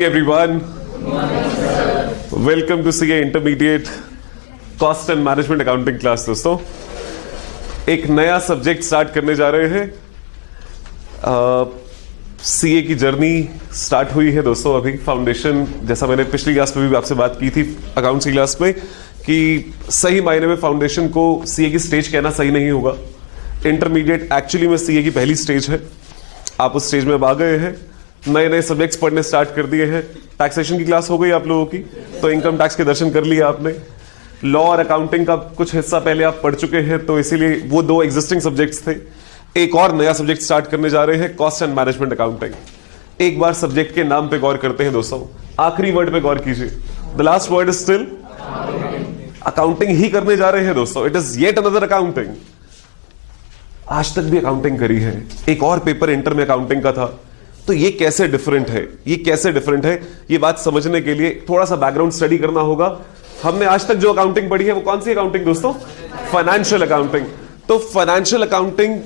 Everyone, welcome to CA Intermediate Cost and Management Accounting class. दोस्तों, एक नया subject start करने जा रहे हैं। CA की जर्नी स्टार्ट हुई है दोस्तों। अभी फाउंडेशन, जैसा मैंने पिछली क्लास में भी आपसे बात की थी अकाउंट्स की क्लास में, कि सही मायने में फाउंडेशन को CA की स्टेज कहना सही नहीं होगा। इंटरमीडिएट एक्चुअली में CA की पहली स्टेज है। आप उस स्टेज में अब आ गए हैं, नए नए सब्जेक्ट्स पढ़ने स्टार्ट कर दिए हैं। टैक्सेशन की क्लास हो गई आप लोगों की, तो इनकम टैक्स के दर्शन कर लिए आपने। लॉ और अकाउंटिंग का कुछ हिस्सा पहले आप पढ़ चुके हैं, तो इसीलिए वो दो एग्जिस्टिंग सब्जेक्ट्स थे। एक और नया सब्जेक्ट स्टार्ट करने जा रहे हैं, कॉस्ट एंड मैनेजमेंट अकाउंटिंग। एक बार सब्जेक्ट के नाम पे गौर करते हैं दोस्तों, आखिरी वर्ड पे गौर कीजिए। The last word is still accounting ही करने जा रहे हैं दोस्तों। It is yet another accounting. आज तक भी अकाउंटिंग करी है, एक और पेपर इंटर में अकाउंटिंग का था, तो ये कैसे डिफरेंट है, ये कैसे डिफरेंट है, ये बात समझने के लिए थोड़ा सा बैकग्राउंड स्टडी करना होगा। हमने आज तक जो अकाउंटिंग पढ़ी है वो कौन सी अकाउंटिंग दोस्तों? Financial accounting. तो फाइनेंशियल अकाउंटिंग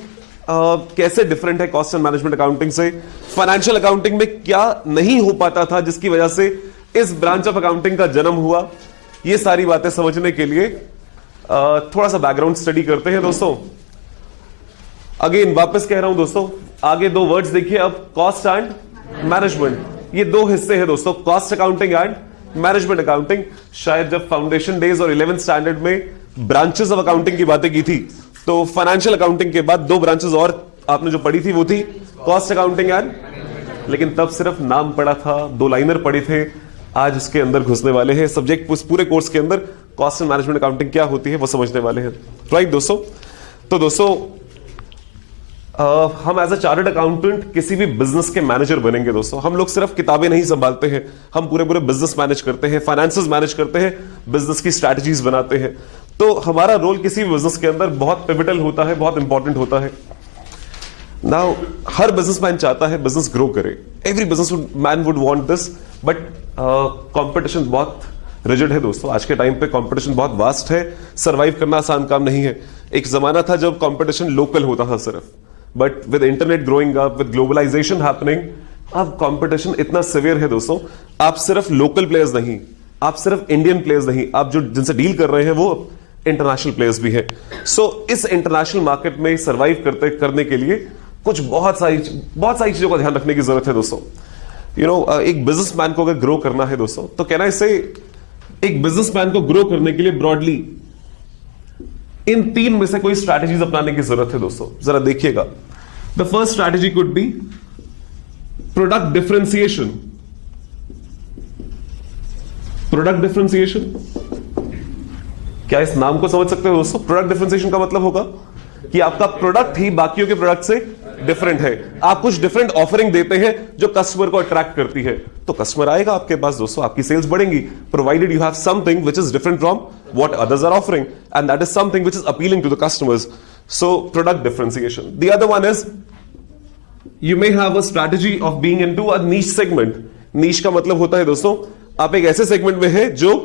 कैसे डिफरेंट है कॉस्ट एंड मैनेजमेंट अकाउंटिंग से? फाइनेंशियल अकाउंटिंग में क्या नहीं हो पाता था जिसकी वजह से इस ब्रांच ऑफ अकाउंटिंग का जन्म हुआ? ये सारी बातें समझने के लिए थोड़ा सा बैकग्राउंड स्टडी करते हैं दोस्तों। अगेन वापस कह रहा हूं दोस्तों, आगे दो वर्ड्स देखिए अब, कॉस्ट एंड मैनेजमेंट। ये दो हिस्से हैं दोस्तों, cost accounting and management accounting. शायद जब फाउंडेशन डेज और 11th स्टैंडर्ड में ब्रांचेस ऑफ अकाउंटिंग की बातें की थी, तो फाइनेंशियल अकाउंटिंग के बाद दो ब्रांचेस और आपने जो पढ़ी थी वो थी कॉस्ट अकाउंटिंग एंड, लेकिन तब सिर्फ नाम पढ़ा था, दो लाइनर पढ़े थे। आज उसके अंदर घुसने वाले हैं, सब्जेक्ट उस पूरे कोर्स के अंदर कॉस्ट एंड मैनेजमेंट अकाउंटिंग क्या होती है वो समझने वाले हैं। राइट दोस्तों? तो दोस्तों हम एज अ चार्टर्ड अकाउंटेंट किसी भी बिजनेस के मैनेजर बनेंगे दोस्तों। हम लोग सिर्फ किताबें नहीं संभालते हैं, हम पूरे पूरे बिजनेस मैनेज करते हैं, फाइनेंसेस मैनेज करते हैं, बिजनेस की स्ट्रैटेजीज बनाते हैं। तो हमारा रोल किसी भी बिजनेस के अंदर बहुत पिवटल होता है, बहुत इंपॉर्टेंट होता है। नाउ हर बिजनेसमैन चाहता है बिजनेस ग्रो करे, every business man would want this, but competition बहुत रिजिड है दोस्तों। आज के टाइम पे कंपटीशन बहुत वास्ट है, सरवाइव करना आसान काम नहीं है। एक जमाना था जब कंपटीशन लोकल होता था सिर्फ, but with internet growing up, with globalization happening, अब कंपटीशन इतना सिवियर है दोस्तों। आप सिर्फ लोकल प्लेयर्स नहीं, आप सिर्फ इंडियन प्लेयर्स नहीं, आप जो जिनसे डील कर रहे हैं वो इंटरनेशनल प्लेयर्स भी हैं। सो इस इंटरनेशनल मार्केट में सर्वाइव करने के लिए कुछ बहुत सारी चीजों का ध्यान रखने की जरूरत है दोस्तों। एक बिजनेसमैन को अगर ग्रो करना है दोस्तों, तो कहना इससे एक बिजनेसमैन को ग्रो करने के लिए ब्रॉडली इन तीन में से कोई स्ट्रैटेजीज अपनाने की जरूरत है दोस्तों। जरा देखिएगा, the first strategy could be product differentiation. Product differentiation, क्या इस नाम को समझ सकते हो दोस्तों? प्रोडक्ट डिफरेंशिएशन का मतलब होगा कि आपका प्रोडक्ट ही बाकियों के प्रोडक्ट से डिफरेंट है। आप कुछ डिफरेंट ऑफरिंग देते हैं जो कस्टमर को अट्रैक्ट करती है, तो कस्टमर आएगा आपके पास दोस्तों, आपकी सेल्स बढ़ेंगी, provided you have something which is different from what others are offering, and that is something which is appealing to the customers. So product differentiation. The other one is you may have a strategy of being into a niche segment. Niche का मतलब होता है दोस्तों, आप एक ऐसे segment में है जो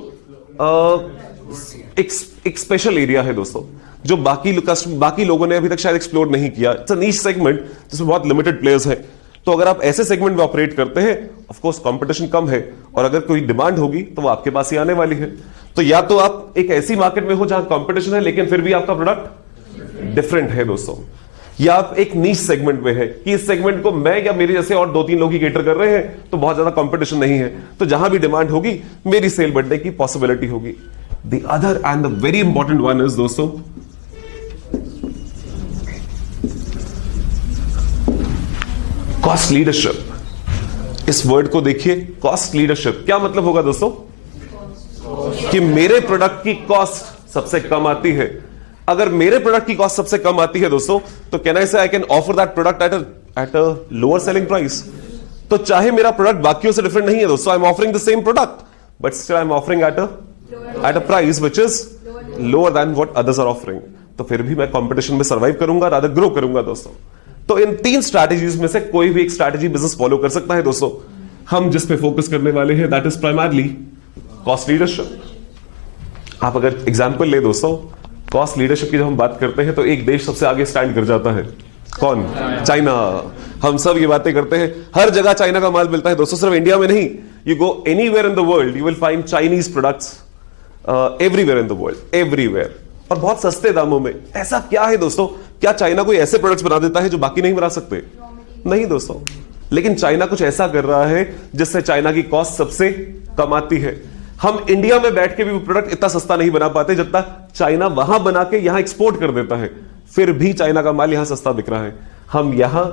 एक स्पेशल एरिया है दोस्तों, जो बाकी लोगों ने अभी तक शायद एक्सप्लोर नहीं किया। इट्स अ niche segment जिसमें बहुत लिमिटेड प्लेयर्स हैं। तो अगर आप ऐसे सेगमेंट में ऑपरेट करते हैं, ऑफ कोर्स कंपटीशन कम है, और अगर कोई डिमांड होगी तो वो आपके पास ही आने वाली है। तो या तो आप एक ऐसी मार्केट में हो जहां कंपटीशन है लेकिन फिर भी आपका प्रोडक्ट डिफरेंट है दोस्तों, या आप एक नीश सेगमेंट में है कि इस सेगमेंट को मैं या मेरे जैसे और 2-3 लोग ही केटर कर रहे हैं, तो बहुत ज्यादा कंपटीशन नहीं है, तो जहां भी डिमांड होगी मेरी सेल बढ़ने की पॉसिबिलिटी होगी। The other and the very important one is दोस्तों कॉस्ट लीडरशिप। इस वर्ड को देखिए, कॉस्ट लीडरशिप क्या मतलब होगा दोस्तों? कि मेरे प्रोडक्ट की कॉस्ट सबसे कम आती है। अगर मेरे प्रोडक्ट की कॉस्ट सबसे कम आती है दोस्तों, तो कैन आई से I can offer that product at a lower selling price. तो चाहे मेरा प्रोडक्ट बाकियों से डिफरेंट नहीं है दोस्तों, I am offering the same product, but still I am offering at a price which is lower than what others are offering. तो फिर भी मैं कंपटीशन में सर्वाइव करूंगा, रादर ग्रो करूंगा दोस्तों। तो इन तीन स्ट्रैटेजीज में से कोई भी एक स्ट्रैटेजी बिजनेस फॉलो कर सकता है दोस्तों। हम जिस पे फोकस करने वाले हैं that is primarily cost leadership. आप अगर एग्जांपल ले दोस्तों, कॉस्ट लीडरशिप की जब हम बात करते हैं तो एक देश सबसे आगे स्टैंड कर जाता है, कौन? चाइना। हम सब ये बातें करते हैं, हर जगह चाइना का माल मिलता है दोस्तों, सिर्फ इंडिया में नहीं। You go anywhere in the world, you will find Chinese products everywhere in the world, everywhere. और बहुत सस्ते दामों में। ऐसा क्या है दोस्तों? क्या चाइना कोई ऐसे प्रोडक्ट्स बना देता है जो बाकी नहीं बना सकते? नहीं दोस्तों, लेकिन चाइना कुछ ऐसा कर रहा है जिससे चाइना की कॉस्ट सबसे कम आती है। हम इंडिया में बैठ के भी वो प्रोडक्ट इतना सस्ता नहीं बना पाते जितना चाइना वहां बना के यहां एक्सपोर्ट कर देता है। फिर भी चाइना का माल यहां सस्ता बिक रहा है, हम यहां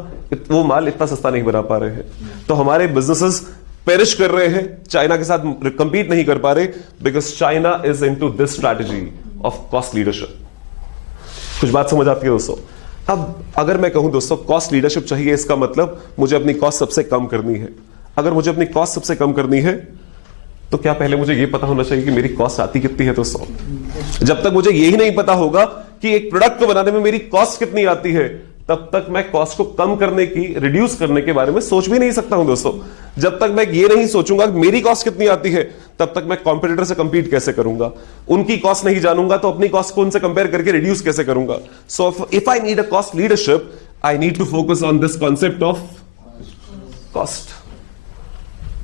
वो माल इतना सस्ता नहीं बना पा रहे हैं। तो हमारे बिजनेसेस पेरिश कर रहे हैं, चाइना के साथ कंपीट नहीं कर पा रहे, because China is into this strategy of cost leadership. कुछ बात समझ आती है दोस्तों? अब अगर मैं कहूं दोस्तों कॉस्ट लीडरशिप चाहिए, इसका मतलब मुझे अपनी कॉस्ट सबसे कम करनी है। अगर मुझे अपनी कॉस्ट सबसे कम करनी है तो क्या पहले मुझे यह पता होना चाहिए कि मेरी कॉस्ट आती कितनी है दोस्तों? जब तक मुझे यही नहीं पता होगा कि एक प्रोडक्ट को बनाने में मेरी कॉस्ट कितनी आती है, तब तक मैं कॉस्ट को कम करने की, रिड्यूस करने के बारे में सोच भी नहीं सकता हूं दोस्तों। जब तक मैं ये नहीं सोचूंगा कि मेरी कॉस्ट कितनी आती है, तब तक मैं कॉम्पिटिटर से कंपीट कैसे करूंगा? उनकी कॉस्ट नहीं जानूंगा तो अपनी कॉस्ट को उनसे कंपेयर करके रिड्यूस कैसे करूंगा? So if I need a cost leadership, I need to focus on this concept of cost.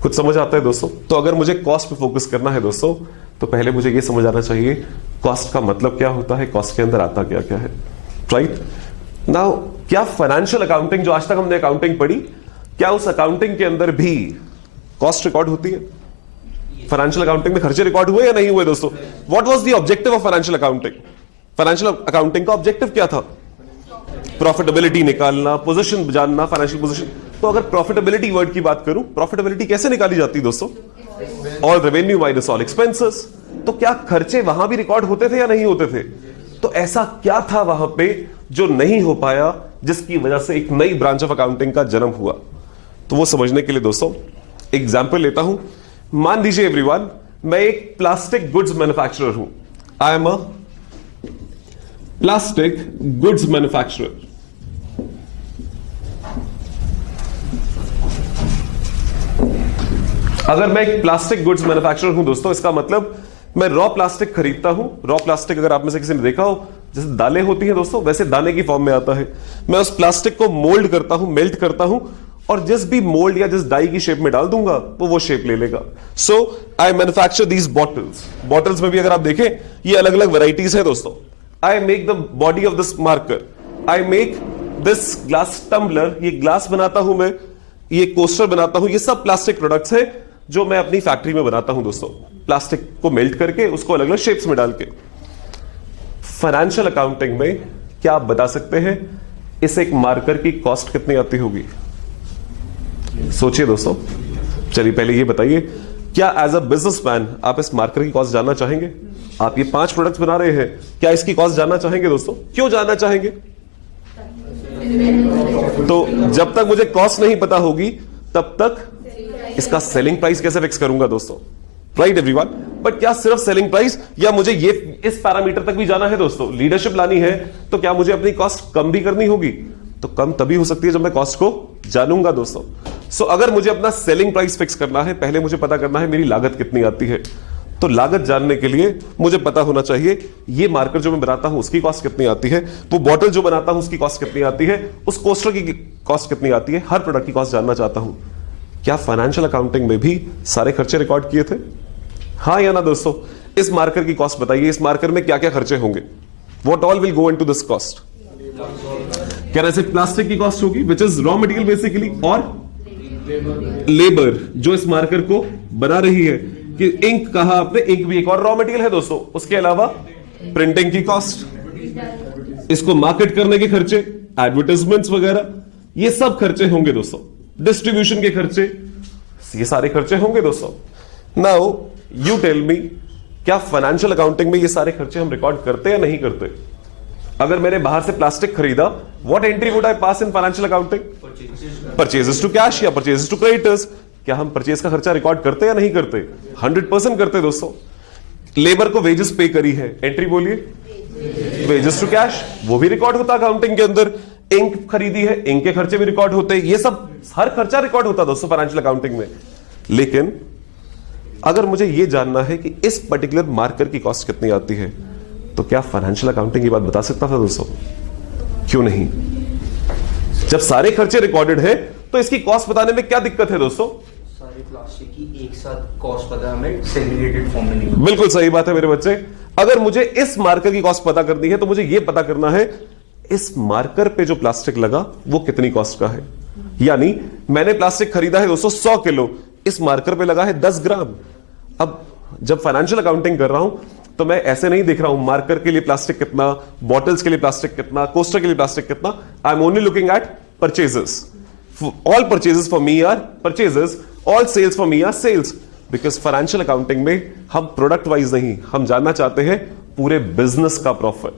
कुछ समझ आता है दोस्तों? तो अगर मुझे कॉस्ट पे फोकस करना है दोस्तों, तो पहले मुझे ये समझ आना चाहिए कॉस्ट का मतलब क्या होता है, कॉस्ट के अंदर आता क्या क्या है, राइट? नाउ क्या फाइनेंशियल अकाउंटिंग, जो आज तक हमने अकाउंटिंग पढ़ी, क्या उस अकाउंटिंग के अंदर भी कॉस्ट रिकॉर्ड होती है? फाइनेंशियल अकाउंटिंग में खर्चे रिकॉर्ड हुए या नहीं हुए दोस्तों? What was the objective of financial accounting? Financial accounting का ऑब्जेक्टिव क्या था? प्रॉफिटेबिलिटी निकालना, पोजीशन जानना, फाइनेंशियल पोजीशन। तो अगर प्रॉफिटेबिलिटी वर्ड की बात करूं, प्रॉफिटेबिलिटी कैसे निकाली जाती है दोस्तों? All revenue minus all expenses. तो क्या खर्चे वहां भी रिकॉर्ड होते थे या नहीं होते थे? तो ऐसा क्या था वहां पे जो नहीं हो पाया, जिसकी वजह से एक नई ब्रांच ऑफ अकाउंटिंग का जन्म हुआ? तो वो समझने के लिए दोस्तों एग्जाम्पल लेता हूं। मान लीजिए एवरीवन, मैं एक प्लास्टिक गुड्स मैन्युफैक्चरर हूं। I am a plastic goods manufacturer. अगर मैं एक प्लास्टिक गुड्स मैन्युफैक्चरर हूं दोस्तों, इसका मतलब मैं रॉ प्लास्टिक खरीदता हूं। रॉ प्लास्टिक अगर आप में से किसी ने देखा हो, जैसे दालें होती हैं दोस्तों, वैसे दाने की फॉर्म में आता है। मैं उस प्लास्टिक को मोल्ड करता हूं, मेल्ट करता हूं, और जिस भी मोल्ड या जिस डाई की शेप में डाल दूंगा वो शेप ले लेगा। सो आई मैन्युफैक्चर दीज बॉटल्स। बॉटल्स में भी अगर आप देखें, ये अलग अलग वैरायटीज है दोस्तों। I make the body of this marker, I make this glass tumbler, ये ग्लास बनाता हूं मैं, ये कोस्टर बनाता हूं। ये सब प्लास्टिक प्रोडक्ट्स है जो मैं अपनी फैक्ट्री में बनाता हूं दोस्तों, प्लास्टिक को मेल्ट करके, उसको अलग अलग शेप्स में डाल के। फाइनेंशियल अकाउंटिंग में क्या आप बता सकते हैं इस एक मार्कर की कॉस्ट कितनी आती होगी? सोचिए दोस्तों। चलिए पहले ये बताइए, क्या एज अ बिजनेसमैन आप इस मार्कर की कॉस्ट जानना चाहेंगे? आप ये 5 प्रोडक्ट्स बना रहे हैं, क्या इसकी कॉस्ट जानना चाहेंगे दोस्तों? क्यों जानना चाहेंगे? तो जब तक मुझे कॉस्ट नहीं पता होगी, तब तक इसका सेलिंग प्राइस कैसे फिक्स करूंगा दोस्तों? Right everyone? बट क्या सिर्फ सेलिंग प्राइस, या मुझे ये इस पैरामीटर तक भी जाना है दोस्तों? लीडरशिप लानी है तो क्या मुझे अपनी कॉस्ट कम भी करनी होगी? तो कम तभी हो सकती है जब मैं कॉस्ट को जानूंगा दोस्तों। सो अगर मुझे अपना सेलिंग प्राइस फिक्स करना है, पहले मुझे पता करना है मेरी लागत कितनी आती है। तो लागत जानने के लिए मुझे पता होना चाहिए ये मार्कर जो मैं बनाता हूं उसकी कॉस्ट कितनी आती है, वो बॉटल जो बनाता हूं उसकी कॉस्ट कितनी आती है, उस कोस्टर की कॉस्ट कितनी आती है। हर प्रोडक्ट की कॉस्ट जानना चाहता हूं। क्या फाइनेंशियल अकाउंटिंग में भी सारे खर्चे रिकॉर्ड किए थे? हाँ या ना दोस्तों? इस मार्कर की कॉस्ट बताइए, इस मार्कर में क्या क्या खर्चे होंगे? What all will go into this cost? क्या ऐसे प्लास्टिक की कॉस्ट होगी which is raw material basically, और लेबर जो इस मार्कर को बना रही है। कि इंक कहा आपने, इंक भी एक और रॉ मटेरियल है दोस्तों। उसके अलावा प्रिंटिंग की कॉस्ट, इसको मार्केट करने के खर्चे, एडवर्टाइजमेंट्स वगैरह, ये सब खर्चे होंगे दोस्तों। डिस्ट्रीब्यूशन के खर्चे, ये सारे खर्चे होंगे दोस्तों। नाउ यू टेल मी, क्या फाइनेंशियल अकाउंटिंग में ये सारे खर्चे हम रिकॉर्ड करते या नहीं करते? अगर मैंने बाहर से प्लास्टिक खरीदा, what entry would I pass in financial accounting? Purchases to cash या परचेजेस टू क्रेडिटर्स। क्या हम परचेज का खर्चा रिकॉर्ड करते या नहीं करते? 100% करते दोस्तों। लेबर को वेजेस पे करी है, एंट्री बोलिए, वेजेस टू कैश, वो भी रिकॉर्ड होता अकाउंटिंग के अंदर। इंक खरीदी है, इंक के खर्चे भी रिकॉर्ड होते हैं। ये सब हर खर्चा रिकॉर्ड होता दोस्तों फाइनेंशियल अकाउंटिंग में। लेकिन अगर मुझे यह जानना है कि इस पर्टिकुलर मार्कर की कॉस्ट कितनी आती है, तो क्या फाइनेंशियल अकाउंटिंग ये बात बता सकता था दोस्तों? क्यों नहीं? जब सारे खर्चे रिकॉर्डेड है तो इसकी कॉस्ट बताने में क्या दिक्कत है दोस्तों? प्लास्टिक की एक साथ कॉस्ट पता है हमें सेग्रीगेटेड फॉर्म में नहीं। बिल्कुल सही बात है मेरे बच्चे। अगर मुझे इस मार्कर की कॉस्ट पता करनी है तो मुझे यह पता करना है इस मार्कर पे जो प्लास्टिक लगा वो कितनी कॉस्ट का है। यानी मैंने प्लास्टिक खरीदा है दोस्तों 100 किलो, इस मार्कर पे लगा है 10 ग्राम। अब जब फाइनेंशियल अकाउंटिंग कर रहा हूं तो मैं ऐसे नहीं देख रहा हूं मार्कर के लिए प्लास्टिक कितना, बॉटल्स के लिए प्लास्टिक कितना, कोस्टर के लिए प्लास्टिक कितना। I am only looking at purchases. All purchases for me are purchases, all sales for me are sales. Because financial accounting में हम प्रोडक्ट वाइज नहीं, हम जानना चाहते हैं पूरे बिजनेस का प्रॉफिट,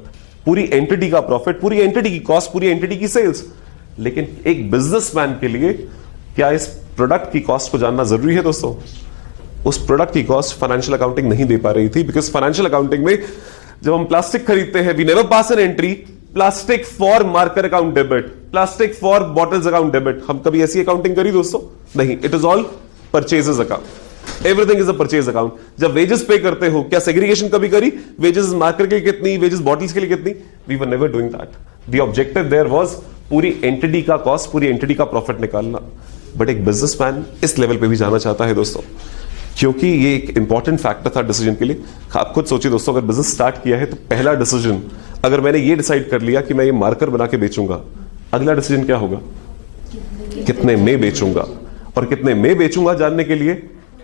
पूरी एंटिटी का प्रॉफिट, पूरी एंटिटी की कॉस्ट, पूरी एंटिटी की सेल्स। लेकिन एक बिजनेसमैन के लिए क्या इस प्रोडक्ट की कॉस्ट को जानना जरूरी है दोस्तों? उस प्रोडक्ट की कॉस्ट फाइनेंशियल अकाउंटिंग नहीं दे पा रही थी। बिकॉज फाइनेंशियल अकाउंटिंग में जब हम प्लास्टिक खरीदते हैं, we never pass an entry plastic for marker account debit, plastic for bottles account debit. हम कभी ऐसी अकाउंटिंग करी दोस्तों? नहीं। It is all purchases account, everything is a purchase account. जब वेजेस पे करते हो, क्या सेग्रीगेशन कभी करी? वेजेस मार्कर के लिए कितनी, वेजेस बॉटल्स के लिए कितनी? We were never doing that. The objective there was पूरी एंटिटी का कॉस्ट, पूरी एंटिटी का प्रॉफिट निकालना। बट एक बिजनेसमैन इस लेवल पे भी जाना चाहता है दोस्तों, क्योंकि ये एक इंपॉर्टेंट फैक्टर था डिसीजन के लिए। आप खुद सोचिए दोस्तों, अगर बिजनेस स्टार्ट किया है तो पहला डिसीजन, अगर मैंने ये डिसाइड कर लिया कि मैं ये मार्कर बना के बेचूंगा, अगला डिसीजन क्या होगा? कितने में बेचूंगा। और कितने में बेचूंगा जानने के लिए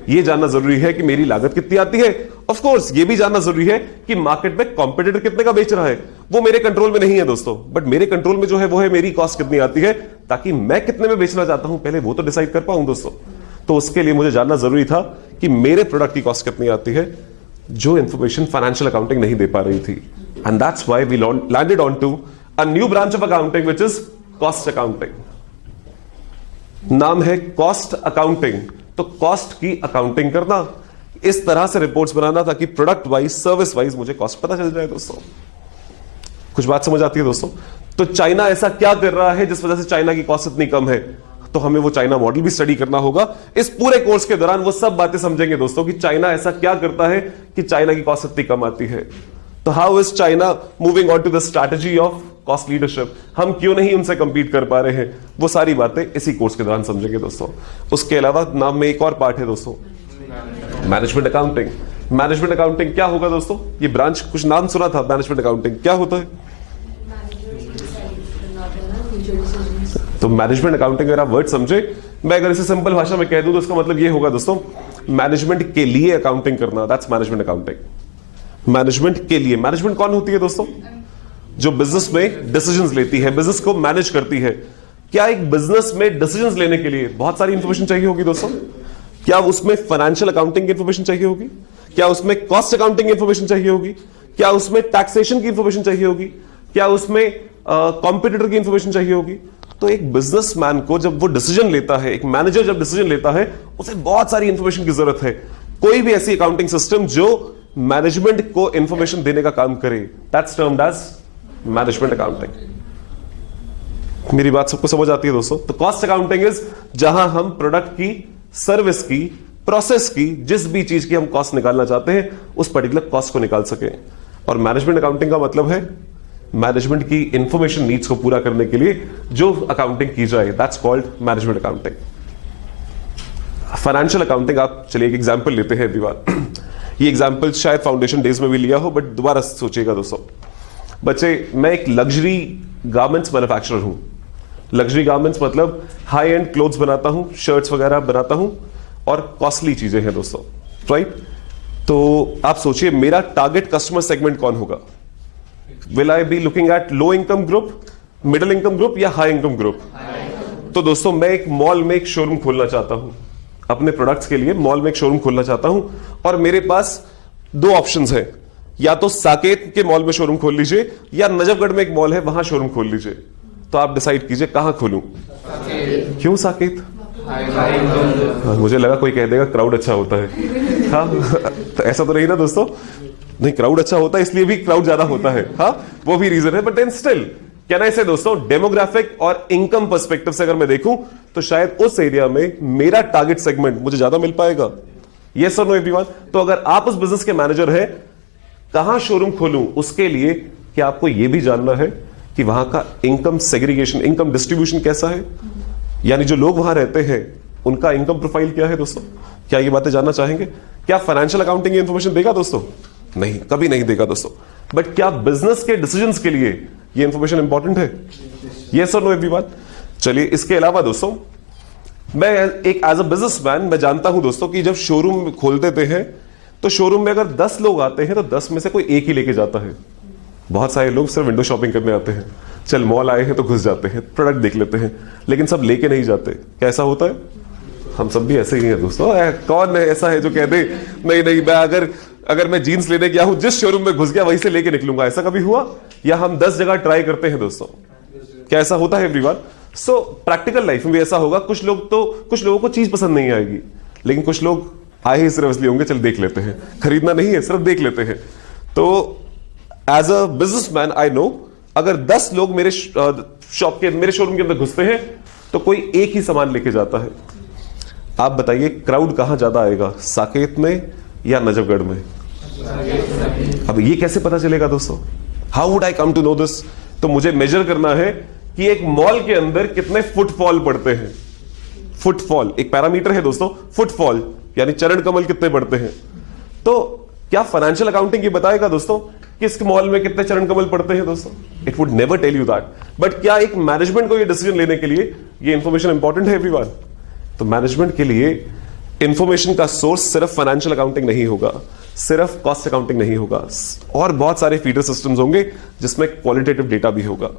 ये जानना जरूरी है कि मेरी लागत कितनी आती है। ऑफ कोर्स ये भी जानना जरूरी है कि मार्केट में कॉम्पिटिटर कितने का बेच रहा है। वो मेरे कंट्रोल में नहीं है दोस्तों, बट मेरे कंट्रोल में जो है वो है मेरी कॉस्ट कितनी आती है, ताकि मैं कितने में बेचना चाहता हूं पहले वो तो डिसाइड कर पाऊं दोस्तों। तो उसके लिए मुझे जानना जरूरी था कि मेरे प्रोडक्ट की कॉस्ट कितनी आती है, जो इंफॉर्मेशन फाइनेंशियल अकाउंटिंग नहीं दे पा रही थी। And that's why we landed on to a new branch of accounting which is cost accounting. नाम है कॉस्ट अकाउंटिंग। तो कॉस्ट की अकाउंटिंग करना, इस तरह से रिपोर्ट्स बनाना ताकि प्रोडक्ट वाइज, सर्विस वाइज मुझे कॉस्ट पता चल जाए दोस्तों। कुछ बात समझ आती है दोस्तों? तो चाइना ऐसा क्या कर रहा है जिस वजह से चाइना की कॉस्ट इतनी कम है? तो हमें वो चाइना मॉडल भी स्टडी करना होगा। इस पूरे कोर्स के दौरान वो सब बातें समझेंगे दोस्तों कि चाइना ऐसा क्या करता है कि चाइना की कॉस्ट इतनी कम आती है। तो how is China moving on to the strategy of cost leadership? हम क्यों नहीं उनसे कंपीट कर पा रहे हैं? वो सारी बातें इसी कोर्स के दौरान समझेंगे दोस्तों। उसके अलावा नाम में एक और पार्ट है दोस्तों, मैनेजमेंट अकाउंटिंग। मैनेजमेंट अकाउंटिंग क्या होगा दोस्तों? ये ब्रांच कुछ नाम सुना था, मैनेजमेंट अकाउंटिंग क्या होता है? तो मैनेजमेंट अकाउंटिंग अगर आप वर्ड समझे, मैं अगर इसे सिंपल भाषा में कह दूं तो इसका मतलब ये होगा दोस्तों, मैनेजमेंट के लिए अकाउंटिंग करना। That's management accounting. मैनेजमेंट के लिए, मैनेजमेंट कौन होती है दोस्तों? जो बिजनेस में डिसीजंस लेती है, बिजनेस को मैनेज करती है। क्या एक बिजनेस में डिसीजंस लेने के लिए बहुत सारी इंफॉर्मेशन चाहिए होगी दोस्तों? क्या उसमें फाइनेंशियल अकाउंटिंग की इंफॉर्मेशन चाहिए होगी? क्या उसमें कॉस्ट अकाउंटिंग की इंफॉर्मेशन चाहिए होगी? क्या उसमें टैक्सेशन की इंफॉर्मेशन चाहिए होगी? क्या उसमें कॉम्पिटिटर की इंफॉर्मेशन चाहिए होगी? तो एक बिजनेसमैन को जब वो डिसीजन लेता है, एक मैनेजर जब डिसीजन लेता है, उसे बहुत सारी इंफॉर्मेशन की जरूरत है। कोई भी ऐसी अकाउंटिंग सिस्टम जो मैनेजमेंट को इंफॉर्मेशन देने का काम करे, that's termed as management accounting. मेरी बात सबको समझ आती है दोस्तों? तो कॉस्ट अकाउंटिंग इज जहां हम प्रोडक्ट की, सर्विस की, प्रोसेस की, जिस भी चीज की हम कॉस्ट निकालना चाहते हैं उस पर्टिकुलर कॉस्ट को निकाल सके। और मैनेजमेंट अकाउंटिंग का मतलब है मैनेजमेंट की इंफॉर्मेशन नीड्स को पूरा करने के लिए जो अकाउंटिंग की जाए, that's called management accounting. Financial accounting, आप चलिए एक एग्जांपल लेते हैं अभी बात। ये एग्जांपल शायद फाउंडेशन डेज में भी लिया हो, बट दोबारा सोचिएगा दोस्तों। बच्चे, मैं एक लग्जरी गारमेंट्स मैन्युफैक्चरर हूं। लग्जरी गारमेंट्स मतलब हाई एंड क्लोथ्स बनाता हूं, शर्ट्स वगैरह बनाता हूं और कॉस्टली चीजें हैं दोस्तों, राइट? तो आप सोचिए मेरा टारगेट कस्टमर सेगमेंट कौन होगा? Will I be looking at low income group, middle income group या हाई इनकम ग्रुप? तो दोस्तों मैं एक मॉल में एक शोरूम खोलना चाहता हूं, अपने प्रोडक्ट्स के लिए मॉल में एक शोरूम खोलना चाहता हूं और मेरे पास दो ऑप्शंस हैं, या तो साकेत के मॉल में शोरूम खोल लीजिए या नजफगढ़ में एक मॉल है वहां शोरूम खोल लीजिए। तो आप डिसाइड कीजिए कहां खोलूं। क्यों साकेत? मुझे लगा कोई कह देगा क्राउड अच्छा होता है। हाँ, तो ऐसा तो नहीं ना दोस्तों? नहीं, क्राउड अच्छा होता है इसलिए भी क्राउड ज्यादा होता है, हाँ वो भी रीजन है। But then still can I say दोस्तों, डेमोग्राफिक और इनकम पर्सपेक्टिव से अगर मैं देखूं तो शायद उस एरिया में मेरा टारगेट सेगमेंट मुझे ज्यादा मिल पाएगा। यस और नो एवरीवन? तो अगर आप उस बिजनेस के मैनेजर हैं, कहां शोरूम खोलूं, उसके लिए क्या आपको यह भी जानना है कि वहां का इनकम सेग्रीगेशन, इनकम डिस्ट्रीब्यूशन कैसा है? यानी जो लोग वहां रहते हैं उनका इनकम प्रोफाइल क्या है दोस्तों? क्या ये बातें जानना चाहेंगे? क्या फाइनेंशियल अकाउंटिंग ये इंफॉर्मेशन देगा दोस्तों? नहीं, कभी नहीं देगा दोस्तों। बट क्या बिजनेस के डिसीजंस के लिए ये इंफॉर्मेशन इंपॉर्टेंट है? यस और नो एवरीवन? चलिए, इसके अलावा दोस्तों मैं एक एज अ बिजनेसमैन मैं जानता हूं दोस्तों कि जब शोरूम खोल देते हैं तो शोरूम में अगर 10 लोग आते हैं तो 10 में से कोई एक ही लेके जाता है। बहुत सारे लोग सिर्फ विंडो शॉपिंग करने आते हैं, चल मॉल आए हैं तो घुस जाते हैं, प्रोडक्ट देख लेते हैं, लेकिन सब लेके नहीं जाते। कैसा होता है? हम सब भी ऐसे ही हैं दोस्तों। कौन है ऐसा है जो कह दे नहीं नहीं मैं अगर मैं जीन्स लेने गया हूं, जिस शोरूम में घुस गया वहीं से लेके निकलूंगा? ऐसा कभी हुआ? या हम 10 जगह ट्राई करते हैं दोस्तों? क्या ऐसा होता है एवरीवन? सो प्रैक्टिकल लाइफ में भी ऐसा होगा। कुछ लोगों को चीज पसंद नहीं आएगी, लेकिन कुछ लोग आए ही सिर्फ इसलिए होंगे चल देख लेते हैं, खरीदना नहीं है सिर्फ देख लेते हैं। तो as a businessman I know, अगर 10 लोग मेरे शोरूम के अंदर घुसते हैं तो कोई एक ही सामान लेके जाता है। आप बताइए क्राउड कहां ज्यादा आएगा, साकेत में या नजफगढ़ में? अब ये कैसे पता चलेगा दोस्तों? How would I come to know this? तो मुझे मेजर करना है कि एक मॉल के अंदर कितने फुटफॉल पड़ते हैं। फुटफॉल एक पैरामीटर है दोस्तों, फुटफॉल यानी चरण कमल कितने पड़ते हैं। तो क्या फाइनेंशियल अकाउंटिंग ये बताएगा दोस्तों किस मॉल में कितने चरण कमल पड़ते हैं दोस्तों? It would never tell you that. But क्या एक मैनेजमेंट को ये डिसीजन लेने के लिए ये इंफॉर्मेशन इंपॉर्टेंट है एवरीवन? तो मैनेजमेंट के लिए इंफॉर्मेशन का सोर्स सिर्फ फाइनेंशियल अकाउंटिंग नहीं होगा, सिर्फ कॉस्ट अकाउंटिंग नहीं होगा, और बहुत सारे फीडर सिस्टम्स होंगे जिसमें क्वालिटेटिव डेटा भी होगा।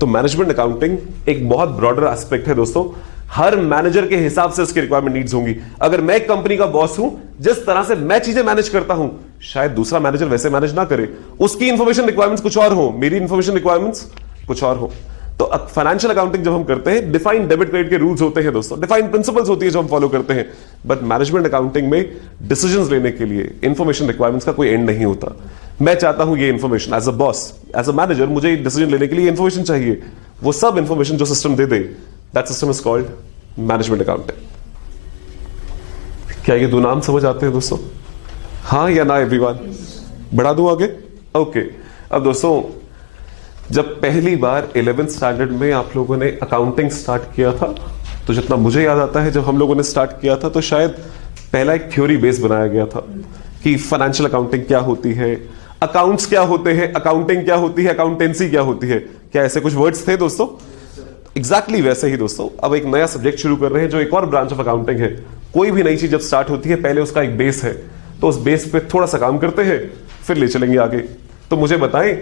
तो मैनेजमेंट अकाउंटिंग एक बहुत ब्रॉडर एस्पेक्ट है दोस्तों। हर मैनेजर के हिसाब से उसकी रिक्वायरमेंट नीड्स होंगी। अगर मैं एक कंपनी का बॉस हूं, जिस तरह से मैं चीजें मैनेज करता हूं, शायद दूसरा मैनेजर वैसे मैनेज ना करे। उसकी इंफॉर्मेशन रिक्वायरमेंट्स कुछ और हो, मेरी इंफॉर्मेशन रिक्वायरमेंट्स कुछ और हो। तो फाइनेंशियल अकाउंटिंग जब हम करते हैं, डिफाइंड डेबिट क्रेडिट के रूल्स होते हैं दोस्तों, डिफाइंड प्रिंसिपल्स होती है जो हम फॉलो करते हैं। बट मैनेजमेंट अकाउंटिंग में डिसीजंस लेने के लिए इंफॉर्मेशन रिक्वायरमेंट्स का कोई एंड नहीं होता। मैं चाहता हूं ये information as a boss, as a manager, मुझे डिसीजन लेने के लिए इंफॉर्मेशन चाहिए। वो सब इंफॉर्मेशन जो सिस्टम दे दे, that system is called management accounting. क्या ये दो नाम समझ आते हैं दोस्तों? हाँ या ना एवरीवन? बढ़ा दूं आगे? ओके। अब दोस्तों जब पहली बार 11th स्टैंडर्ड में आप लोगों ने अकाउंटिंग स्टार्ट किया था, तो जितना मुझे याद आता है जब हम लोगों ने स्टार्ट किया था तो शायद पहला एक थ्योरी बेस बनाया गया था कि फाइनेंशियल अकाउंटिंग क्या होती है, अकाउंट्स क्या होते हैं, अकाउंटिंग क्या होती है, अकाउंटेंसी क्या होती है। क्या ऐसे कुछ वर्ड्स थे दोस्तों? एग्जैक्टली वैसे ही दोस्तों अब एक नया सब्जेक्ट शुरू कर रहे हैं जो एक और ब्रांच ऑफ अकाउंटिंग है। कोई भी नई चीज जब स्टार्ट होती है पहले उसका एक बेस है, तो उस बेस पे थोड़ा सा काम करते हैं फिर ले चलेंगे आगे। तो मुझे बताएं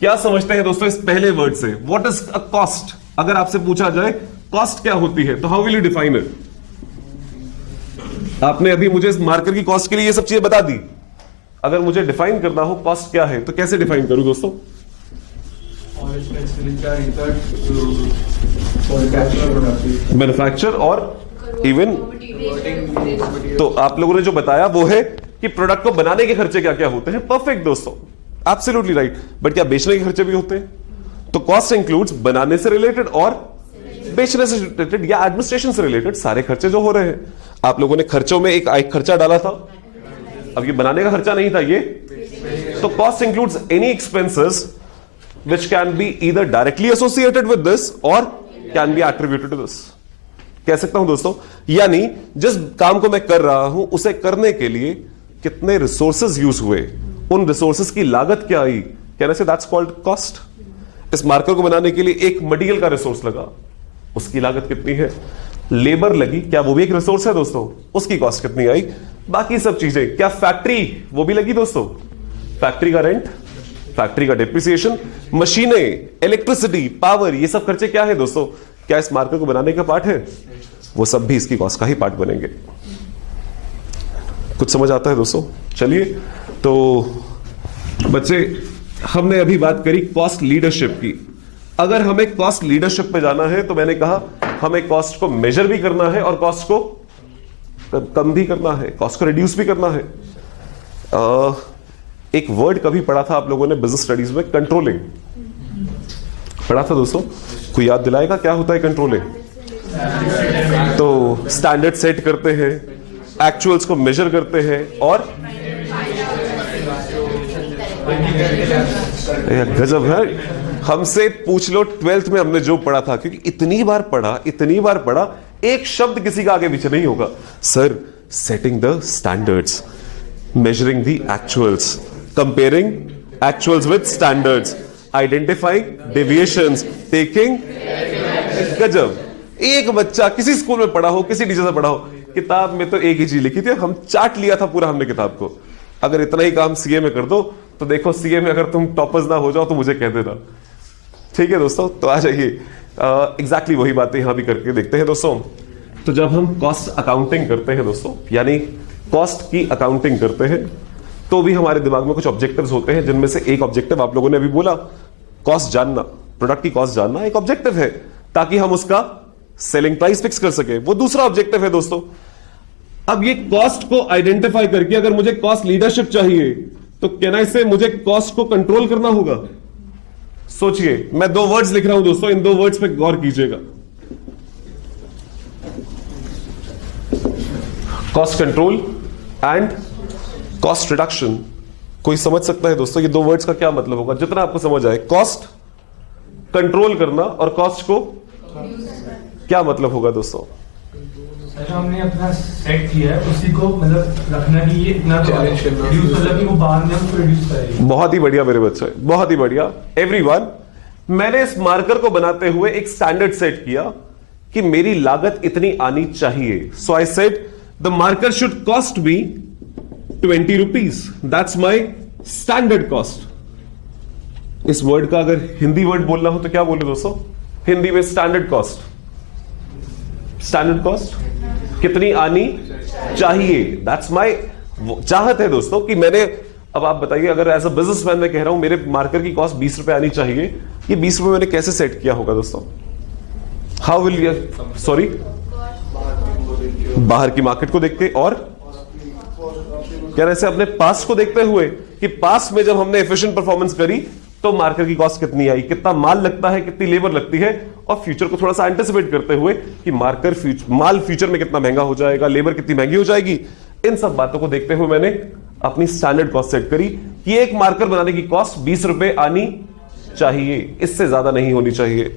क्या समझते हैं दोस्तों इस पहले वर्ड से? What is a cost? अगर आपसे पूछा जाए कॉस्ट क्या होती है तो how will you define it? आपने अभी मुझे इस मार्कर की कॉस्ट के लिए ये सब चीजें बता दी। अगर मुझे डिफाइन करना हो कॉस्ट क्या है तो कैसे डिफाइन करूं दोस्तों? मैन्युफैक्चर और इवन, तो आप लोगों ने जो बताया वो है कि प्रोडक्ट को बनाने के खर्चे क्या क्या होते हैं। परफेक्ट दोस्तों, एब्सोल्युटली राइट। बट क्या बेचने के खर्चे भी होते हैं? तो कॉस्ट इंक्लूड्स बनाने से रिलेटेड और बेचने से रिलेटेड या एडमिनिस्ट्रेशन से रिलेटेड सारे खर्चे जो हो रहे हैं। आप लोगों ने खर्चों में एक खर्चा डाला था, अब ये बनाने का खर्चा नहीं था ये। तो cost includes any expenses which can be either directly associated with this or can be attributed to this। कह सकता हूं दोस्तों, यानी जिस काम को मैं कर रहा हूं उसे करने के लिए कितने रिसोर्सेज यूज हुए, उन रिसोर्सेज की लागत क्या आई, कैन आई से दैट्स कॉल्ड कॉस्ट। इस मार्कर को बनाने के लिए एक मटेरियल का रिसोर्स लगा, उसकी लागत कितनी है? लेबर लगी, क्या वो भी एक रिसोर्स है दोस्तों? उसकी कॉस्ट कितनी आई? बाकी सब चीजें, क्या फैक्ट्री वो भी लगी दोस्तों? फैक्ट्री का रेंट, फैक्ट्री का डेप्रिसिएशन, मशीनें, इलेक्ट्रिसिटी, पावर, ये सब खर्चे क्या है दोस्तों? क्या इस मार्कर को बनाने का पार्ट है? वो सब भी इसकी कॉस्ट का ही पार्ट बनेंगे। कुछ समझ आता है दोस्तों? चलिए, तो बच्चे हमने अभी बात करी कॉस्ट लीडरशिप की। अगर हमें कॉस्ट लीडरशिप पे जाना है तो मैंने कहा हमें कॉस्ट को मेजर भी करना है और कॉस्ट को कम भी करना है, कॉस्ट को रिड्यूस भी करना है। एक वर्ड कभी पढ़ा था आप लोगों ने बिजनेस स्टडीज में, कंट्रोलिंग पढ़ा था दोस्तों? कोई याद दिलाएगा क्या होता है कंट्रोलिंग? तो स्टैंडर्ड सेट करते हैं, एक्चुअल्स को मेजर करते हैं और गजब है। हमसे पूछ लो 12th में हमने जो पढ़ा था, क्योंकि इतनी बार पढ़ा एक शब्द किसी का आगे पीछे नहीं होगा। Sir, setting the standards, measuring the actuals, comparing actuals with standards, identifying deviations, taking गजब। एक बच्चा किसी स्कूल में पढ़ा हो, किसी टीचर से पढ़ा हो, किताब में तो एक ही चीज लिखी थी, हम चाट लिया था पूरा हमने किताब को। अगर इतना ही काम सीए में कर दो तो देखो, सीए में अगर तुम टॉपर्स ना हो जाओ तो मुझे कह देना। ठीक है दोस्तों, तो आ जाइए, एग्जैक्टली वही बातें यहां भी करके देखते हैं दोस्तों। तो जब हम कॉस्ट अकाउंटिंग करते हैं दोस्तों, यानी कॉस्ट की अकाउंटिंग करते हैं, तो भी हमारे दिमाग में कुछ ऑब्जेक्टिव्स होते हैं, जिनमें से एक ऑब्जेक्टिव आप लोगों ने अभी बोला, कॉस्ट जानना, प्रोडक्ट की कॉस्ट जानना एक ऑब्जेक्टिव है, ताकि हम उसका सेलिंग प्राइस फिक्स कर सके। वो दूसरा ऑब्जेक्टिव है दोस्तों। अब ये कॉस्ट को आइडेंटिफाई करके अगर मुझे कॉस्ट लीडरशिप चाहिए, तो कहना इससे मुझे कॉस्ट को कंट्रोल करना होगा। सोचिए, मैं दो वर्ड्स लिख रहा हूं दोस्तों, इन दो वर्ड्स पे गौर कीजिएगा। Cost control and cost reduction. कोई समझ सकता है दोस्तों ये दो वर्ड्स का क्या मतलब होगा? जितना आपको समझ आए, कॉस्ट कंट्रोल करना और कॉस्ट को क्या मतलब होगा दोस्तों? हमने अपना सेट किया है, उसी को मतलब रखना कि ये इतना रिड्यूस, मतलब कि वो बाद में उसको रिड्यूस करेगा। बहुत ही बढ़िया मेरे बच्चे, बहुत ही बढ़िया। एवरीवन, मैंने इस मार्कर को बनाते हुए एक स्टैंडर्ड सेट किया कि मेरी लागत इतनी आनी चाहिए। So I said the marker should cost be 20 rupees, that's my standard cost. इस वर्ड का अगर हिंदी वर्ड बोलना हो तो क्या बोले दोस्तों? हिंदी में स्टैंडर्ड कॉस्ट। स्टैंडर्ड कॉस्ट कितनी आनी चाहिए, दैट्स माई चाहत है दोस्तों कि मैंने, अब आप बताइए, अगर एज अ बिजनेसमैन मैं कह रहा हूं मेरे मार्कर की कॉस्ट 20 रुपए आनी चाहिए, ये 20 रुपए मैंने कैसे सेट किया होगा दोस्तों? हाउ विल यू, सॉरी, बाहर की मार्केट को देखते और क्या ऐसे अपने पास्ट को देखते हुए कि पास्ट में जब हमने एफिशिएंट परफॉर्मेंस करी तो मार्कर की कॉस्ट कितनी आई, कितना माल लगता है, कितनी लेबर लगती है, और फ्यूचर को थोड़ा सा एंटिसिपेट करते हुए कि माल फ्यूचर में कितना महंगा हो जाएगा, लेबर कितनी महंगी हो जाएगी। इन सब बातों को देखते हुए मैंने अपनी स्टैंडर्ड कॉस्ट सेट करी कि एक मार्कर बनाने की कॉस्ट 20 रुपए आनी चाहिए, इससे ज्यादा नहीं होनी चाहिए।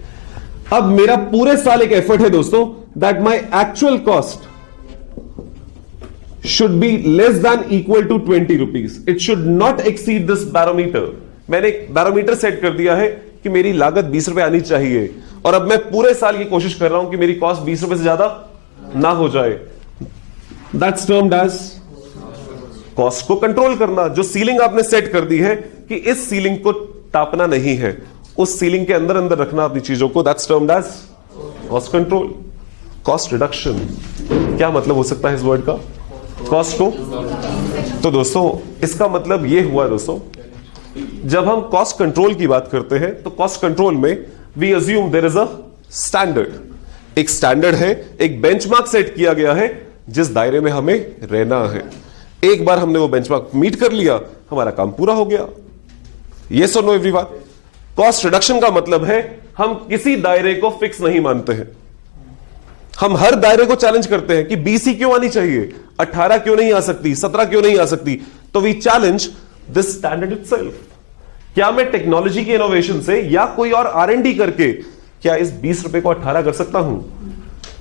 अब मेरा पूरे साल एक एफर्ट है दोस्तों, that my actual cost should be less than equal to 20 rupees. It should not exceed this barometer. मैंने एक बैरोमीटर सेट कर दिया है कि मेरी लागत 20 रुपए आनी चाहिए, और अब मैं पूरे साल की कोशिश कर रहा हूं कि मेरी कॉस्ट 20 रुपए से ज्यादा ना हो जाए। That's termed as कॉस्ट को कंट्रोल करना। जो सीलिंग आपने सेट कर दी है कि इस सीलिंग को टापना नहीं है, उस सीलिंग के अंदर अंदर रखना अपनी चीजों को, that's termed as cost control. Cost reduction, क्या मतलब हो सकता है इस वर्ड का? कॉस्ट को, तो दोस्तों इसका मतलब यह हुआ दोस्तों, जब हम कॉस्ट कंट्रोल की बात करते हैं तो कॉस्ट कंट्रोल में we assume there is a standard. एक स्टैंडर्ड है, एक बेंचमार्क सेट किया गया है जिस दायरे में हमें रहना है। एक बार हमने वो बेंचमार्क मीट कर लिया, हमारा काम पूरा हो गया। यस और नो एवरीवन? कॉस्ट रिडक्शन का मतलब है हम किसी दायरे को फिक्स नहीं मानते हैं, हम हर दायरे को चैलेंज करते हैं कि 20 ही क्यों आनी चाहिए, 18 क्यों नहीं आ सकती, 17 क्यों नहीं आ सकती। तो we challenge this standard itself. क्या मैं टेक्नोलॉजी के इनोवेशन से या कोई और R&D करके क्या इस 20 रुपए को 18 कर सकता हूं?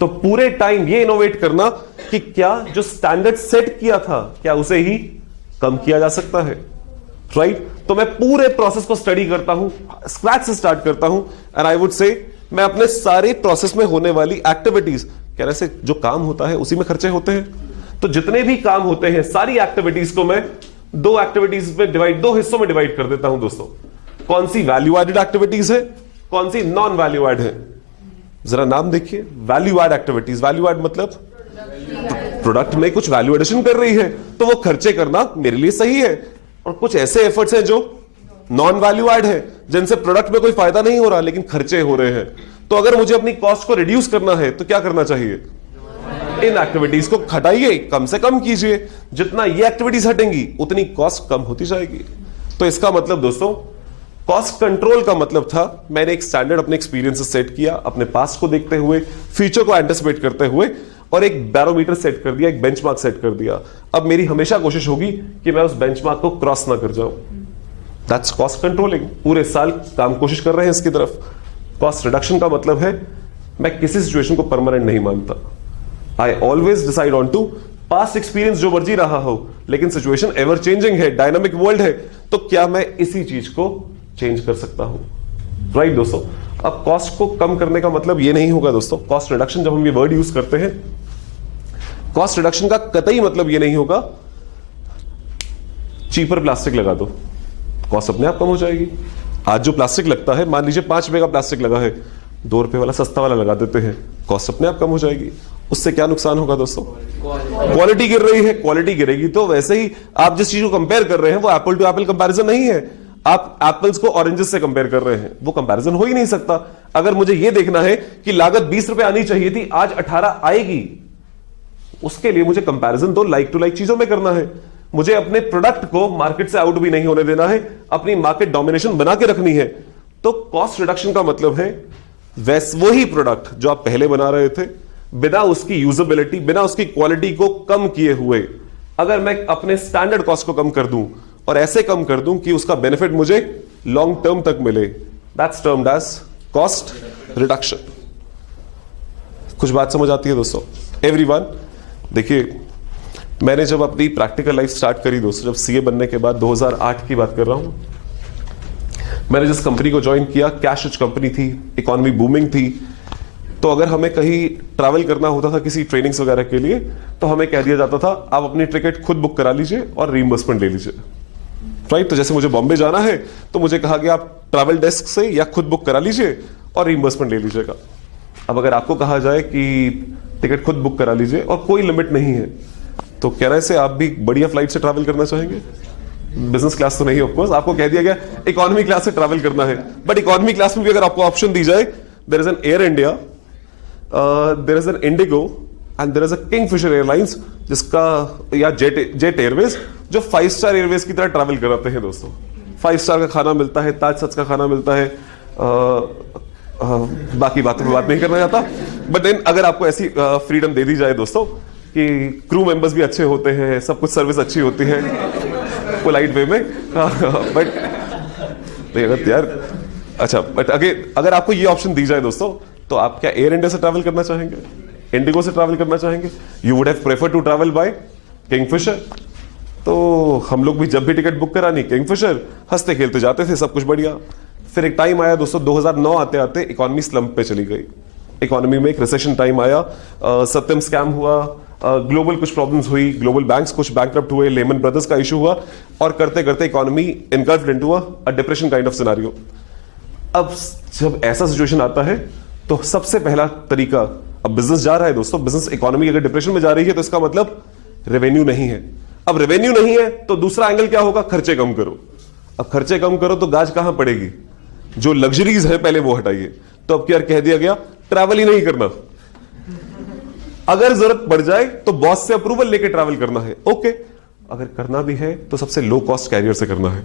तो पूरे टाइम ये इनोवेट करना कि क्या जो स्टैंडर्ड सेट किया था क्या उसे ही कम किया जा सकता है, राइट? तो मैं पूरे प्रोसेस को स्टडी करता हूं, स्क्रैच से स्टार्ट करता हूं, एंड आई वुड से मैं अपने सारे प्रोसेस में होने वाली एक्टिविटीज, क्या ऐसे जो काम होता है उसी में खर्चे होते हैं, तो जितने भी काम होते हैं सारी एक्टिविटीज को मैं दो एक्टिविटीज में डिवाइड, दो हिस्सों में डिवाइड कर देता हूं दोस्तों। कौन सी वैल्यू एडेड एक्टिविटीज है, कौन सी नॉन वैल्यू एड है? जरा नाम देखिए, value add activities. Value add मतलब प्रोडक्ट में कुछ वैल्यू एडिशन कर रही है तो वो खर्चे करना मेरे लिए सही है, और कुछ ऐसे एफर्ट्स हैं जो नॉन वैल्यू एड है जिनसे प्रोडक्ट में कोई फायदा नहीं हो रहा लेकिन खर्चे हो रहे हैं। तो अगर मुझे अपनी कॉस्ट को रिड्यूस करना है तो क्या करना चाहिए? इन एक्टिविटीज को हटाइए, कम से कम कीजिए। जितना ये एक्टिविटीज हटेंगी उतनी कॉस्ट कम होती जाएगी। तो इसका मतलब दोस्तों, कॉस्ट कंट्रोल का मतलब था मैंने एक स्टैंडर्ड अपने एक्सपीरियंस से सेट किया, अपने पास्ट को देखते हुए, फ्यूचर को एंटिसिपेट करते हुए, और एक बैरोमीटर सेट कर दिया, एक बेंचमार्क सेट कर दिया। अब मेरी हमेशा कोशिश होगी कि मैं उस बेंचमार्क को क्रॉस ना कर जाऊं। That's cost controlling. पूरे साल काम कोशिश कर रहे हैं इसकी तरफ। कॉस्ट रिडक्शन का मतलब है मैं किसी सिचुएशन को परमानेंट नहीं मानता। I always decide on to past experience जो मर्जी रहा हो, लेकिन सिचुएशन एवर चेंजिंग है, डायनामिक वर्ल्ड है, तो क्या मैं इसी चीज को चेंज कर सकता हूं? राइट दोस्तों, अब कॉस्ट को कम करने का मतलब ये नहीं होगा दोस्तों, कॉस्ट रिडक्शन जब हम ये वर्ड यूज करते हैं, कॉस्ट रिडक्शन का कतई मतलब ये नहीं होगा चीपर प्लास्टिक लगा दो, कॉस्ट अपने आप कम हो जाएगी। आज जो प्लास्टिक लगता है, मान लीजिए 5 रुपए का प्लास्टिक लगा है, 2 रुपए वाला सस्ता वाला लगा देते हैं, कॉस्ट अपने आप कम हो जाएगी। उससे क्या नुकसान होगा दोस्तों? क्वालिटी गिर रही है, क्वालिटी गिरेगी तो वैसे ही आप जिस चीज को कंपेयर कर रहे हैं वो एप्पल टू एप्पल कंपैरिजन नहीं है, आप एप्पल्स को ऑरेंजेस से कंपेयर कर रहे हैं, वो कंपैरिजन हो ही नहीं सकता। अगर मुझे ये देखना है कि लागत 20 रुपए आनी चाहिए थी, आज 18 आएगी, उसके लिए मुझे कंपैरिजन तो लाइक टू लाइक चीजों में करना है। मुझे अपने प्रोडक्ट को मार्केट से आउट भी नहीं होने देना है, अपनी मार्केट डोमिनेशन बना के रखनी है। तो कॉस्ट रिडक्शन का मतलब है वही प्रोडक्ट जो आप पहले बना रहे थे, बिना उसकी यूजेबिलिटी, बिना उसकी क्वालिटी को कम किए हुए, अगर मैं अपने स्टैंडर्ड कॉस्ट को कम कर दूं और ऐसे कम कर दूं कि उसका बेनिफिट मुझे लॉन्ग टर्म तक मिले, that's termed as cost reduction. कुछ बात समझ आती है दोस्तों? एवरीवन, देखिए मैंने जब अपनी प्रैक्टिकल लाइफ स्टार्ट करी दोस्तों, जब सीए बनने के बाद 2008 की बात कर रहा हूं, मैंने जिस कंपनी को ज्वाइन किया, कैश रिच कंपनी थी, इकोनॉमी बूमिंग थी, तो अगर हमें कहीं ट्रैवल करना होता था किसी ट्रेनिंग्स वगैरह के लिए, तो हमें कह दिया जाता था आप अपनी टिकट खुद बुक करा लीजिए और रीइंबर्समेंट ले लीजिए। राइट, तो जैसे मुझे बॉम्बे जाना है तो मुझे कहा गया आप ट्रैवल डेस्क से या खुद बुक करा लीजिए और रीइंबर्समेंट ले लीजिएगा। अब अगर आपको कहा जाए कि टिकट खुद बुक करा लीजिए और कोई लिमिट नहीं है, तो कहने से आप भी बढ़िया फ्लाइट से ट्रैवल करना चाहेंगे? बिजनेस क्लास तो नहीं, ऑफ कोर्स आपको कह दिया गया इकोनॉमी क्लास से ट्रैवल करना है, बट इकोनॉमी क्लास में भी अगर आपको ऑप्शन दी जाए, there is an Air India, there is an IndiGo and there is a Kingfisher Airlines, जिसका या जेट एयरवेज, जो 5 स्टार एयरवेज की तरह ट्रैवल कराते हैं दोस्तों। 5 स्टार का खाना मिलता है, ताज सच का खाना मिलता है, बाकी बातों पर बात नहीं करना चाहता, बट देन अगर आपको ऐसी फ्रीडम दे दी जाए दोस्तों कि क्रू मेंबर्स भी अच्छे होते हैं, सब कुछ सर्विस अच्छी होती है पोलाइट वे में, बट यार अच्छा, बट अगर आपको ये ऑप्शन दी जाए दोस्तों, तो आप क्या एयर इंडिया से ट्रैवल करना चाहेंगे, इंडिगो से ट्रैवल करना चाहेंगे? You would have prefer to travel by Kingfisher. तो हम लोग भी जब भी टिकट बुक करानी किंगफिशर, हंसते खेलते जाते थे, सब कुछ बढ़िया। फिर एक टाइम आया दोस्तों 2009 आते आते इकोनॉमी स्लम्प पे चली गई, इकोनॉमी में एक रिसेशन टाइम आया, सत्यम स्कैम हुआ, ग्लोबल कुछ प्रॉब्लम्स हुई, ग्लोबल बैंक्स कुछ बैंकरप्ट हुए, लेमन ब्रदर्स का इशू हुआ, और करते करते economy engulfed into a depression kind of scenario. अब जब ऐसा सिचुएशन आता है तो सबसे पहला तरीका, अब बिजनेस जा रहा है दोस्तों, बिजनेस इकोनॉमी अगर डिप्रेशन में जा रही है तो इसका मतलब रेवेन्यू नहीं है। अब रेवेन्यू नहीं है तो दूसरा एंगल क्या होगा? खर्चे कम करो। अब खर्चे कम करो तो गाज कहां पड़ेगी? जो लग्जरीज है पहले वो हटाइए। तो अब क्या कह दिया गया? ट्रैवल ही नहीं करना, अगर जरूरत पड़ जाए तो बॉस से अप्रूवल लेके ट्रैवल करना है। ओके, अगर करना भी है तो सबसे लो कॉस्ट कैरियर से करना है।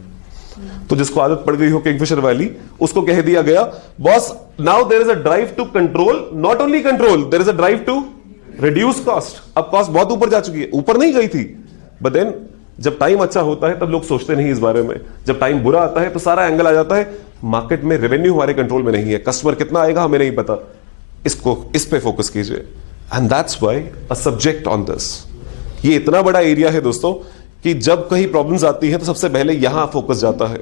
तो जिसको आदत पड़ गई हो किंगफिशर वाली, उसको कह दिया गया boss now there is a drive to control, not only control, there is a drive to reduce cost. अब कॉस्ट बहुत ऊपर जा चुकी है, ऊपर नहीं गई थी, बट देन जब टाइम अच्छा होता है तब लोग सोचते नहीं इस बारे में, जब टाइम बुरा आता है तो सारा एंगल आ जाता है मार्केट में रेवेन्यू हमारे कंट्रोल में नहीं है, कस्टमर कितना आएगा हमें नहीं पता, इसको इस पे फोकस कीजिए। And that's why a subject on this, ये इतना बड़ा एरिया है दोस्तों कि जब कहीं प्रॉब्लम्स आती है तो सबसे पहले यहां फोकस जाता है।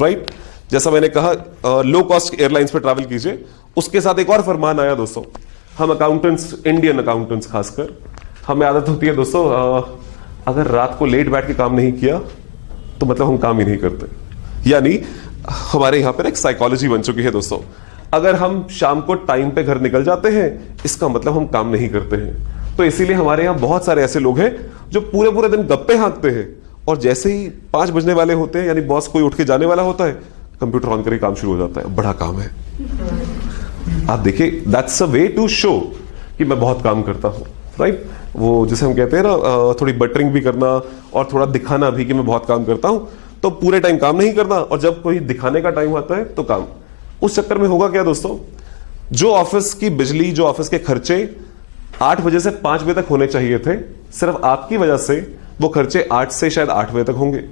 राइट, जैसा मैंने कहा लो कॉस्ट एयरलाइंस पे ट्रैवल कीजिए। उसके साथ एक और फरमान आया दोस्तों, हम अकाउंटेंट्स, इंडियन अकाउंटेंट्स खासकर, हमें आदत होती है दोस्तों अगर रात को लेट बैठ के काम नहीं किया तो मतलब हम काम ही नहीं करते। यानी हमारे यहां पर एक साइकोलॉजी बन चुकी है दोस्तों, अगर हम शाम को टाइम पे घर निकल जाते हैं इसका मतलब हम काम नहीं करते हैं। तो इसीलिए हमारे यहां बहुत सारे ऐसे लोग हैं जो पूरे पूरे दिन गप्पे हाँकते हैं और जैसे ही 5 बजने वाले होते हैं, यानी बॉस कोई उठ के जाने वाला होता है, कंप्यूटर ऑन करके काम शुरू हो जाता है, बड़ा काम है। आप देखिए, that's a way to show कि मैं बहुत काम करता हूं। राइट, वो जैसे हम कहते हैं ना, थोड़ी बटरिंग भी करना और थोड़ा दिखाना भी कि मैं बहुत काम करता हूं। तो पूरे टाइम काम नहीं करना और जब कोई दिखाने का टाइम आता है तो काम। उस चक्कर में होगा क्या दोस्तों, जो ऑफिस की बिजली, जो ऑफिस के खर्चे 8 बजे से 5 बजे तक होने चाहिए थे, सिर्फ आपकी वजह से वो खर्चे 8 से शायद 8 बजे तक होंगे।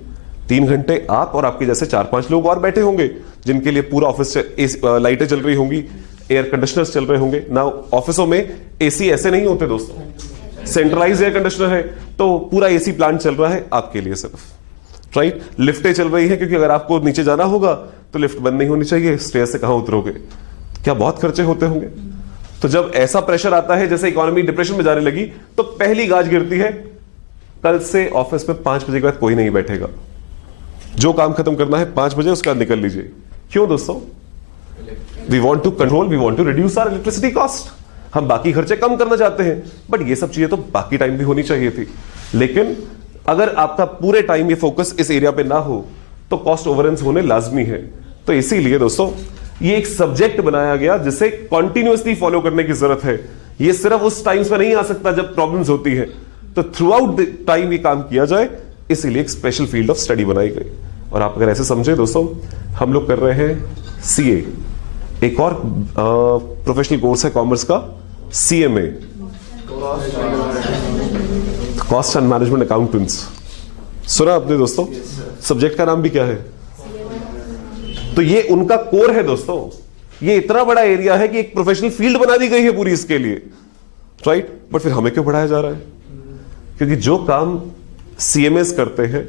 3 घंटे आप और आपके जैसे 4-5 लोग और बैठे होंगे जिनके लिए पूरा ऑफिस लाइटें चल रही होंगी, एयर कंडीशनर्स चल रहे होंगे ना। ऑफिसों में एसी ऐसे नहीं होते दोस्तों, सेंट्रलाइज एयर कंडीशनर है, तो पूरा एसी प्लांट चल रहा है आपके लिए सिर्फ, राइट। लिफ्टें चल रही है क्योंकि अगर आपको नीचे जाना होगा तो लिफ्ट बंद नहीं होनी चाहिए, स्टेयर से कहां उतरोगे, क्या बहुत खर्चे होते होंगे। तो जब ऐसा प्रेशर आता है, जैसे इकोनॉमी डिप्रेशन में जाने लगी, तो पहली गाज गिरती है, कल से ऑफिस में 5 बजे के बाद कोई नहीं बैठेगा, जो काम खत्म करना है 5 बजे उसका निकल लीजिए। क्यों दोस्तों? We want to control, we want to reduce our electricity cost. हम बाकी खर्चे कम करना चाहते हैं, बट ये सब चीजें तो बाकी टाइम भी होनी चाहिए थी। लेकिन अगर आपका पूरे टाइम ये फोकस इस एरिया पे ना हो तो कॉस्ट ओवररन्स होने लाजमी है। तो इसीलिए दोस्तों ये एक सब्जेक्ट बनाया गया जिसे कॉन्टिन्यूअसली फॉलो करने की जरूरत है। ये सिर्फ उस टाइम्स में नहीं आ सकता जब प्रॉब्लम्स होती है, तो थ्रू आउट द टाइम ये काम किया जाए, इसीलिए एक स्पेशल फील्ड ऑफ स्टडी बनाई गई। और आप अगर ऐसे समझे दोस्तों, हम लोग कर रहे हैं सीए, एक और प्रोफेशनल कोर्स है कॉमर्स का, CMA, cost and management accountants. सुना आपने दोस्तों? सब्जेक्ट का नाम भी क्या है? तो ये उनका कोर है दोस्तों। ये इतना बड़ा एरिया है कि एक प्रोफेशनल फील्ड बना दी गई है पूरी इसके लिए, राइट। बट फिर हमें क्यों बढ़ाया जा रहा है? क्योंकि जो काम सीएमएस करते हैं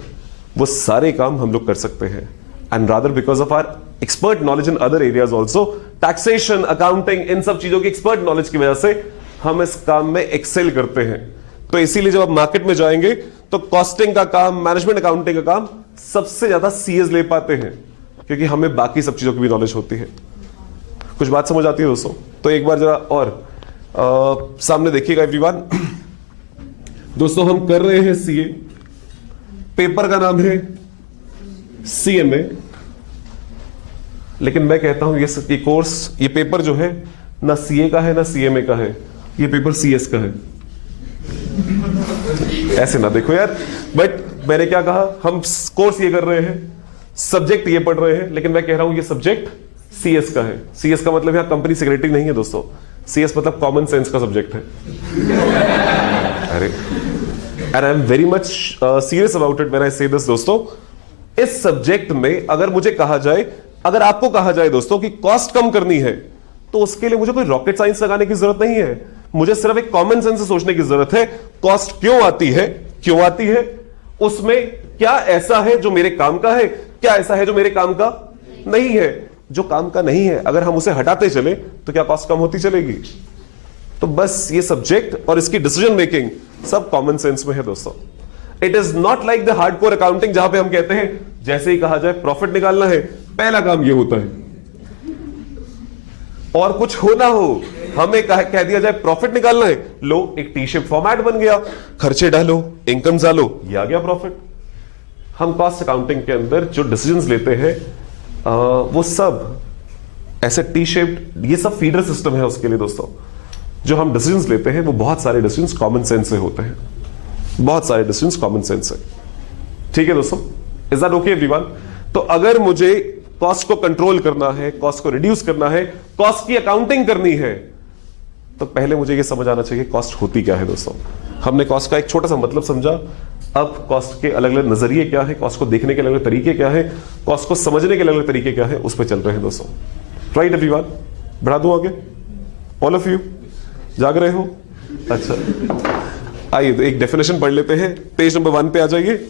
वो सारे काम हम लोग कर सकते हैं, and rather because of our expert knowledge in other areas also, taxation, accounting, इन सब चीजों की एक्सपर्ट नॉलेज की वजह से हम इस काम में एक्सेल करते हैं। तो इसीलिए जब आप मार्केट में जाएंगे तो कॉस्टिंग का काम, मैनेजमेंट अकाउंटिंग का काम सबसे ज्यादा सीएस ले पाते हैं, क्योंकि हमें बाकी सब चीजों की भी नॉलेज होती है। कुछ बात समझ आती है दोस्तों? तो एक बार जरा और सामने देखिएगा एवरीवन। दोस्तों हम कर रहे हैं सीए, पेपर का नाम है सीएमए, लेकिन मैं कहता हूं ये कोर्स, ये पेपर जो है ना सीए का है ना सीएमए का है, ये पेपर सीएस का है। ऐसे ना देखो यार, बट मैंने क्या कहा, हम कोर्स ये कर रहे हैं, सब्जेक्ट ये पढ़ रहे हैं, लेकिन मैं कह रहा हूं ये सब्जेक्ट सीएस का है। सीएस का मतलब यहां कंपनी सेक्रेटरी नहीं है दोस्तों, सीएस मतलब कॉमन सेंस का सब्जेक्ट है। अरे and I am very much serious about it when I से दिस दोस्तों। इस सब्जेक्ट में अगर मुझे कहा जाए, अगर आपको कहा जाए दोस्तों कि कॉस्ट कम करनी है, तो उसके लिए मुझे कोई रॉकेट साइंस लगाने की जरूरत नहीं है, मुझे सिर्फ एक कॉमन सेंस से सोचने की जरूरत है। कॉस्ट क्यों आती है, क्यों आती है, उसमें क्या ऐसा है जो मेरे काम का है, क्या ऐसा है जो मेरे काम का नहीं है। जो काम का नहीं है अगर हम उसे हटाते चले तो क्या कॉस्ट कम होती चलेगी? तो बस ये सब्जेक्ट और इसकी डिसीजन मेकिंग सब कॉमन सेंस में है दोस्तों। It is not like the hardcore accounting जहां पे हम कहते हैं जैसे ही कहा जाए प्रॉफिट निकालना है, पहला काम ये होता है, और कुछ हो ना हो हमें कह दिया जाए प्रॉफिट निकालना है, लो एक टी शेप फॉर्मेट बन गया, खर्चे डालो, इनकम डालो, ये आ गया प्रॉफिट। हम कॉस्ट अकाउंटिंग के अंदर जो डिसीजंस लेते हैं वो सब ऐसे टी शेप्ड, ये सब फीडर सिस्टम है उसके लिए दोस्तों। जो हम डिसीजंस लेते हैं वो बहुत सारे डिसीजंस कॉमन सेंस से होते हैं, बहुत सारे डिसीजंस कॉमन सेंस से। ठीक है दोस्तों, इज दैट ओके एवरीवन? तो अगर मुझे कॉस्ट को कंट्रोल करना है, कॉस्ट को रिड्यूस करना है, कॉस्ट की अकाउंटिंग करनी है, तो पहले मुझे यह समझ आना चाहिए कॉस्ट होती क्या है दोस्तों। हमने कॉस्ट का एक छोटा सा मतलब समझा, अब कॉस्ट के अलग अलग नजरिए क्या है, कॉस्ट को देखने के अलग अलग तरीके क्या है, कॉस्ट को समझने के अलग अलग तरीके क्या है, उस पर चल रहे हैं दोस्तों। Right everyone? बढ़ा दूं आगे? ऑल ऑफ यू जाग रहे हो? अच्छा आइए तो एक डेफिनेशन पढ़ लेते हैं, पेज नंबर 1 पे आ जाइए।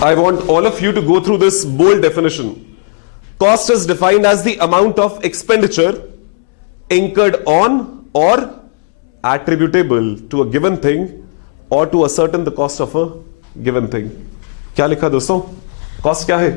I want all of you to go through this bold definition. Cost is defined as the amount of expenditure incurred on or attributable to a given thing or to ascertain the cost of a given thing. क्या लिखा दोस्तों? Cost क्या है?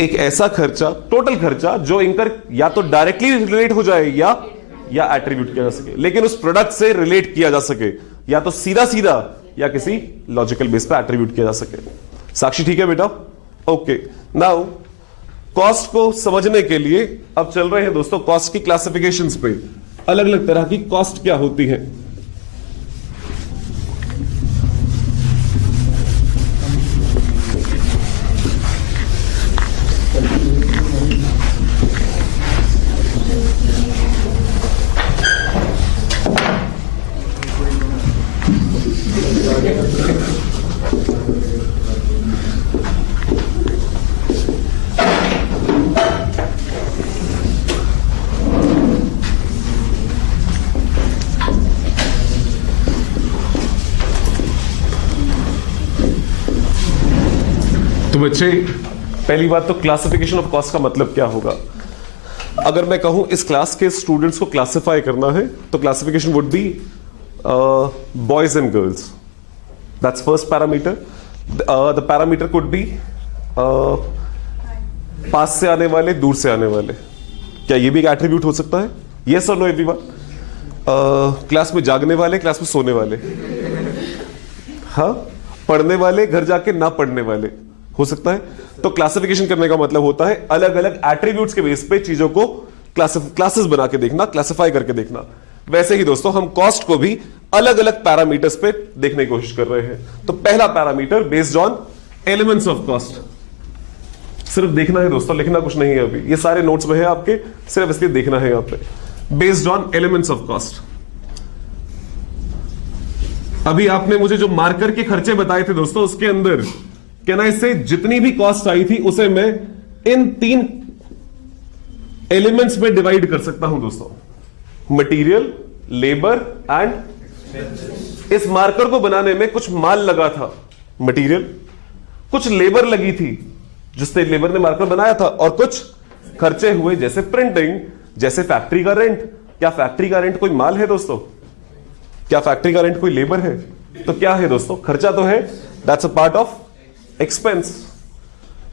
एक ऐसा खर्चा, total खर्चा जो इनकर या तो डायरेक्टली रिलेट हो जाए या एट्रीब्यूट किया जा सके, लेकिन उस प्रोडक्ट से रिलेट किया जा सके, या तो सीधा सीधा या किसी लॉजिकल बेस पे एट्रीब्यूट किया जा सके। साक्षी ठीक है बेटा? ओके, नाउ कॉस्ट को समझने के लिए अब चल रहे हैं दोस्तों कॉस्ट की क्लासिफिकेशंस पे। अलग अलग तरह की कॉस्ट क्या होती है। तो बच्चे, पहली बात तो क्लासिफिकेशन ऑफ कॉस्ट का मतलब क्या होगा? अगर मैं कहूं इस क्लास के स्टूडेंट्स को क्लासिफाई करना है तो classification would be boys and girls. That's first parameter. The parameter could be पास से आने वाले, दूर से आने वाले. क्या ये भी एक एट्रीब्यूट हो सकता है? यस और नो एवरीवन? क्लास में जागने वाले, क्लास में सोने वाले, हाँ, पढ़ने वाले, घर जाके ना पढ़ने वाले, हो सकता है. तो क्लासिफिकेशन करने का मतलब होता है अलग अलग एट्रीब्यूट्स के बेस पे चीजों को क्लासेस बना के देखना, क्लासिफाई करके देखना. वैसे ही दोस्तों हम कॉस्ट को भी अलग अलग पैरामीटर्स पे देखने की कोशिश कर रहे हैं. तो पहला parameter based on elements of cost. सिर्फ देखना है दोस्तों, लिखना कुछ नहीं है अभी. ये सारे नोट्स में है आपके, सिर्फ इसलिए देखना है यहां पे. Based on elements of cost. अभी आपने मुझे जो मार्कर के खर्चे बताए थे दोस्तों, उसके अंदर क्या ना, इससे जितनी भी कॉस्ट आई थी उसे मैं इन 3 एलिमेंट्स में डिवाइड कर सकता हूं दोस्तों. Material, labour and. इस मार्कर को बनाने में कुछ माल लगा था, मटेरियल, कुछ लेबर लगी थी जिसने लेबर ने मार्कर बनाया था, और कुछ खर्चे हुए जैसे प्रिंटिंग, जैसे फैक्ट्री का रेंट. क्या फैक्ट्री का रेंट कोई माल है दोस्तों? क्या फैक्ट्री का रेंट कोई लेबर है? तो क्या है दोस्तों? खर्चा तो है. That's a part of expense.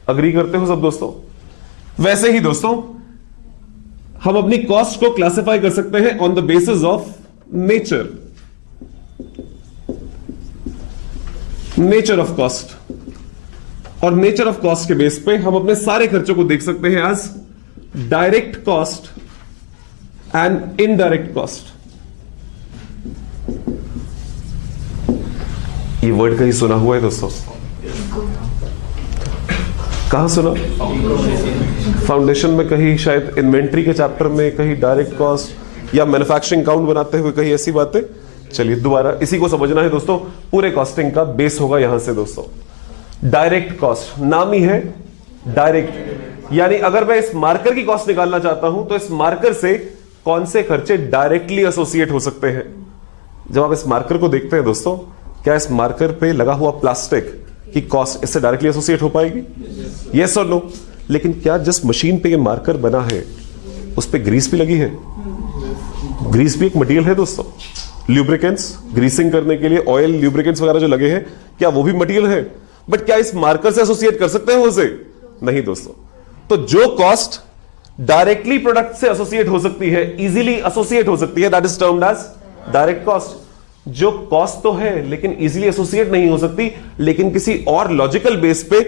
Agree करते हो सब दोस्तों? वैसे ही दोस्तों हम अपनी कॉस्ट को क्लासिफाई कर सकते हैं on the basis of nature. Nature of cost. और नेचर ऑफ कॉस्ट के बेस पे हम अपने सारे खर्चों को देख सकते हैं as direct cost and indirect cost. ये वर्ड कहीं सुना हुआ है दोस्तों? कहां सुना? फाउंडेशन में कहीं, शायद इन्वेंट्री के चैप्टर में कहीं, डायरेक्ट कॉस्ट या मैन्युफैक्चरिंग अकाउंट बनाते हुए कहीं ऐसी बातें. चलिए दोबारा इसी को समझना है दोस्तों. पूरे कॉस्टिंग का बेस होगा यहां से दोस्तों. डायरेक्ट कॉस्ट, नाम ही है डायरेक्ट. यानी अगर मैं इस मार्कर की कॉस्ट निकालना चाहता हूं तो इस मार्कर से कौन से खर्चे डायरेक्टली एसोसिएट हो सकते हैं. जब आप इस मार्कर को देखते हैं दोस्तों, क्या इस मार्कर पे लगा हुआ प्लास्टिक की कॉस्ट इससे डायरेक्टली एसोसिएट हो पाएगी? यस और नो? लेकिन क्या जिस मशीन पे ये मार्कर बना है उस पे ग्रीस भी लगी है? ग्रीस भी एक मटेरियल है दोस्तों. ल्यूब्रिकेंट्स, ग्रीसिंग करने के लिए ऑयल, ल्यूब्रिकेंट्स वगैरह जो लगे हैं, क्या वो भी मटेरियल है? बट क्या इस मार्कर से एसोसिएट कर सकते हैं उसे? नहीं दोस्तों. तो जो कॉस्ट डायरेक्टली प्रोडक्ट से एसोसिएट हो सकती है, इजीली एसोसिएट हो सकती है, that is termed as direct cost. जो कॉस्ट तो है लेकिन इजीली एसोसिएट नहीं हो सकती, लेकिन किसी और लॉजिकल बेस पे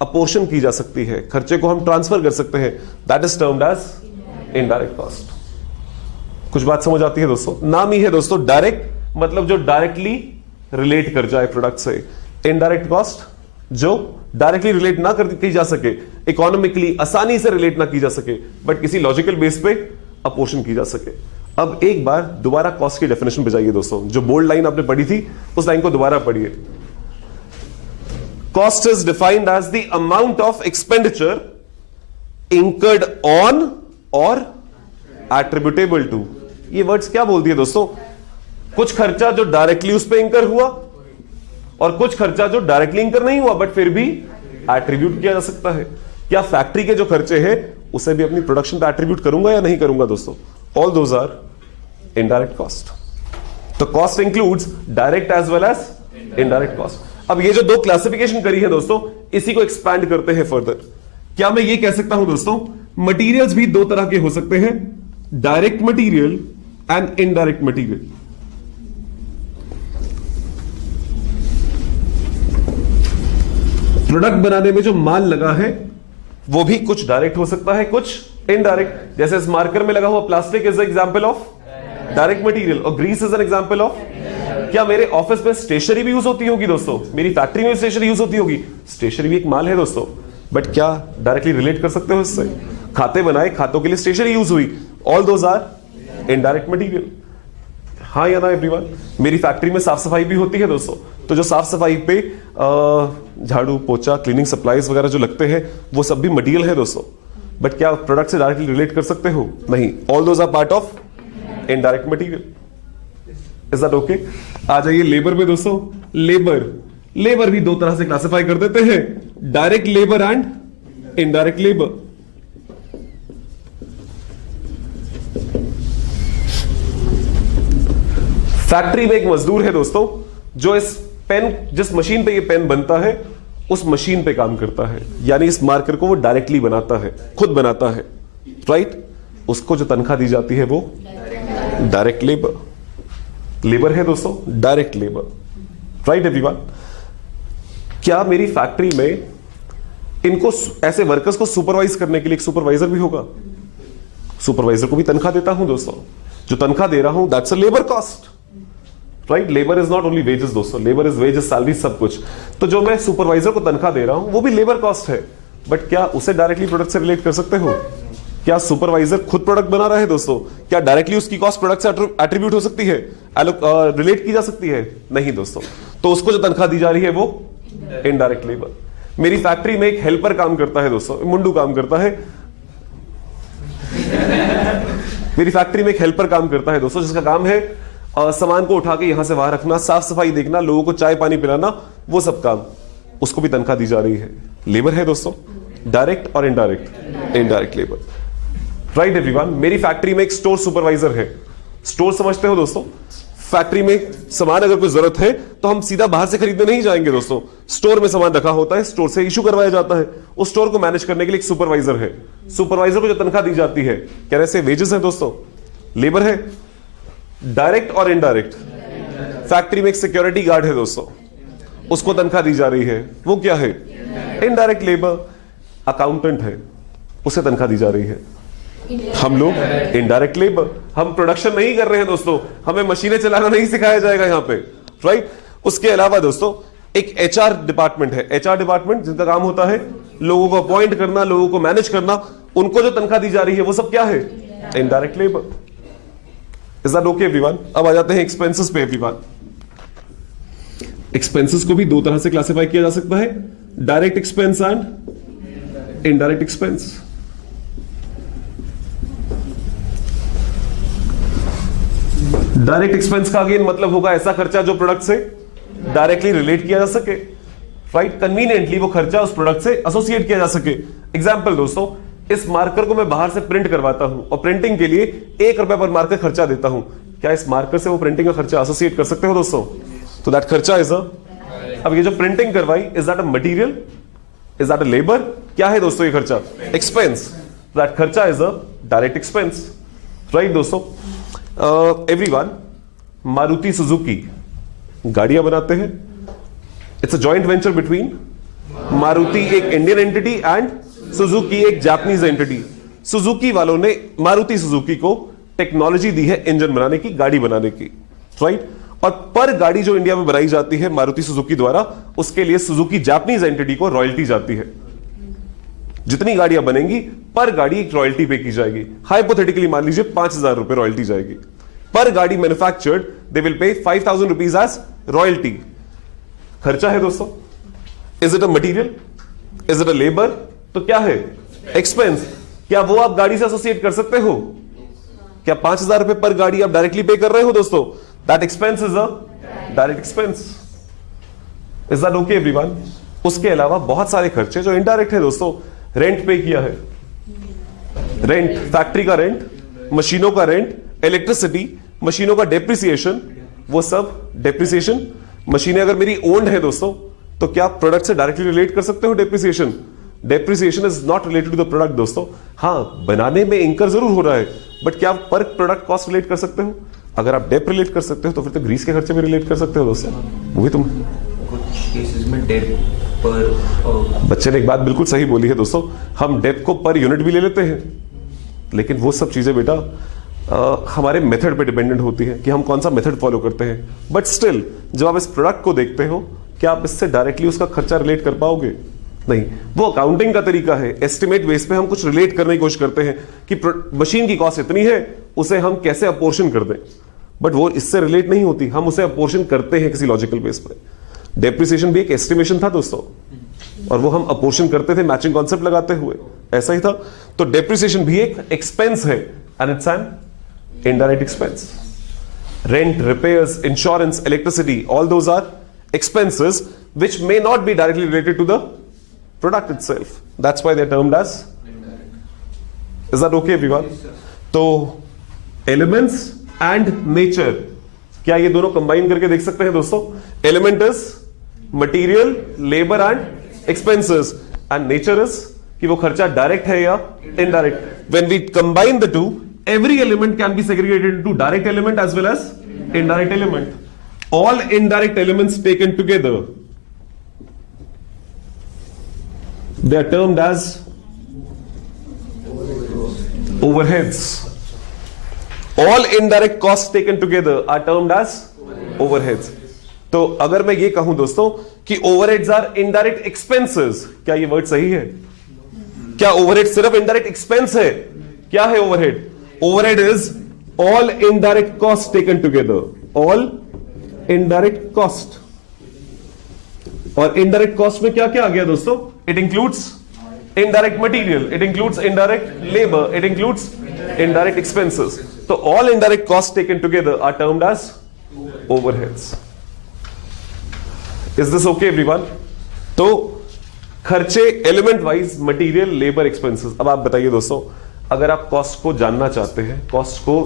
अपोर्शन की जा सकती है, खर्चे को हम ट्रांसफर कर सकते हैं, that is termed as indirect cost. कुछ बात समझ आती है दोस्तों? नाम ही है दोस्तों डायरेक्ट, मतलब जो डायरेक्टली रिलेट कर जाए प्रोडक्ट से. इनडायरेक्ट कॉस्ट जो डायरेक्टली रिलेट ना कर की जा सके, इकोनॉमिकली आसानी से रिलेट ना की जा सके, बट किसी लॉजिकल बेस पे अपोर्शन की जा सके. अब एक बार दोबारा कॉस्ट की डेफिनेशन पे जाइए दोस्तों. जो बोल्ड लाइन आपने पढ़ी थी उस लाइन को दोबारा पढ़िए. Cost is defined as the amount of expenditure incurred on और एट्रीब्यूटेबल टू. ये वर्ड्स क्या बोल दिए दोस्तों? कुछ खर्चा जो डायरेक्टली उस पर इंकर हुआ और कुछ खर्चा जो डायरेक्टली इंकर नहीं हुआ बट फिर भी एट्रीब्यूट किया जा सकता है. क्या फैक्ट्री के जो खर्चे हैं उसे भी अपनी प्रोडक्शन पे एट्रीब्यूट करूंगा या नहीं करूंगा दोस्तों? All those are indirect cost. तो cost includes direct as well as indirect cost. अब ये जो दो क्लासिफिकेशन करी है दोस्तों, इसी को एक्सपैंड करते हैं फर्दर. क्या मैं ये कह सकता हूं दोस्तों, मटीरियल्स भी दो तरह के हो सकते हैं, direct material and indirect material. Product बनाने में जो माल लगा है वो भी कुछ डायरेक्ट हो सकता है, कुछ इनडायरेक्ट. जैसे इस मार्कर में लगा हुआ plastic is example of direct material और grease is an example of. क्या मेरे ऑफिस में स्टेशनरी भी यूज होती होगी दोस्तों? मेरी फैक्ट्री में स्टेशनरी यूज होती होगी? स्टेशनरी भी एक माल है दोस्तों, बट क्या डायरेक्टली रिलेट कर सकते हो इससे? खाते बनाए, खातों के लिए स्टेशनरी यूज हुई, all those are indirect material. हाँ या ना एवरीवन? मेरी फैक्ट्री में साफ सफाई भी होती है दोस्तों, तो जो साफ सफाई पे झाड़ू, पोछा, क्लीनिंग सप्लाईज वगैरह जो लगते हैं वो सब भी मटेरियल है दोस्तों, बट क्या प्रोडक्ट से डायरेक्टली रिलेट कर सकते हो? नहीं. All those are part of indirect material. Is that okay? आ जाइए लेबर पे दोस्तों. लेबर, लेबर भी दो तरह से क्लासिफाई कर देते हैं, direct labour and indirect labour. Factory में एक मजदूर है दोस्तों, जो जिस मशीन पे ये पेन बनता है उस मशीन पे काम करता है, यानी इस मार्कर को वो डायरेक्टली बनाता है, खुद बनाता है, राइट। उसको जो तनख्वाह दी जाती है वो डायरेक्ट लेबर है दोस्तों, डायरेक्ट लेबर, राइट एवरीवन। क्या मेरी फैक्ट्री में इनको ऐसे वर्कर्स को सुपरवाइज करने के लिए एक सुपरवाइजर भी होगा? सुपरवाइजर को भी तनख्वाह देता हूं दोस्तों, जो तनख्वाह दे रहा हूं that's a labour cost, right. Labour is not only wages दोस्तों, लेबर इज वेजेस, सैलरी, सब कुछ। तो जो मैं सुपरवाइजर को तनख्वाह दे रहा हूं वो भी लेबर कॉस्ट है, बट क्या उसे डायरेक्टली प्रोडक्ट से रिलेट कर सकते हो? क्या सुपरवाइजर खुद प्रोडक्ट बना रहा है दोस्तों? क्या डायरेक्टली उसकी कॉस्ट प्रोडक्ट से एट्रीब्यूट हो सकती है, रिलेट की जा सकती है? नहीं दोस्तों। तो उसको जो तनख्वाह दी जा रही है वो इनडायरेक्ट लेबर। मेरी फैक्ट्री में एक हेल्पर काम करता है दोस्तों, मुंडू काम करता है। मेरी फैक्ट्री में एक हेल्पर काम करता है दोस्तों, जिसका काम है सामान को उठा के यहां से वहां रखना, साफ सफाई देखना, लोगों को चाय पानी पिलाना, वो सब काम। उसको भी तनख्वाह दी जा रही है, लेबर है दोस्तों, डायरेक्ट और indirect, indirect labour, right everyone. मेरी फैक्ट्री में एक स्टोर सुपरवाइजर है। स्टोर समझते हो दोस्तों? फैक्ट्री में सामान अगर कोई जरूरत है तो हम सीधा बाहर से खरीदने नहीं जाएंगे दोस्तों, स्टोर में सामान रखा होता है, स्टोर से इशू करवाया जाता है। उस स्टोर को मैनेज करने के लिए एक सुपरवाइजर है। सुपरवाइजर को जो तनख्वाह दी जाती है, क्या ऐसे वेजेस है दोस्तों, लेबर है, डायरेक्ट और इनडायरेक्ट। फैक्ट्री में एक सिक्योरिटी गार्ड है दोस्तों, उसको तनख्वाह दी जा रही है, वो क्या है, इनडायरेक्ट लेबर। अकाउंटेंट है, उसे तनख्वाह दी जा रही है, हम लोग इनडायरेक्ट लेबर। हम प्रोडक्शन नहीं कर रहे हैं दोस्तों, हमें मशीनें चलाना नहीं सिखाया जाएगा यहां पे, राइट। उसके अलावा दोस्तों एक एचआर डिपार्टमेंट है, एचआर डिपार्टमेंट जिनका काम होता है लोगों को अपॉइंट करना, लोगों को मैनेज करना, उनको जो तनख्वाह दी जा रही है वो सब क्या है, indirect labour. Is that okay everyone? अब आ जाते हैं एक्सपेंसेस पे एवरीवन। एक्सपेंसेस को भी दो तरह से क्लासिफाई किया जा सकता है, direct expense and indirect expense. Direct expense का अगेन मतलब होगा ऐसा खर्चा जो प्रोडक्ट से डायरेक्टली रिलेट किया जा सके, राइट। कन्वीनियंटली वो खर्चा उस प्रोडक्ट से एसोसिएट किया जा सके। एग्जांपल दोस्तों, इस मार्कर को मैं बाहर से प्रिंट करवाता हूं और प्रिंटिंग के लिए 1 रुपए पर मार्कर खर्चा देता हूं, क्या इस मार्कर से वो प्रिंटिंग का खर्चा एसोसिएट कर सकते हो दोस्तों? तो दैट खर्चा इज अब ये जो प्रिंटिंग करवाई, is that a material, is that a labour? क्या है दोस्तों ये खर्चा? एक्सपेंस। दैट खर्चा is a direct expense, right दोस्तों। एवरीवन, मारुति सुजुकी गाड़ियां बनाते हैं, it's a joint venture between Maruti एक इंडियन एंटिटी एंड सुजुकी एक जापानीज एंटिटी। सुजुकी वालों ने मारुति सुजुकी को टेक्नोलॉजी दी है इंजन बनाने की, गाड़ी बनाने की, राइट। और पर गाड़ी जो इंडिया में बनाई जाती है मारुति सुजुकी द्वारा, उसके लिए सुजुकी जापानीज एंटिटी को रॉयल्टी जाती है। जितनी गाड़ियां बनेंगी पर गाड़ी एक रॉयल्टी पे की जाएगी। हाइपोथेटिकली मान लीजिए 5,000 रुपए रॉयल्टी जाएगी पर गाड़ी manufactured, they will pay 5,000 rupees as royalty. खर्चा है दोस्तों। Is it a material, is it a labour? तो क्या है, एक्सपेंस। क्या वो आप गाड़ी से एसोसिएट कर सकते हो? क्या 5,000 रुपए पर गाड़ी आप डायरेक्टली पे कर रहे हो दोस्तों? That expense is a direct expense. Is that okay everyone? उसके अलावा बहुत सारे खर्चे जो इनडायरेक्ट है दोस्तों। रेंट पे किया है, रेंट, फैक्ट्री का रेंट, मशीनों का रेंट, इलेक्ट्रिसिटी, मशीनों का डेप्रिसिएशन, वो सब डेप्रिसिएशन। मशीनें अगर मेरी ओन्ड है दोस्तों, तो क्या प्रोडक्ट से डायरेक्टली रिलेट कर सकते हो depreciation? Depreciation is not related to the product दोस्तों। हाँ, बनाने में इंकर जरूर हो रहा है, बट क्या आप पर प्रोडक्ट कॉस्ट रिलेट कर सकते हो? अगर आप डेप रिलेट कर सकते हो तो फिर तो ग्रीस के खर्चे भी रिलेट कर सकते हो दोस्तों। वो भी तुम कुछ केसेस में डेप पर बच्चे ने एक बात बिल्कुल सही बोली है दोस्तों, हम डेप को पर यूनिट भी ले लेते हैं, लेकिन वो सब चीजें बेटा हमारे मेथड पे डिपेंडेंट होती है कि हम कौन सा मेथड फॉलो करते हैं। बट स्टिल जब आप इस प्रोडक्ट को देखते हो, क्या आप इससे डायरेक्टली उसका खर्चा रिलेट कर पाओगे? नहीं। वो अकाउंटिंग का तरीका है, एस्टिमेट बेस पे हम कुछ रिलेट करने की कोशिश करते हैं कि मशीन की कॉस्ट इतनी है, उसे हम कैसे अपोर्शन कर दें, बट वो इससे रिलेट नहीं होती, हम उसे अपोर्शन करते हैं किसी लॉजिकल बेस पे। डेप्रिसिएशन भी एक एस्टिमेशन था दोस्तों, और वो हम अपोर्शन करते थे मैचिंग कॉन्सेप्ट लगाते हुए, ऐसा ही था। तो डेप्रिसिएशन भी एक एक्सपेंस है and it's an indirect expense. Rent, repairs, insurance, electricity, all those are expenses which may not be directly related to the product itself. That's why they're termed as. Is that okay everyone? तो elements and nature, क्या ये दोनों combine करके देख सकते हैं दोस्तों? Element is material, labor and expenses, and nature is कि वो खर्चा डायरेक्ट है या indirect. When we combine the two, every element can be segregated into direct element as well as indirect element. All indirect elements taken together, they are termed as overheads. All indirect costs taken together are termed as overheads. तो अगर मैं ये कहूं दोस्तों कि overheads are indirect expenses, क्या ये word सही है? क्या ओवरहेड सिर्फ इनडायरेक्ट एक्सपेंस है? क्या है overhead? Overhead is all indirect cost taken together. All indirect cost. और इनडायरेक्ट कॉस्ट में क्या क्या आ गया दोस्तों? It includes indirect material, it includes indirect labour, it includes indirect expenses. तो all indirect cost taken together are termed as overheads. Is this okay everyone? तो खर्चे element wise, material, labour, expenses. अब आप बताइए दोस्तों, अगर आप कॉस्ट को जानना चाहते हैं, कॉस्ट को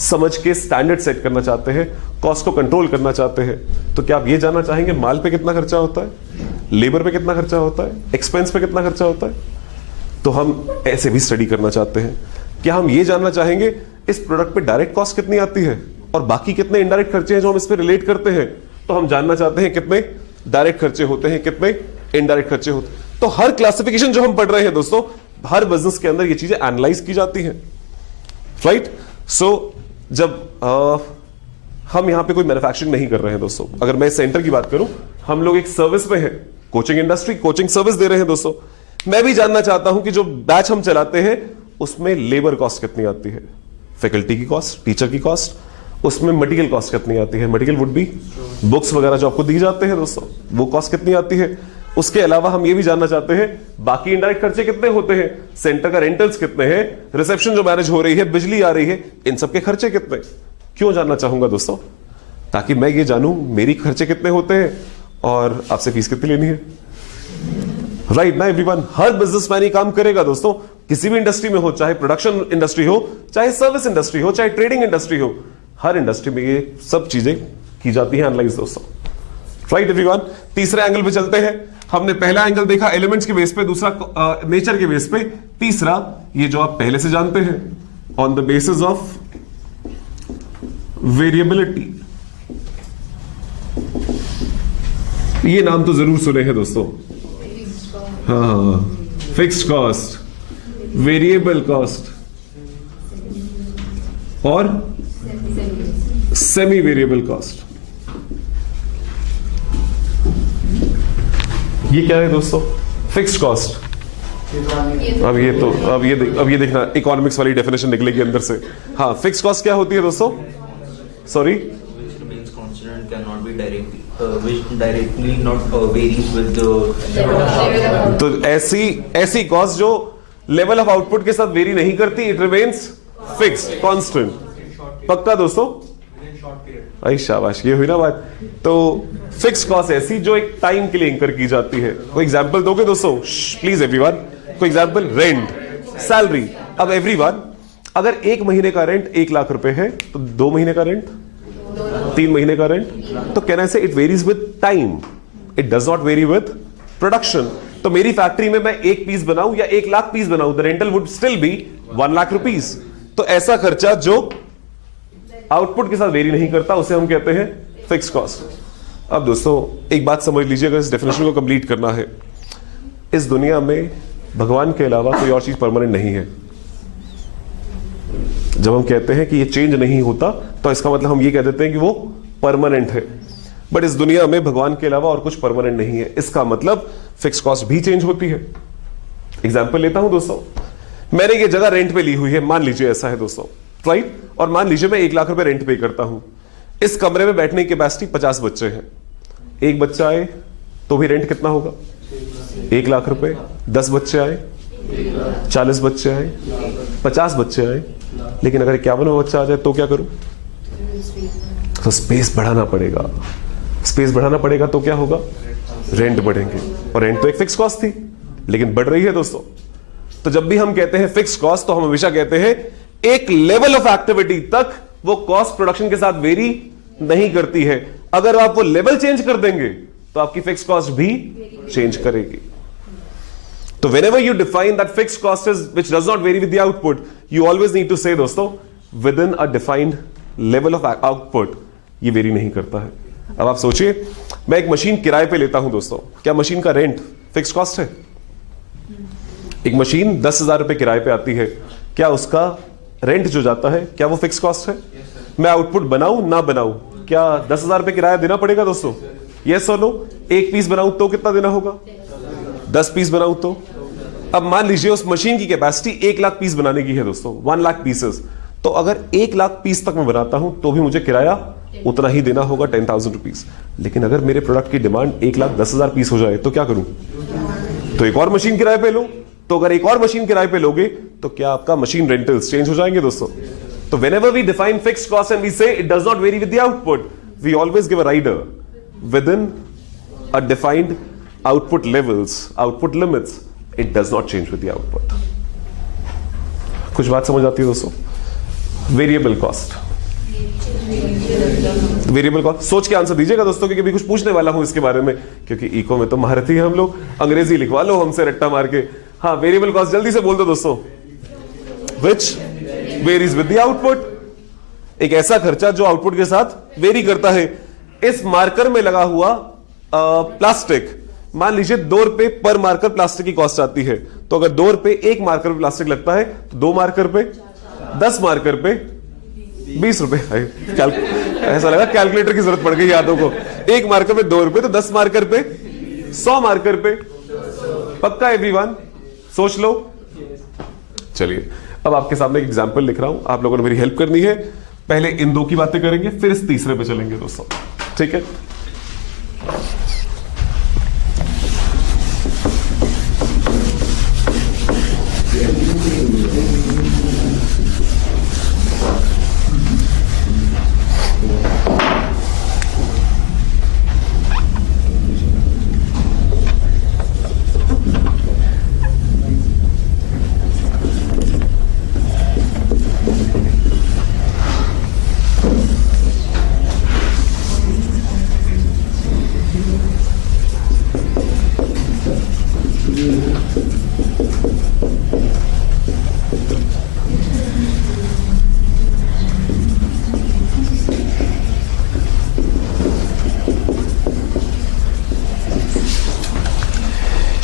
समझ के स्टैंडर्ड सेट करना चाहते हैं, कॉस्ट को कंट्रोल करना चाहते हैं, तो क्या आप ये जानना चाहेंगे माल पे कितना खर्चा होता है, लेबर पे कितना खर्चा होता है, एक्सपेंस पे कितना खर्चा होता है? तो हम ऐसे भी स्टडी करना चाहते हैं. क्या हम ये जानना चाहेंगे इस प्रोडक्ट पे डायरेक्ट कॉस्ट कितनी आती है और बाकी कितने इनडायरेक्ट खर्चे हैं जो हम इस पे रिलेट करते हैं? तो हम जानना चाहते हैं कितने डायरेक्ट खर्चे होते हैं, कितने इनडायरेक्ट खर्चे होते हैं. तो हर क्लासिफिकेशन जो हम पढ़ रहे हैं दोस्तों, हर बिजनेस के अंदर ये चीजें एनालाइज की जाती हैं. राइट? सो जब हम यहां पे कोई मैन्युफैक्चरिंग नहीं कर रहे हैं दोस्तों, अगर मैं इस सेंटर की बात करूं, हम लोग एक सर्विस में हैं, कोचिंग इंडस्ट्री, कोचिंग सर्विस दे रहे हैं दोस्तों. मैं भी जानना चाहता हूं कि जो बैच हम चलाते हैं उसमें लेबर कॉस्ट कितनी आती है, फैकल्टी की कॉस्ट, टीचर की कॉस्ट, उसमें मटेरियल कॉस्ट कितनी आती है, मटेरियल वुड बी बुक्स वगैरह जो आपको दी जाते हैं दोस्तों, वो कॉस्ट कितनी आती है. उसके अलावा हम ये भी जानना चाहते हैं बाकी इनडायरेक्ट खर्चे कितने होते हैं, सेंटर का रेंटल्स कितने हैं, रिसेप्शन जो मैनेज हो रही है, बिजली आ रही है, इन सब के खर्चे कितने. क्यों जानना चाहूंगा दोस्तों? ताकि मैं ये जानूं मेरी खर्चे कितने होते हैं और आपसे फीस कितनी लेनी है. राइट ना एवरीवन? हर बिजनेसमैन ये काम करेगा दोस्तों, किसी भी इंडस्ट्री में हो, चाहे प्रोडक्शन इंडस्ट्री हो, चाहे सर्विस इंडस्ट्री हो, चाहे ट्रेडिंग इंडस्ट्री हो, हर इंडस्ट्री में ये सब चीजें की जाती हैं एनालाइज दोस्तों. Right everyone? तीसरे एंगल पे चलते हैं. हमने पहला एंगल देखा एलिमेंट्स के बेस पे, दूसरा नेचर के बेस पे, तीसरा ये जो आप पहले से जानते हैं, on the basis of variability. ये नाम तो जरूर सुने हैं दोस्तों. हाँ, फिक्स्ड कॉस्ट, वेरिएबल कॉस्ट और सेमी वेरिएबल कॉस्ट. ये क्या है दोस्तों? Fixed cost. अब ये देखना, इकोनॉमिक्स वाली डेफिनेशन निकलेगी अंदर से. हाँ, फिक्स्ड कॉस्ट क्या होती है दोस्तों? सॉरी, तो ऐसी कॉस्ट जो लेवल ऑफ आउटपुट के साथ वेरी नहीं करती, इट रिमेन्स फिक्स्ड, कांस्टेंट. पक्का दोस्तों? आई शाबाश, ये हुई ना बात. तो फिक्स कॉस्ट ऐसी जो एक टाइम के लिए इंकर की जाती है. कोई एग्जांपल दोगे दोस्तों प्लीज एवरीवन? कोई एग्जांपल? Rent, salary. अब एवरीवन, अगर एक महीने का रेंट 1 लाख रुपए है तो 2 महीने का रेंट, 3 महीने का रेंट, तो कैन आई से it varies with time, it does not very with production. तो मेरी फैक्ट्री में मैं 1 पीस बनाऊं या 1 लाख पीस बनाऊं, the rental would still be 1 lakh rupees. तो ऐसा खर्चा जो आउटपुट के साथ वेरी नहीं करता, उसे हम कहते हैं फिक्स कॉस्ट. अब दोस्तों एक बात समझ लीजिए, अगर इस डेफिनेशन को कंप्लीट करना है, इस दुनिया में भगवान के अलावा कोई और चीज परमानेंट नहीं है. जब हम कहते हैं कि ये चेंज नहीं होता, तो इसका मतलब हम ये कह देते हैं कि वो परमानेंट है. बट इस दुनिया में भगवान के अलावा और कुछ परमानेंट नहीं है. इसका मतलब फिक्स कॉस्ट भी चेंज होती है. एग्जाम्पल लेता हूं दोस्तों, मैंने ये जगह रेंट पे ली हुई है, मान लीजिए ऐसा है दोस्तों, राइट? और मान लीजिए मैं 1 लाख रुपए रेंट पे करता हूं. इस कमरे में बैठने की कैपेसिटी 50 बच्चे हैं. एक बच्चा आए तो भी रेंट कितना होगा? 1 लाख रुपए. 10 बच्चे आए, 40 बच्चे आए, 50 बच्चे आए, लेकिन अगर 51वां बच्चा आ जाए तो क्या करूं? तो स्पेस बढ़ाना पड़ेगा. स्पेस बढ़ाना पड़ेगा तो क्या होगा? रेंट बढ़ेंगे, और रेंट तो एक फिक्स कॉस्ट थी लेकिन बढ़ रही है दोस्तों। तो जब भी हम कहते हैं फिक्स कॉस्ट तो हम हमेशा कहते हैं एक लेवल ऑफ एक्टिविटी तक वो कॉस्ट प्रोडक्शन के साथ वेरी नहीं करती है। अगर आप वो लेवल चेंज कर देंगे तो आपकी फिक्स कॉस्ट भी चेंज करेगी। तो whenever you define that fixed cost is which does not vary with the output, you always need to say दोस्तों within a defined level of output ये वेरी नहीं करता है। अब आप सोचिए, मैं एक मशीन किराए पे लेता हूं दोस्तों, क्या मशीन का रेंट फिक्स कॉस्ट है? एक मशीन 10,000 रुपए किराए पे आती है, क्या उसका रेंट जो जाता है क्या वो फिक्स कॉस्ट है? मैं आउटपुट बनाऊं ना बनाऊं, क्या 10,000 रुपए किराया देना पड़ेगा दोस्तों? यस और नो? एक पीस बनाऊं तो कितना देना होगा? 10 पीस बनाऊं तो? अब मान लीजिए उस मशीन की कैपेसिटी 1 लाख पीस बनाने की है दोस्तों, 1 लाख पीसेस। तो अगर 1 लाख पीस तक मैं बनाता हूं तो भी मुझे किराया उतना ही देना होगा, 10,000 रुपीज। लेकिन अगर मेरे प्रोडक्ट की डिमांड 1,10,000 पीस हो जाए तो क्या करूं? तो एक और मशीन किराए पे लो। तो अगर एक और मशीन किराए पे लोगे तो क्या आपका मशीन रेंटल्स चेंज हो जाएंगे दोस्तों? तो whenever we define fixed cost and we say it does not vary with the output, we always give a rider within a defined output levels, output limits. It does not change with the output. कुछ बात समझ आती है दोस्तों? Variable cost, variable cost सोच के answer दीजिएगा दोस्तों, क्योंकि अभी कुछ पूछने वाला हूं इसके बारे में, क्योंकि इको में तो महारथी है हम लोग। अंग्रेजी लिखवा लो हमसे रट्टा मार के। हाँ, वेरिएबल कॉस्ट जल्दी से बोल दो दोस्तों। विच वेरीज विद द आउटपुट। एक ऐसा खर्चा जो आउटपुट के साथ वेरी करता है। इस मार्कर में लगा हुआ प्लास्टिक, मान लीजिए 2 रुपए पर मार्कर प्लास्टिक की कॉस्ट आती है। तो अगर 2 रुपए एक मार्कर पे प्लास्टिक लगता है तो 2 मार्कर पे, 10 मार्कर पे 20 रुपए। ऐसा लगा कैलकुलेटर की जरूरत पड़ गई यादों को। एक मार्कर पे 2 रुपए, तो 10 मार्कर पे, 100 मार्कर पे। पक्का एवरीवन? सोच लो। चलिए, अब आपके सामने एक एग्जांपल लिख रहा हूं, आप लोगों ने मेरी हेल्प करनी है। पहले इन 2 की बातें करेंगे, फिर इस तीसरे पे चलेंगे दोस्तों, ठीक है?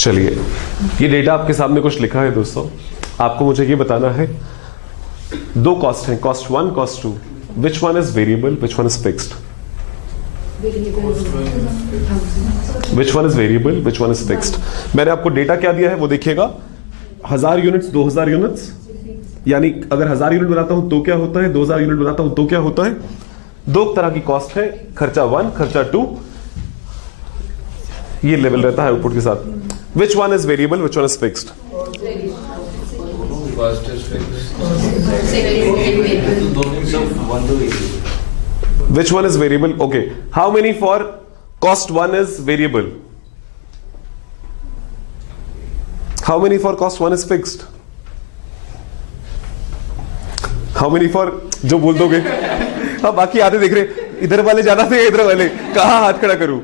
चलिए, ये डेटा आपके सामने कुछ लिखा है दोस्तों। आपको मुझे ये बताना है, 2 कॉस्ट हैं, cost 1, cost 2। Which one is variable, which one is fixed? Which one is variable, which one is fixed? मैंने आपको डेटा क्या दिया है वो देखिएगा। 1000 यूनिट्स, 2000 यूनिट्स, यानी अगर 1000 यूनिट बनाता हूं तो क्या होता है, 2000 यूनिट बनाता हूं तो क्या होता है। 2 तरह की कॉस्ट है, खर्चा 1, खर्चा 2। ये लेवल रहता है आउटपुट के साथ। Which one is variable, which one is fixed? First is fixed. Which one is variable? Okay. How many for cost 1 is variable? How many for cost 1 is fixed? How many for, जो बोल दोगे? हाँ, बाकी आधे देख रहे, इधर वाले ज्यादा थे, इधर वाले कहाँ हाथ खड़ा करूं?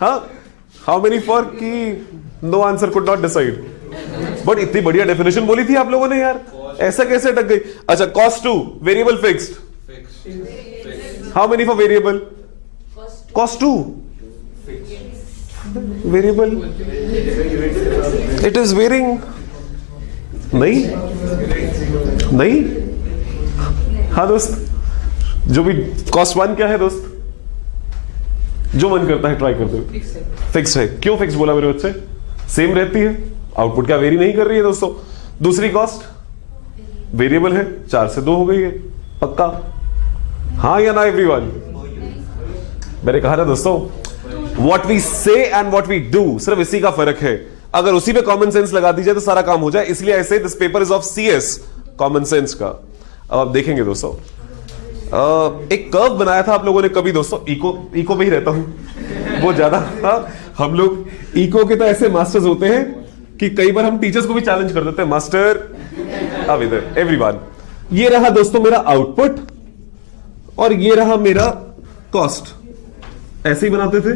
हाँ, हाउ मेनी फॉर की no answer could not decide. But इतनी बढ़िया डेफिनेशन बोली थी आप लोगों ने यार, ऐसा कैसे अटक गई? अच्छा, cost 2 variable fixed, how many for variable? Cost 2 variable, it is varying. नहीं नहीं, हाँ दोस्त, जो भी कॉस्ट 1 क्या है दोस्त? जो मन करता है ट्राई करते हो। फिक्स है। क्यों फिक्स बोला मेरे बच्चे? सेम रहती है, आउटपुट क्या वेरी नहीं कर रही है दोस्तों। दूसरी कॉस्ट वेरिएबल है, 4 से 2 हो गई है। पक्का? हाँ या ना एवरीवन? मैंने कहा ना दोस्तों, व्हाट वी से एंड व्हाट वी डू, सिर्फ इसी का फर्क है। अगर उसी पे कॉमन सेंस लगा दीजिए तो सारा काम हो जाए। इसलिए ऐसे this paper is of CS, common sense का। अब आप देखेंगे दोस्तों, एक कर्व बनाया था आप लोगों ने कभी दोस्तों, इको पे ही रहता हूं, वो ज्यादा हम लोग इको के तो ऐसे मास्टर्स होते हैं कि कई बार हम टीचर्स को भी चैलेंज कर देते हैं, मास्टर अब इधर एवरीवन। ये रहा दोस्तों मेरा आउटपुट और ये रहा मेरा कॉस्ट, ऐसे ही बनाते थे।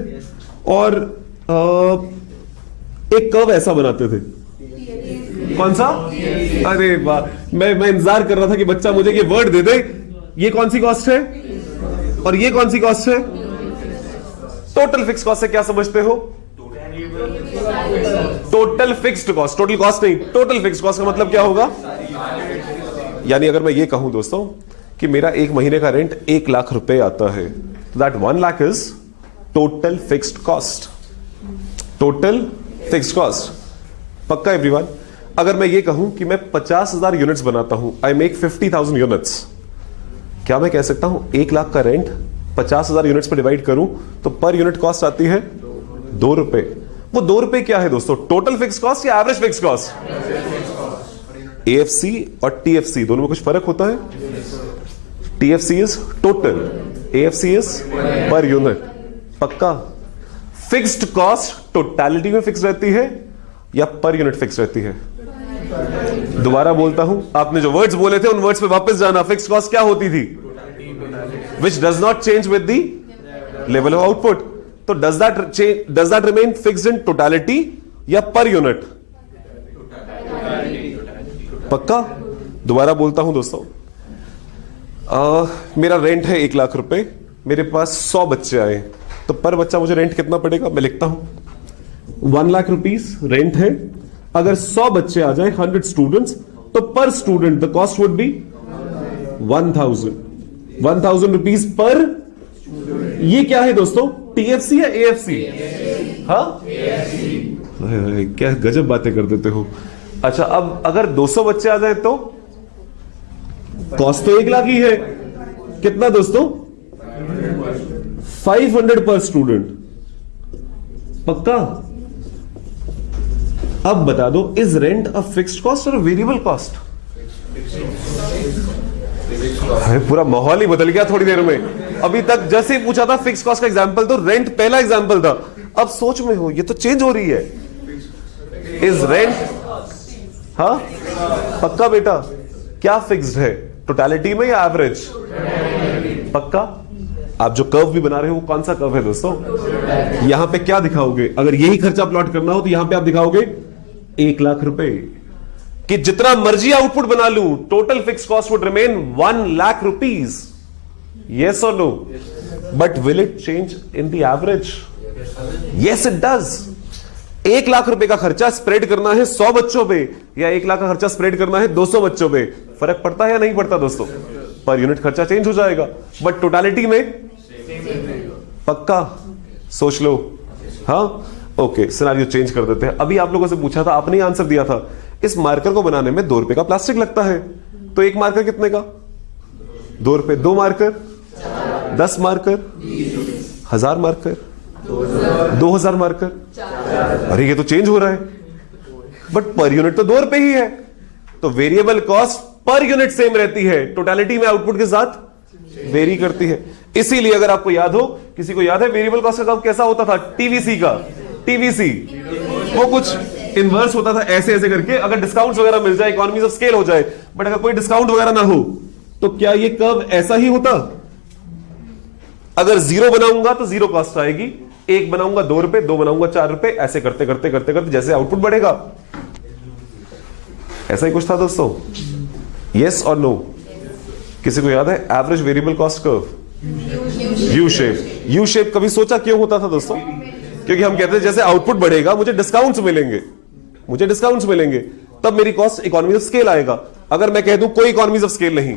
और एक कर्व ऐसा बनाते थे, कौन सा? अरे वाह, मैं इंतजार कर रहा था कि बच्चा मुझे ये वर्ड दे दे। ये कौन सी कॉस्ट है और ये कौन सी कॉस्ट है? टोटल फिक्स कॉस्ट से क्या समझते हो? Total fixed cost, total cost नहीं, टोटल फिक्स्ड कॉस्ट का मतलब क्या होगा? यानी अगर मैं ये कहूं दोस्तों कि मेरा एक महीने का रेंट 1 लाख रुपए आता है, तो that 1 lakh is total fixed cost. Total fixed cost पक्का एवरीवन? अगर मैं ये कहूं कि मैं 50,000 यूनिट्स बनाता हूं, आई मेक 50,000 यूनिट्स, क्या मैं कह सकता हूं 1 लाख का रेंट 50,000 यूनिट्स पर डिवाइड करूं तो पर यूनिट कॉस्ट आती है 2 रुपए। वो 2 रुपए क्या है दोस्तों? टोटल फिक्स कॉस्ट या एवरेज फिक्स कॉस्ट? एएफसी और टीएफसी दोनों में कुछ फर्क होता है? TFC is total, AFC is per unit. पक्का? फिक्स्ड कॉस्ट टोटलिटी में फिक्स रहती है या पर यूनिट फिक्स रहती है? दोबारा बोलता हूं, आपने जो वर्ड्स बोले थे उन वर्ड्स पे वापस जाना। फिक्स्ड कॉस्ट क्या होती थी? Which does not change with the level of output. तो does that remain fixed in totality या per unit? पक्का? दोबारा बोलता हूं दोस्तों, मेरा रेंट है 1 लाख रुपए, मेरे पास 100 बच्चे आए, तो पर बच्चा मुझे रेंट कितना पड़ेगा? मैं लिखता हूं 1 लाख रुपीस रेंट है। अगर 100 बच्चे आ जाए, 100 स्टूडेंट्स, तो पर student the cost would B 1,000 rupees per. ये क्या है दोस्तों? टीएफसी या एएफसी? हाँ, क्या गजब बातें कर देते हो। अच्छा, अब अगर 200 बच्चे आ जाए तो कॉस्ट तो 1 लाख ही है। कितना दोस्तों? 500 पर स्टूडेंट। पक्का? अब बता दो, is rent a fixed cost और वेरिएबल कॉस्ट? पूरा माहौल ही बदल गया थोड़ी देर में। अभी तक जैसे ही पूछा था फिक्स कॉस्ट का एग्जांपल, तो रेंट पहला एग्जांपल था। अब सोच में हो, ये तो चेंज हो रही है। इज रेंट, हाँ पक्का बेटा, क्या फिक्स्ड है? टोटलिटी में या एवरेज? पक्का? आप जो कर्व भी बना रहे हो वो कौन सा कर्व है दोस्तों? यहां पे क्या दिखाओगे? अगर यही खर्चा प्लॉट करना हो तो यहां पे आप दिखाओगे 1 लाख रुपए। कि जितना मर्जी आउटपुट बना लूं, total fix cost would remain 1 lakh rupees. Yes और no? But will it change in the average? Yes it does. 1 lakh रुपए का खर्चा स्प्रेड करना है 100 बच्चों पे, या 1 लाख का खर्चा स्प्रेड करना है 200 बच्चों पे, फर्क पड़ता है या नहीं पड़ता दोस्तों? पर यूनिट खर्चा चेंज हो जाएगा, बट टोटलिटी में पक्का? सोच लो। हाँ ओके, सिनेरियो चेंज कर देते हैं। अभी आप लोगों से पूछा था, आपने आंसर दिया था, इस मार्कर को बनाने में 2 रुपए का प्लास्टिक लगता है, तो एक मार्कर कितने का? 2 रुपए। 2 मार्कर 10 मार्कर 1000 मार्कर 2000 मार्कर। अरे ये तो चेंज हो रहा है, बट पर यूनिट तो 2 रुपए ही है। तो variable cost per unit same रहती है, टोटलिटी में आउटपुट के साथ वेरी करती है। इसीलिए अगर आपको याद हो, किसी को याद है वेरिएबल कॉस्ट का कैसा होता था? टीवीसी का, टीवीसी वो कुछ इनवर्स होता था, ऐसे ऐसे करके। अगर डिस्काउंट वगैरह मिल जाए, इकोनॉमीज ऑफ स्केल हो जाए, बट अगर कोई डिस्काउंट वगैरह ना हो, तो क्या ये कर्व ऐसा ही होता? अगर 0 बनाऊंगा तो 0 कॉस्ट आएगी, 1 बनाऊंगा 2 रुपए, 2 बनाऊंगा 4 रुपए, ऐसे करते करते करते करते जैसे आउटपुट बढ़ेगा। ऐसा ही कुछ था दोस्तों। यस और नो? किसी को याद है average variable cost curve? U shape. U shape कभी सोचा क्यों होता था दोस्तों? क्योंकि हम कहते हैं जैसे आउटपुट बढ़ेगा मुझे डिस्काउंट्स मिलेंगे, मुझे डिस्काउंट्स मिलेंगे, तब मेरी कॉस्ट इकोनॉमीज ऑफ स्केल आएगा। अगर मैं कह दूं कोई इकोनॉमीज ऑफ स्केल नहीं,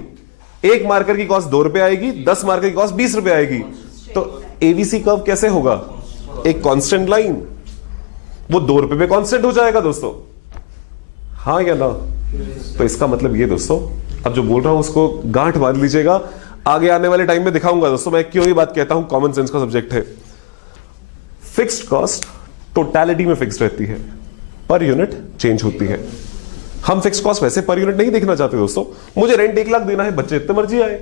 1 मार्कर की कॉस्ट 2 रुपए आएगी, 10 मार्कर की कॉस्ट 20 रुपए आएगी, तो एबीसी कर्व कैसे होगा? एक कांस्टेंट लाइन, वो 2 रुपए पे कांस्टेंट हो जाएगा दोस्तों। हाँ या ना? तो इसका मतलब ये दोस्तों, अब जो बोल रहा हूं उसको गांठ बांध लीजिएगा, आगे आने वाले टाइम में दिखाऊंगा दोस्तों मैं क्यों ये बात कहता हूं। कॉमन सेंस का सब्जेक्ट है। फिक्स्ड कॉस्ट टोटलिटी में फिक्स्ड रहती है, पर यूनिट चेंज होती है। हम फिक्स्ड कॉस्ट वैसे पर यूनिट नहीं देखना चाहते दोस्तों। मुझे रेंट 1 लाख देना है, बच्चे इतने मर्जी आए,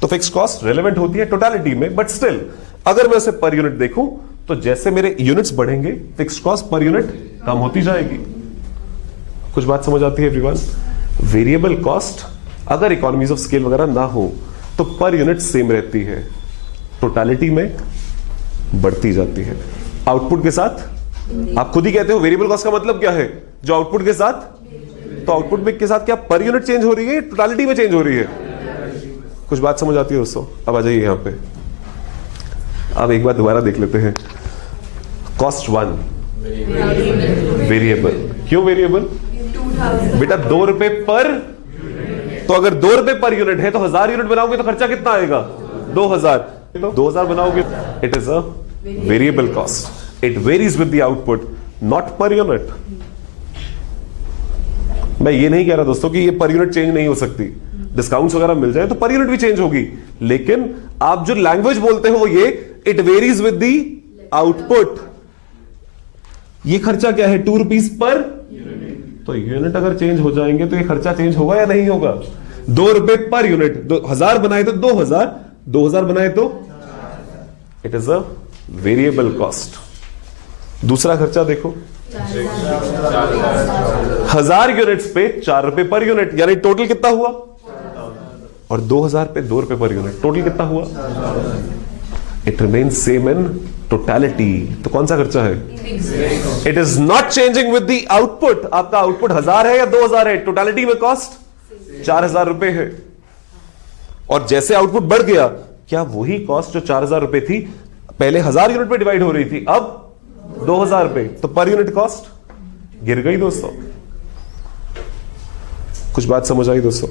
तो फिक्स्ड कॉस्ट रेलेवेंट होती है टोटलिटी में, बट स्टिल अगर मैं उसे पर यूनिट देखूं तो जैसे मेरे यूनिट्स बढ़ेंगे फिक्स्ड कॉस्ट पर यूनिट कम होती जाएगी। कुछ बात समझ आती है एवरीवन? वेरिएबल कॉस्ट अगर इकोनॉमीज ऑफ स्केल वगैरह ना हो तो पर यूनिट सेम रहती है, टोटालिटी में बढ़ती जाती है। आउटपुट के साथ आप खुद ही कहते हो वेरिएबल कॉस्ट का मतलब क्या है? जो आउटपुट के साथ, तो आउटपुट में के साथ क्या पर यूनिट चेंज हो रही है, टोटालिटी में चेंज हो रही है? कुछ बात समझ आती है दोस्तों? अब आ जाइए यहां पे, अब एक बार दोबारा देख लेते हैं। Cost 1 variable. क्यों वेरिएबल? बेटा 2 रुपए पर, तो अगर 2 रुपए पर यूनिट है तो 1000 यूनिट बनाओगे तो खर्चा कितना आएगा? 2000। तो 2000 बनाओगे, it is a variable cost, it varies with the output, not per unit. मैं ये नहीं कह रहा दोस्तों कि ये पर यूनिट चेंज नहीं हो सकती, डिस्काउंट्स वगैरह मिल जाए तो पर यूनिट भी चेंज होगी, लेकिन आप जो लैंग्वेज बोलते हो वो ये it varies with the output. ये खर्चा क्या है? 2 रुपीज पर, तो यूनिट अगर चेंज हो जाएंगे तो ये खर्चा चेंज होगा या नहीं होगा? 2 रुपए पर यूनिट, 1000 बनाए तो 2000, 2000 बनाए तो it is a variable cost. दूसरा खर्चा देखो, 1000 यूनिट्स पे 4 रुपए पर यूनिट, यानी टोटल कितना हुआ? और 2000 पे 2 रुपए पर यूनिट, टोटल कितना हुआ? It remains same in totality. तो कौन सा खर्चा है? It is not changing with the output. आपका आउटपुट 1000 है या 2000 है, टोटलिटी में कॉस्ट 4000 रुपए है। और जैसे आउटपुट बढ़ गया, क्या वही कॉस्ट जो 4000 रुपए थी पहले 1000 यूनिट पे डिवाइड हो रही थी, अब 2000 पे, तो पर यूनिट कॉस्ट गिर गई दोस्तों। कुछ बात समझ आई दोस्तों?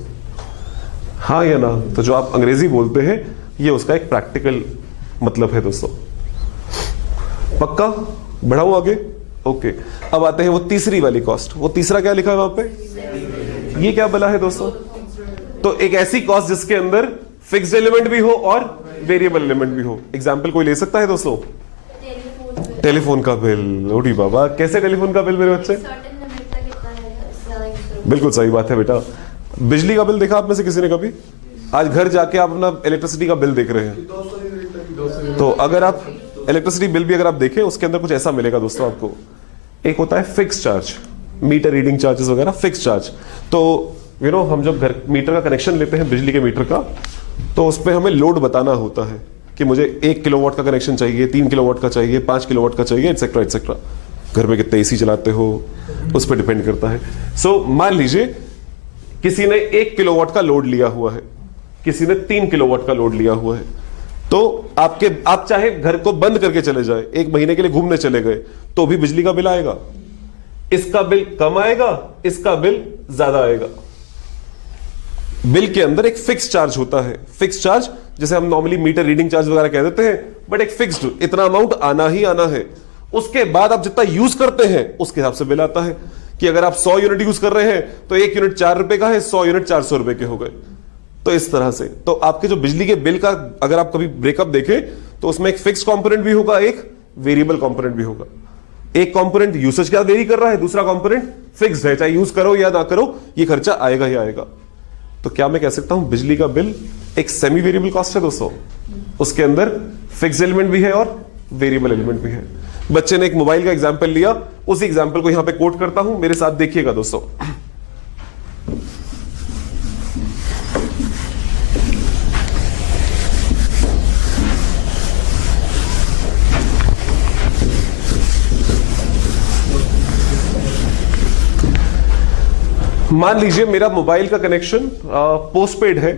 हाँ या ना? तो जो आप अंग्रेजी बोलते हैं ये उसका एक प्रैक्टिकल मतलब है दोस्तों। पक्का? बढ़ाऊं आगे? ओके। अब आते हैं वो तीसरी वाली कॉस्ट। वो तीसरा क्या लिखा है वहां पे? ये क्या बला है दोस्तों? तो एक ऐसी कॉस्ट जिसके अंदर फिक्स्ड एलिमेंट भी हो और वेरिएबल एलिमेंट भी हो। एग्जांपल कोई ले सकता है दोस्तों? टेलीफोन का बिल। ओडी बाबा, कैसे टेलीफोन का बिल मेरे बच्चे? बिल्कुल सही बात है बेटा। बिजली का बिल देखा आप में से किसी ने कभी? आज घर जाके आप अपना इलेक्ट्रिसिटी का बिल देख रहे हैं, तो अगर आप इलेक्ट्रिसिटी बिल भी अगर आप देखें, उसके अंदर कुछ ऐसा मिलेगा दोस्तों आपको। एक होता है fix charge, meter reading charges वगैरह, फिक्स चार्ज। तो हम जब घर मीटर का कनेक्शन लेते हैं, बिजली के मीटर का, तो उस पर हमें लोड बताना होता है कि मुझे 1 किलोवाट का कनेक्शन चाहिए, 3 किलोवाट का चाहिए, 5 किलोवाट का चाहिए, एटसेट्रा एटसेट्रा। घर में कितने एसी चलाते हो उस पर डिपेंड करता है। सो मान लीजिए किसी ने 1 किलोवाट का लोड लिया हुआ है, किसी ने 3 किलोवाट का लोड लिया हुआ है, तो आप चाहे घर को बंद करके चले जाए, 1 महीने के लिए घूमने चले गए, तो भी बिजली का बिल आएगा। इसका बिल कम आएगा, इसका बिल ज्यादा आएगा। बिल के अंदर एक फिक्स चार्ज होता है। फिक्स चार्ज जैसे हम नॉर्मली मीटर रीडिंग चार्ज वगैरह कह देते हैं, बट एक फिक्स्ड इतना अमाउंट आना ही आना है। उसके बाद आप जितना यूज करते हैं उसके हिसाब से बिल आता है कि अगर आप 100 यूनिट यूज कर रहे हैं तो 1 यूनिट 4 रुपए का है, 100 यूनिट 400 रुपए के हो गए। तो इस तरह से तो आपके जो बिजली के बिल का अगर आप कभी ब्रेकअप देखें तो उसमें एक फिक्स कंपोनेंट भी होगा, एक वेरिएबल कंपोनेंट भी होगा। एक कंपोनेंट यूसेज क्या वेरी कर रहा है, दूसरा कंपोनेंट फिक्स्ड है, चाहे यूज करो या ना करो ये खर्चा आएगा ही आएगा। तो क्या मैं कह सकता हूं बिजली का बिल एक सेमी वेरिएबल कॉस्ट है दोस्तों? उसके अंदर फिक्स्ड एलिमेंट भी है और वेरिएबल एलिमेंट भी है। बच्चे ने एक मोबाइल का एग्जांपल लिया, उसी एग्जांपल को यहां पे कोट करता हूं, मेरे साथ देखिएगा दोस्तों। मान लीजिए मेरा मोबाइल का कनेक्शन पोस्टपेड है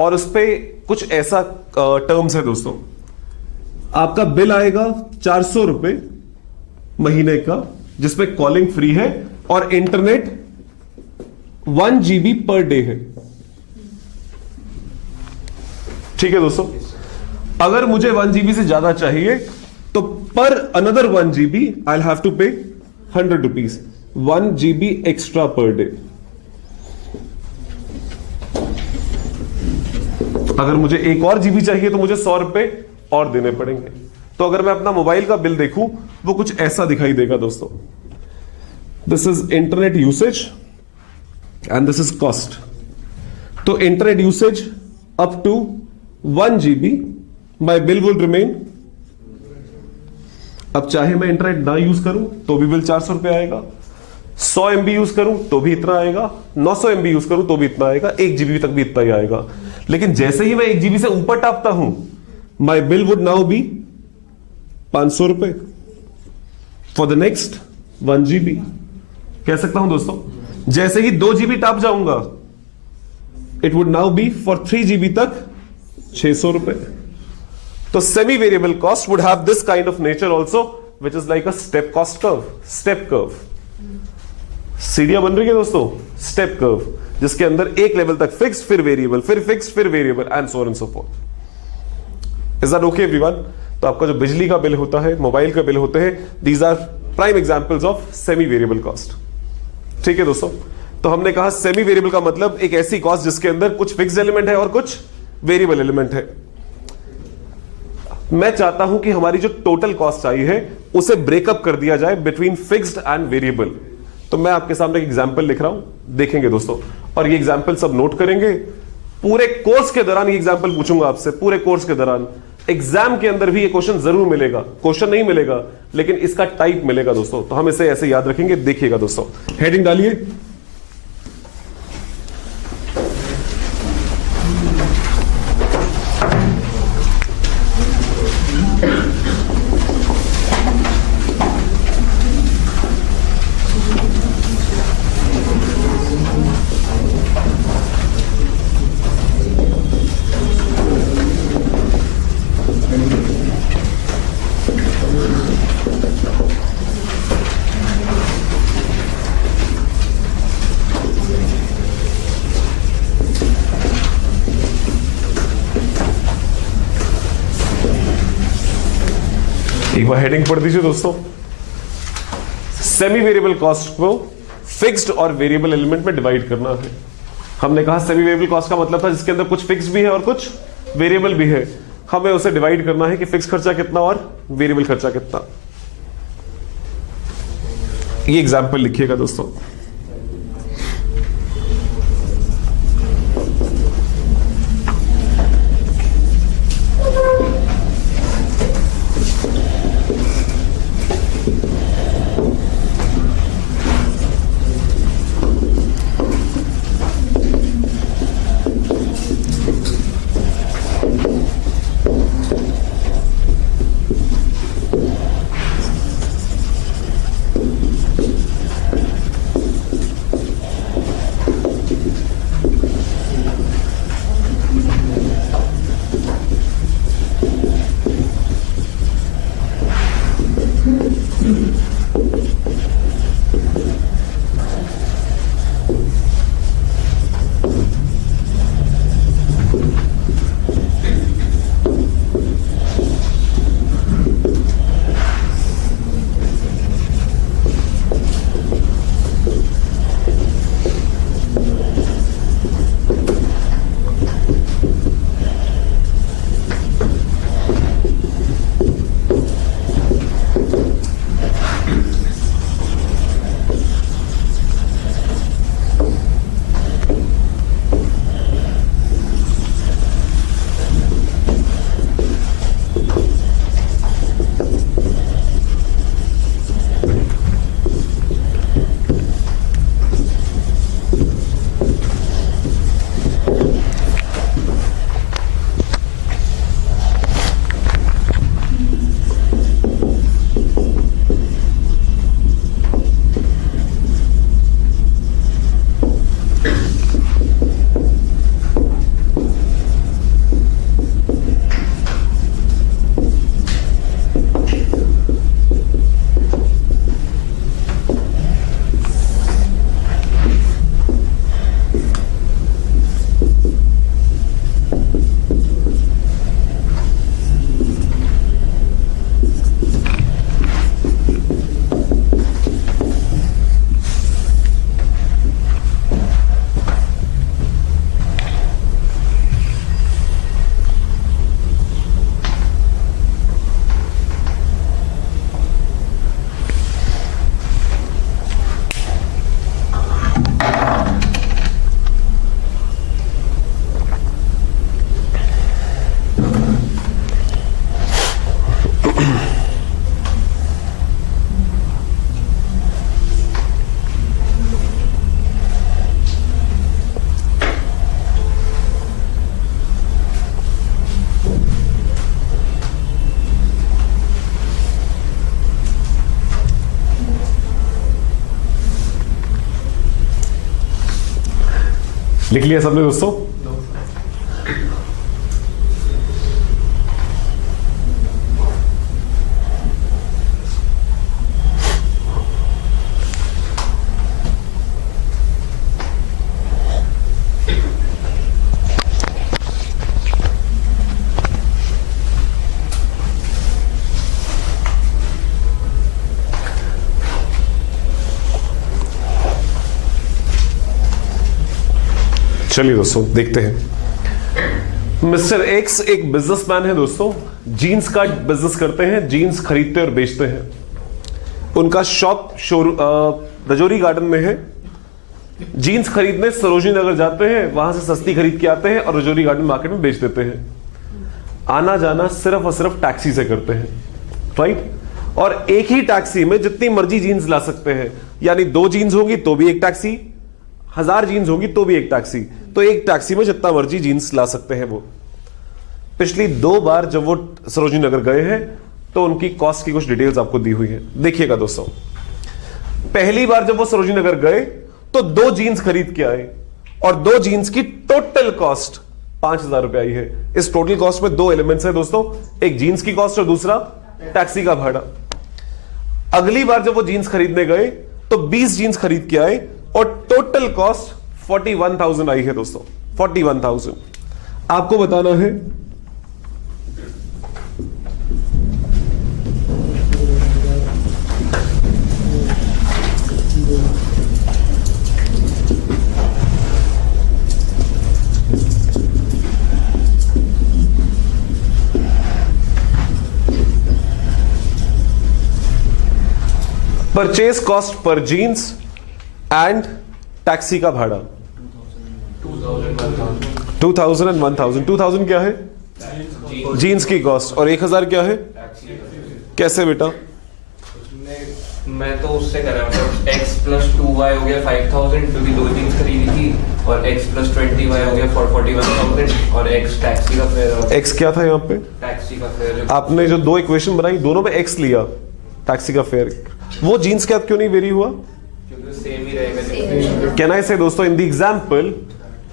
और उस पे कुछ ऐसा टर्म्स है दोस्तों। आपका बिल आएगा 400 रुपए महीने का, जिसमें कॉलिंग फ्री है और इंटरनेट 1 GB पर डे है। ठीक है दोस्तों? अगर मुझे 1 GB से ज्यादा चाहिए तो per another 1 GB I have to pay 100 rupees, 1 GB extra per day. अगर मुझे एक और जीबी चाहिए तो मुझे 100 रुपए और देने पड़ेंगे। तो अगर मैं अपना मोबाइल का बिल देखूं वो कुछ ऐसा दिखाई देगा दोस्तों। This is internet usage and this is cost. तो internet usage up to 1 GB, my bill will remain अब चाहे मैं इंटरनेट ना यूज करूं तो भी बिल 400 रुपए आएगा, 100 MB यूज करूं तो भी इतना आएगा, 900 MB यूज करूं तो भी इतना आएगा, 1 GB तक भी इतना ही आएगा। लेकिन जैसे ही मैं 1 GB से ऊपर टापता हूं, my bill would now be 500 रुपए फॉर द नेक्स्ट 1 GB। कह सकता हूं दोस्तों, जैसे ही 2 GB टाप जाऊंगा, it would now be for 3 GB तक 600 रुपए। तो semi variable cost would have this kind of nature also, which is like a step cost curve, step curve. सीढ़ियां बन रही है दोस्तों, स्टेप कर्व, जिसके अंदर एक लेवल तक फिक्स्ड, फिर वेरिएबल, फिर फिक्स्ड, फिर variable, and so on and so fourth. Is that okay everyone? तो आपका जो बिजली का बिल होता है, मोबाइल का बिल होते हैं, these are prime examples of semi variable cost. ठीक है दोस्तों, तो हमने कहा सेमी वेरिएबल का मतलब एक ऐसी कॉस्ट जिसके अंदर कुछ फिक्स्ड एलिमेंट है और कुछ वेरिएबल एलिमेंट है। मैं चाहता हूं कि हमारी जो टोटल कॉस्ट आई है उसे ब्रेकअप कर दिया जाए बिटवीन फिक्स्ड एंड वेरिएबल। तो मैं आपके सामने एक एग्जांपल लिख रहा हूं, देखेंगे दोस्तों, और ये एग्जांपल सब नोट करेंगे। पूरे कोर्स के दौरान ये एग्जांपल पूछूंगा आपसे, पूरे कोर्स के दौरान। एग्जाम के अंदर भी ये क्वेश्चन जरूर मिलेगा, क्वेश्चन नहीं मिलेगा लेकिन इसका टाइप मिलेगा दोस्तों, तो हम इसे ऐसे याद रखेंगे। देखिएगा दोस्तों, हेडिंग डालिए। एक बार हेडिंग पढ़ दीजिए दोस्तों। सेमी वेरिएबल कॉस्ट को फिक्स्ड और वेरिएबल एलिमेंट में डिवाइड करना है। हमने कहा सेमी वेरिएबल कॉस्ट का मतलब था जिसके अंदर कुछ फिक्स्ड भी है और कुछ वेरिएबल भी है। हमें उसे डिवाइड करना है कि फिक्स खर्चा कितना और वेरिएबल खर्चा कितना। ये एग्जांपल लिखिएगा दोस्तों। लिख लिया सबने दोस्तों? चलिए दोस्तों देखते हैं। मिस्टर एक्स एक बिजनेसमैन है दोस्तों, जीन्स का बिजनेस करते हैं, जीन्स खरीदते और बेचते हैं। उनका शॉप रजौरी गार्डन में है। जीन्स खरीदने सरोजनी नगर जाते हैं, वहां से सस्ती खरीद के आते हैं और रजौरी गार्डन मार्केट में बेच देते हैं। आना जाना सिर्फ और सिर्फ टैक्सी से करते हैं, राइट? और एक ही टैक्सी में जितनी मर्जी जीन्स ला सकते हैं, यानी 2 जीन्स होगी तो भी एक टैक्सी, 1000 जीन्स होगी तो भी एक टैक्सी, तो एक टैक्सी में जितना मर्जी जीन्स ला सकते हैं वो। पिछली 2 बार जब वो सरोजनी नगर गए हैं तो उनकी कॉस्ट की कुछ डिटेल्स आपको दी हुई है, देखिएगा दोस्तों। पहली बार जब वो सरोजनी नगर गए तो 2 जीन्स खरीद के आए और 2 जीन्स की टोटल कॉस्ट 5000 रुपए आई है। इस टोटल कॉस्ट में 2 एलिमेंट्स है दोस्तों, एक जीन्स की कॉस्ट और दूसरा टैक्सी का भाड़ा। अगली बार जब वो जीन्स खरीदने गए तो 20 जीन्स खरीद के आए और टोटल कॉस्ट 41,000 आई है दोस्तों, 41,000। आपको बताना है purchase cost per jeans and taxi का भाड़ा 2000 and 1000। 2000 क्या है? जीन्स की कॉस्ट, और 1000 क्या है? कैसे बेटा? मैं तो उससे कर रहा हूँ, x + 2y हो गया 5000 क्योंकि 2 जीन्स खरीदी थी, और x + 20y हो गया 41,000, और x टैक्सी का फेयर। x क्या था यहाँ पे? टैक्सी का फेयर। आपने जो 2 इक्वेशन बनाई दोनों में x लिया, टैक्सी का फेयर। वो जीन्स का क्यों नहीं वेरी हुआ? सेम ही रहेगा। कैन आई से दोस्तों, in the example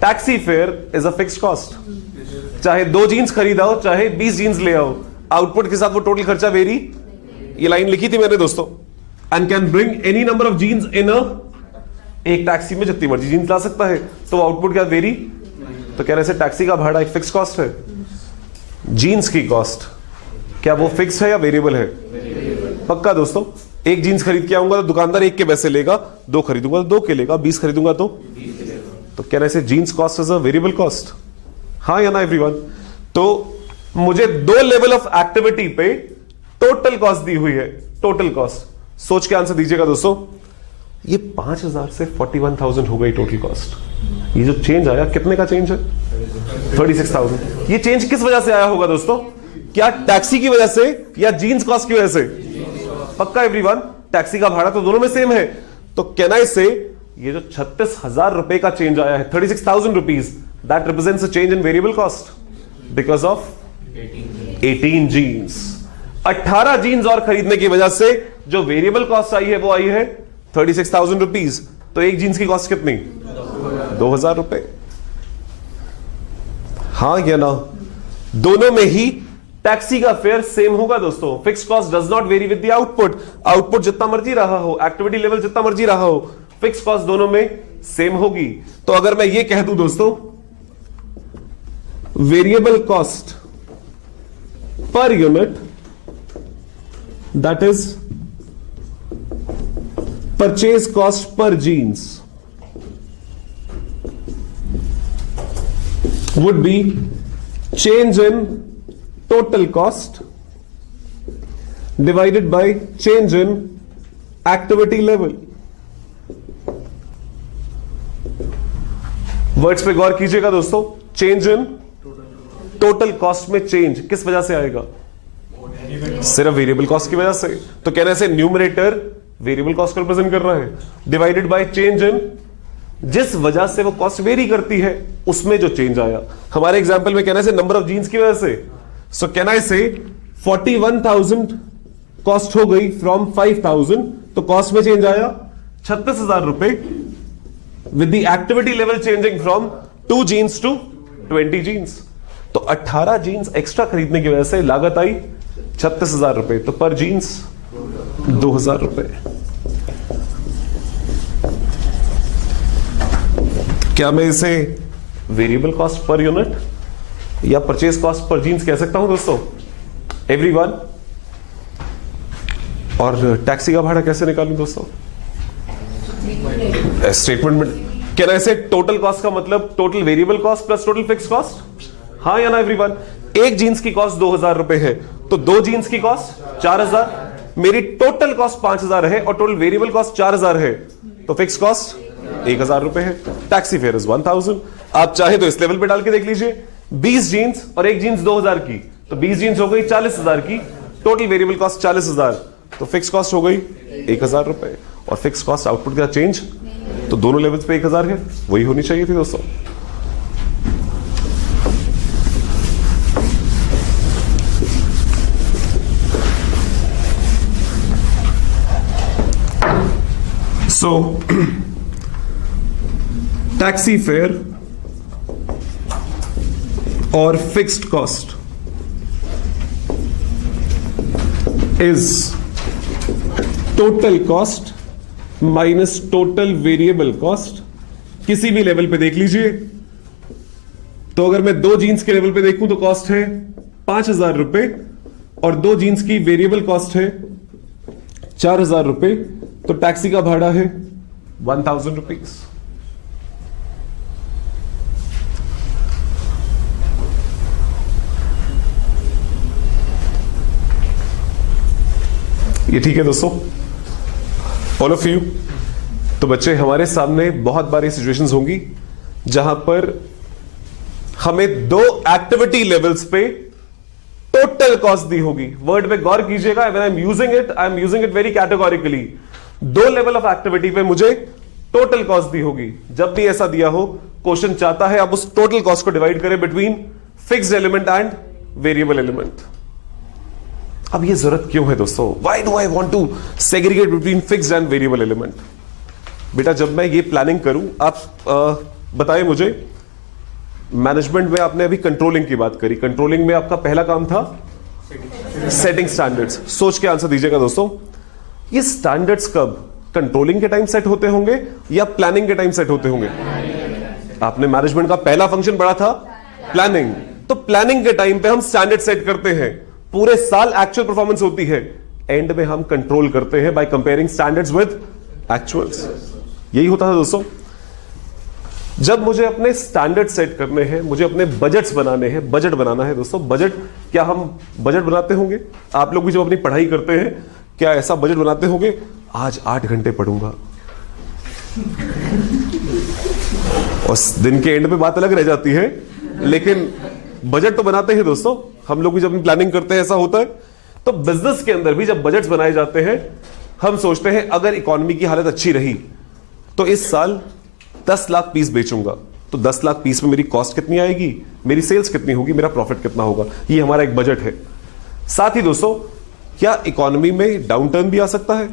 taxi fare is a fixed cost. चाहे 2 जीन्स खरीदा हो, चाहे 20 जीन्स ले आओ, आउटपुट के साथ वो टोटल खर्चा वेरी, ये लाइन लिखी थी मैंने दोस्तों, and can bring any number of jeans in a, एक टैक्सी में जितनी मर्जी जीन्स ला सकता है, तो आउटपुट क्या वेरी। तो कह रहे से टैक्सी का भाड़ा एक फिक्स कॉस्ट है। जीन्स की कॉस्ट क्या वो फिक्स है या वेरिएबल है? पक्का दोस्तों। एक जीन्स खरीद के आऊंगा तो दुकानदार 1 के पैसे लेगा, 2 खरीदूंगा तो 2 के लेगा, 20 खरीदूंगा तो कहना है jeans cost is a variable cost. हाँ या ना एवरीवन? तो मुझे 2 लेवल ऑफ एक्टिविटी पे टोटल कॉस्ट दी हुई है, टोटल कॉस्ट। सोच के आंसर दीजिएगा दोस्तों। ये 5000 से 41,000 हो गई टोटल कॉस्ट। ये जो चेंज आया कितने का चेंज है? 36,000। ये चेंज किस वजह से आया होगा दोस्तों? क्या टैक्सी की वजह से या जीन्स कॉस्ट की वजह से? पक्का एवरीवन, टैक्सी का भाड़ा तो दोनों में सेम है। तो कैन आई से ये जो 36,000 रुपए का चेंज आया है, 36,000 rupees, that represents a change in variable cost because of 18 jeans. 18 jeans और खरीदने की वजह से जो वेरिएबल कॉस्ट आई है वो आई है 36,000 रुपीज। तो एक जीन्स की कॉस्ट कितनी? 2,000 रुपए। हाँ या ना? दोनों में ही टैक्सी का फेयर सेम होगा दोस्तों। Fixed cost does not very with the output. Output जितना मर्जी रहा हो, एक्टिविटी लेवल जितना मर्जी रहा हो, फिक्स्ड कॉस्ट दोनों में सेम होगी। तो अगर मैं ये कह दूं दोस्तों, variable cost per unit that is purchase cost per jeans would be change in total cost divided by change in activity level। Words पे गौर कीजिएगा दोस्तों। चेंज इन टोटल कॉस्ट में चेंज किस वजह से आएगा? सिर्फ वेरिएबल कॉस्ट की वजह से। तो कहने से न्यूमरेटर वेरिएबल कॉस्ट को रिप्रेजेंट कर रहा है, डिवाइडेड बाय चेंज इन, जिस वजह से वो कॉस्ट वेरी करती है उसमें जो चेंज आया। हमारे एग्जांपल में कहना से नंबर ऑफ जीन्स की वजह से। सो कैन आई से 41,000 कॉस्ट हो गई फ्रॉम 5,000, तो कॉस्ट में चेंज आया 36,000 रुपए, with the activity level changing from 2 jeans to 20 jeans, तो 18 जीन्स एक्स्ट्रा खरीदने की वजह से लागत आई 36,000 रुपए, तो पर जीन्स 2,000 रुपए। क्या मैं इसे वेरिएबल कॉस्ट पर यूनिट या परचेज कॉस्ट पर जीन्स कह सकता हूं दोस्तों? एवरीवन। और टैक्सी का भाड़ा कैसे निकालूं दोस्तों? स्टेटमेंट में कैन आई से टोटल कॉस्ट का मतलब total variable cost plus total fix cost? हाँ या ना एवरीवन? एक जीन्स की कॉस्ट 2,000 रुपए है, तो 2 जीन्स की कॉस्ट 4,000, मेरी टोटल कॉस्ट 5,000 है और टोटल वेरिएबल कॉस्ट 4,000 है, तो फिक्स कॉस्ट 1,000 रुपए है। Taxi fare is 1,000। आप चाहे तो इस लेवल पे डाल के देख लीजिए, 20 जीन्स और एक जीन्स 2,000 की, तो 20 जीन्स हो गई 40,000 की, टोटल वेरिएबल कॉस्ट 40,000, तो फिक्स कॉस्ट हो गई 1,000 रुपए। और फिक्स कॉस्ट आउटपुट का चेंज तो दोनों लेवल्स पे 1,000 है, वही होनी चाहिए थी दोस्तों। So, टैक्सी फेयर और fixed cost is total cost minus total variable cost. किसी भी लेवल पे देख लीजिए, तो अगर मैं 2 जीन्स के लेवल पे देखूं तो कॉस्ट है 5,000 रुपए और 2 जीन्स की वेरिएबल कॉस्ट है 4,000 रुपए, तो टैक्सी का भाड़ा है 1,000 रुपीज। ये ठीक है दोस्तों, ऑल ऑफ यू? तो बच्चे, हमारे सामने बहुत बारी सिचुएशंस होंगी जहां पर हमें 2 एक्टिविटी लेवल्स पे टोटल कॉस्ट दी होगी। वर्ड पे गौर कीजिएगा, when I am using it very categorically. 2 level of activity पे मुझे टोटल कॉस्ट दी होगी। जब भी ऐसा दिया हो, क्वेश्चन चाहता है आप उस टोटल कॉस्ट को डिवाइड करें between fixed element and variable element. अब ये जरूरत क्यों है दोस्तों? Why do I want to segregate between fixed and variable element? बेटा, जब मैं ये प्लानिंग करूं, आप बताएं मुझे, मैनेजमेंट में आपने अभी कंट्रोलिंग की बात करी, कंट्रोलिंग में आपका पहला काम था सेटिंग स्टैंडर्ड्स। सोच के आंसर दीजिएगा दोस्तों, ये स्टैंडर्ड्स कब कंट्रोलिंग के टाइम सेट होते होंगे या प्लानिंग के टाइम सेट होते होंगे? आपने मैनेजमेंट का पहला फंक्शन पढ़ा था प्लानिंग, तो प्लानिंग के टाइम पे हम स्टैंडर्ड सेट करते हैं, पूरे साल एक्चुअल परफॉर्मेंस होती है, एंड में हम कंट्रोल करते हैं by comparing standards with actuals. यही होता था दोस्तों। जब मुझे अपने स्टैंडर्ड सेट करने हैं, मुझे अपने बजट्स बनाने हैं, बजट बनाना है दोस्तों। बजट, क्या हम बजट बनाते होंगे? आप लोग भी जब अपनी पढ़ाई करते हैं, क्या ऐसा बजट बनाते होंगे, आज 8 घंटे पढ़ूंगा, और दिन के एंड पे बात अलग रह जाती है, लेकिन बजट तो बनाते हैं दोस्तों। हम लोग भी जब प्लानिंग करते हैं ऐसा होता है। तो बिजनेस के अंदर भी जब बजट्स बनाए जाते हैं, हम सोचते हैं अगर इकोनॉमी की हालत अच्छी रही तो इस साल 10 लाख पीस बेचूंगा, तो 10 लाख पीस में मेरी कॉस्ट कितनी आएगी, मेरी सेल्स कितनी होगी, मेरा प्रॉफिट कितना होगा, ये हमारा एक बजट है। साथ ही दोस्तों, क्या इकोनॉमी में डाउनटर्न भी आ सकता है?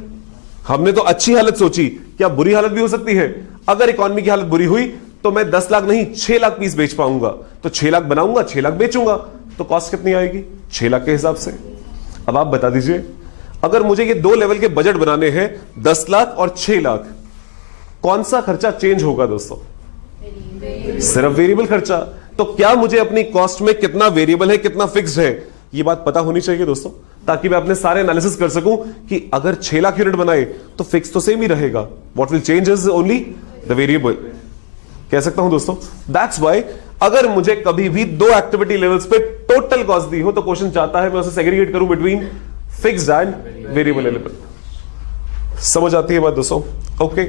हमने तो अच्छी हालत सोची, क्या बुरी हालत भी हो सकती है? अगर इकोनॉमी की हालत बुरी हुई तो मैं 10 लाख नहीं 6 लाख पीस बेच पाऊंगा, तो 6 लाख बनाऊंगा, 6 लाख बेचूंगा, तो कॉस्ट कितनी आएगी? 6 लाख के हिसाब से। अब आप बता दीजिए, अगर मुझे ये 2 लेवल के बजट बनाने हैं, 10 लाख और 6 लाख, कौन सा खर्चा चेंज होगा दोस्तों? सिर्फ वेरिएबल खर्चा। तो क्या मुझे अपनी कॉस्ट में कितना वेरिएबल है, कितना फिक्स्ड है, ये बात पता होनी चाहिए दोस्तों, ताकि मैं अपने सारे एनालिसिस कर सकूं कि अगर 6 लाख यूनिट बनाए तो फिक्स तो सेम ही रहेगा, what will change is only the variable. कह सकता हूं दोस्तों, दैट्स व्हाई अगर मुझे कभी भी 2 एक्टिविटी लेवल्स पे टोटल कॉस्ट दी हो, तो क्वेश्चन चाहता है मैं उसे सेग्रीगेट करूं between fixed and variable element. समझ आती है बात दोस्तों? Okay,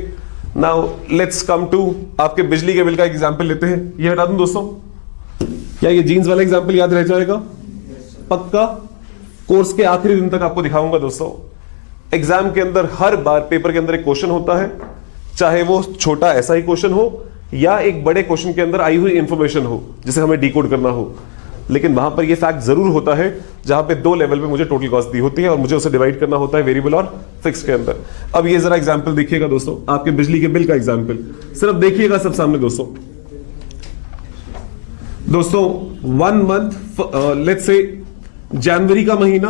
now let's come to आपके बिजली के बिल का एग्जांपल लेते हैं। ये हटा दूं दोस्तों, क्या ये जीन्स वाला एग्जांपल याद रह जाएगा? पक्का कोर्स के आखिरी दिन तक आपको दिखाऊंगा दोस्तों। एग्जाम के अंदर हर बार पेपर के अंदर एक क्वेश्चन होता है, चाहे वो छोटा ऐसा ही क्वेश्चन हो या एक बड़े क्वेश्चन के अंदर आई हुई इंफॉर्मेशन हो जिसे हमें डिकोड करना हो, लेकिन वहां पर ये फैक्ट जरूर होता है जहां पे 2 लेवल पे मुझे टोटल कॉस्ट दी होती है और मुझे उसे डिवाइड करना होता है वेरिएबल और फिक्स के अंदर। अब ये जरा एग्जांपल देखिएगा दोस्तों, आपके बिजली के बिल का एग्जांपल, सिर्फ देखिएगा सब सामने दोस्तों। दोस्तों 1 मंथ, लेट्स से जनवरी का महीना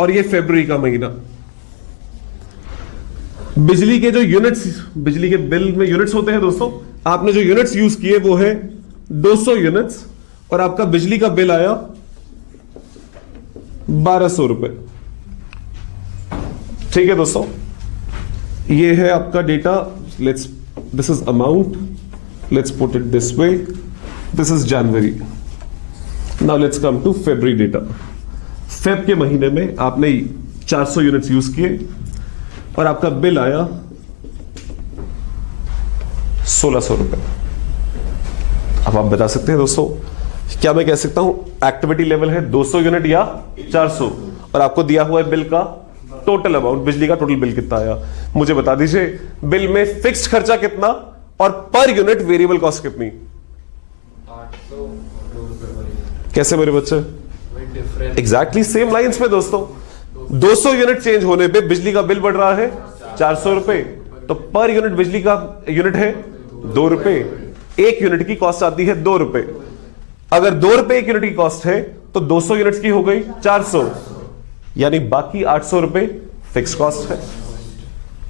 और ये फरवरी का महीना, बिजली के जो यूनिट्स, बिजली के बिल में यूनिट्स होते हैं दोस्तों, आपने जो यूनिट्स यूज किए वो है 200 यूनिट्स और आपका बिजली का बिल आया 1200 रुपए। ठीक है दोस्तों, ये है आपका data. Let's, this is amount, let's put it this way, this is January. Now let's come to February data. Feb के महीने में आपने 400 यूनिट्स यूज किए और आपका बिल आया 1600 रुपए। अब आप बता सकते हैं दोस्तों, क्या मैं कह सकता हूं एक्टिविटी लेवल है 200 यूनिट या 400, और आपको दिया हुआ है बिल का टोटल अमाउंट, बिजली का टोटल बिल कितना आया। मुझे बता दीजिए बिल में फिक्स्ड खर्चा कितना और पर यूनिट वेरिएबल कॉस्ट कितनी। 800 कैसे मेरे बच्चे? एग्जैक्टली सेम लाइंस में दोस्तों, 200 यूनिट चेंज होने पे बिजली का बिल बढ़ रहा है 400 रुपए, तो पर यूनिट बिजली का यूनिट है 2 रुपए, एक यूनिट की कॉस्ट आती है 2 रुपए। अगर 2 रुपए एक यूनिट की कॉस्ट है तो 200 यूनिट्स की हो गई 400, यानी बाकी 800 रुपए फिक्स कॉस्ट है।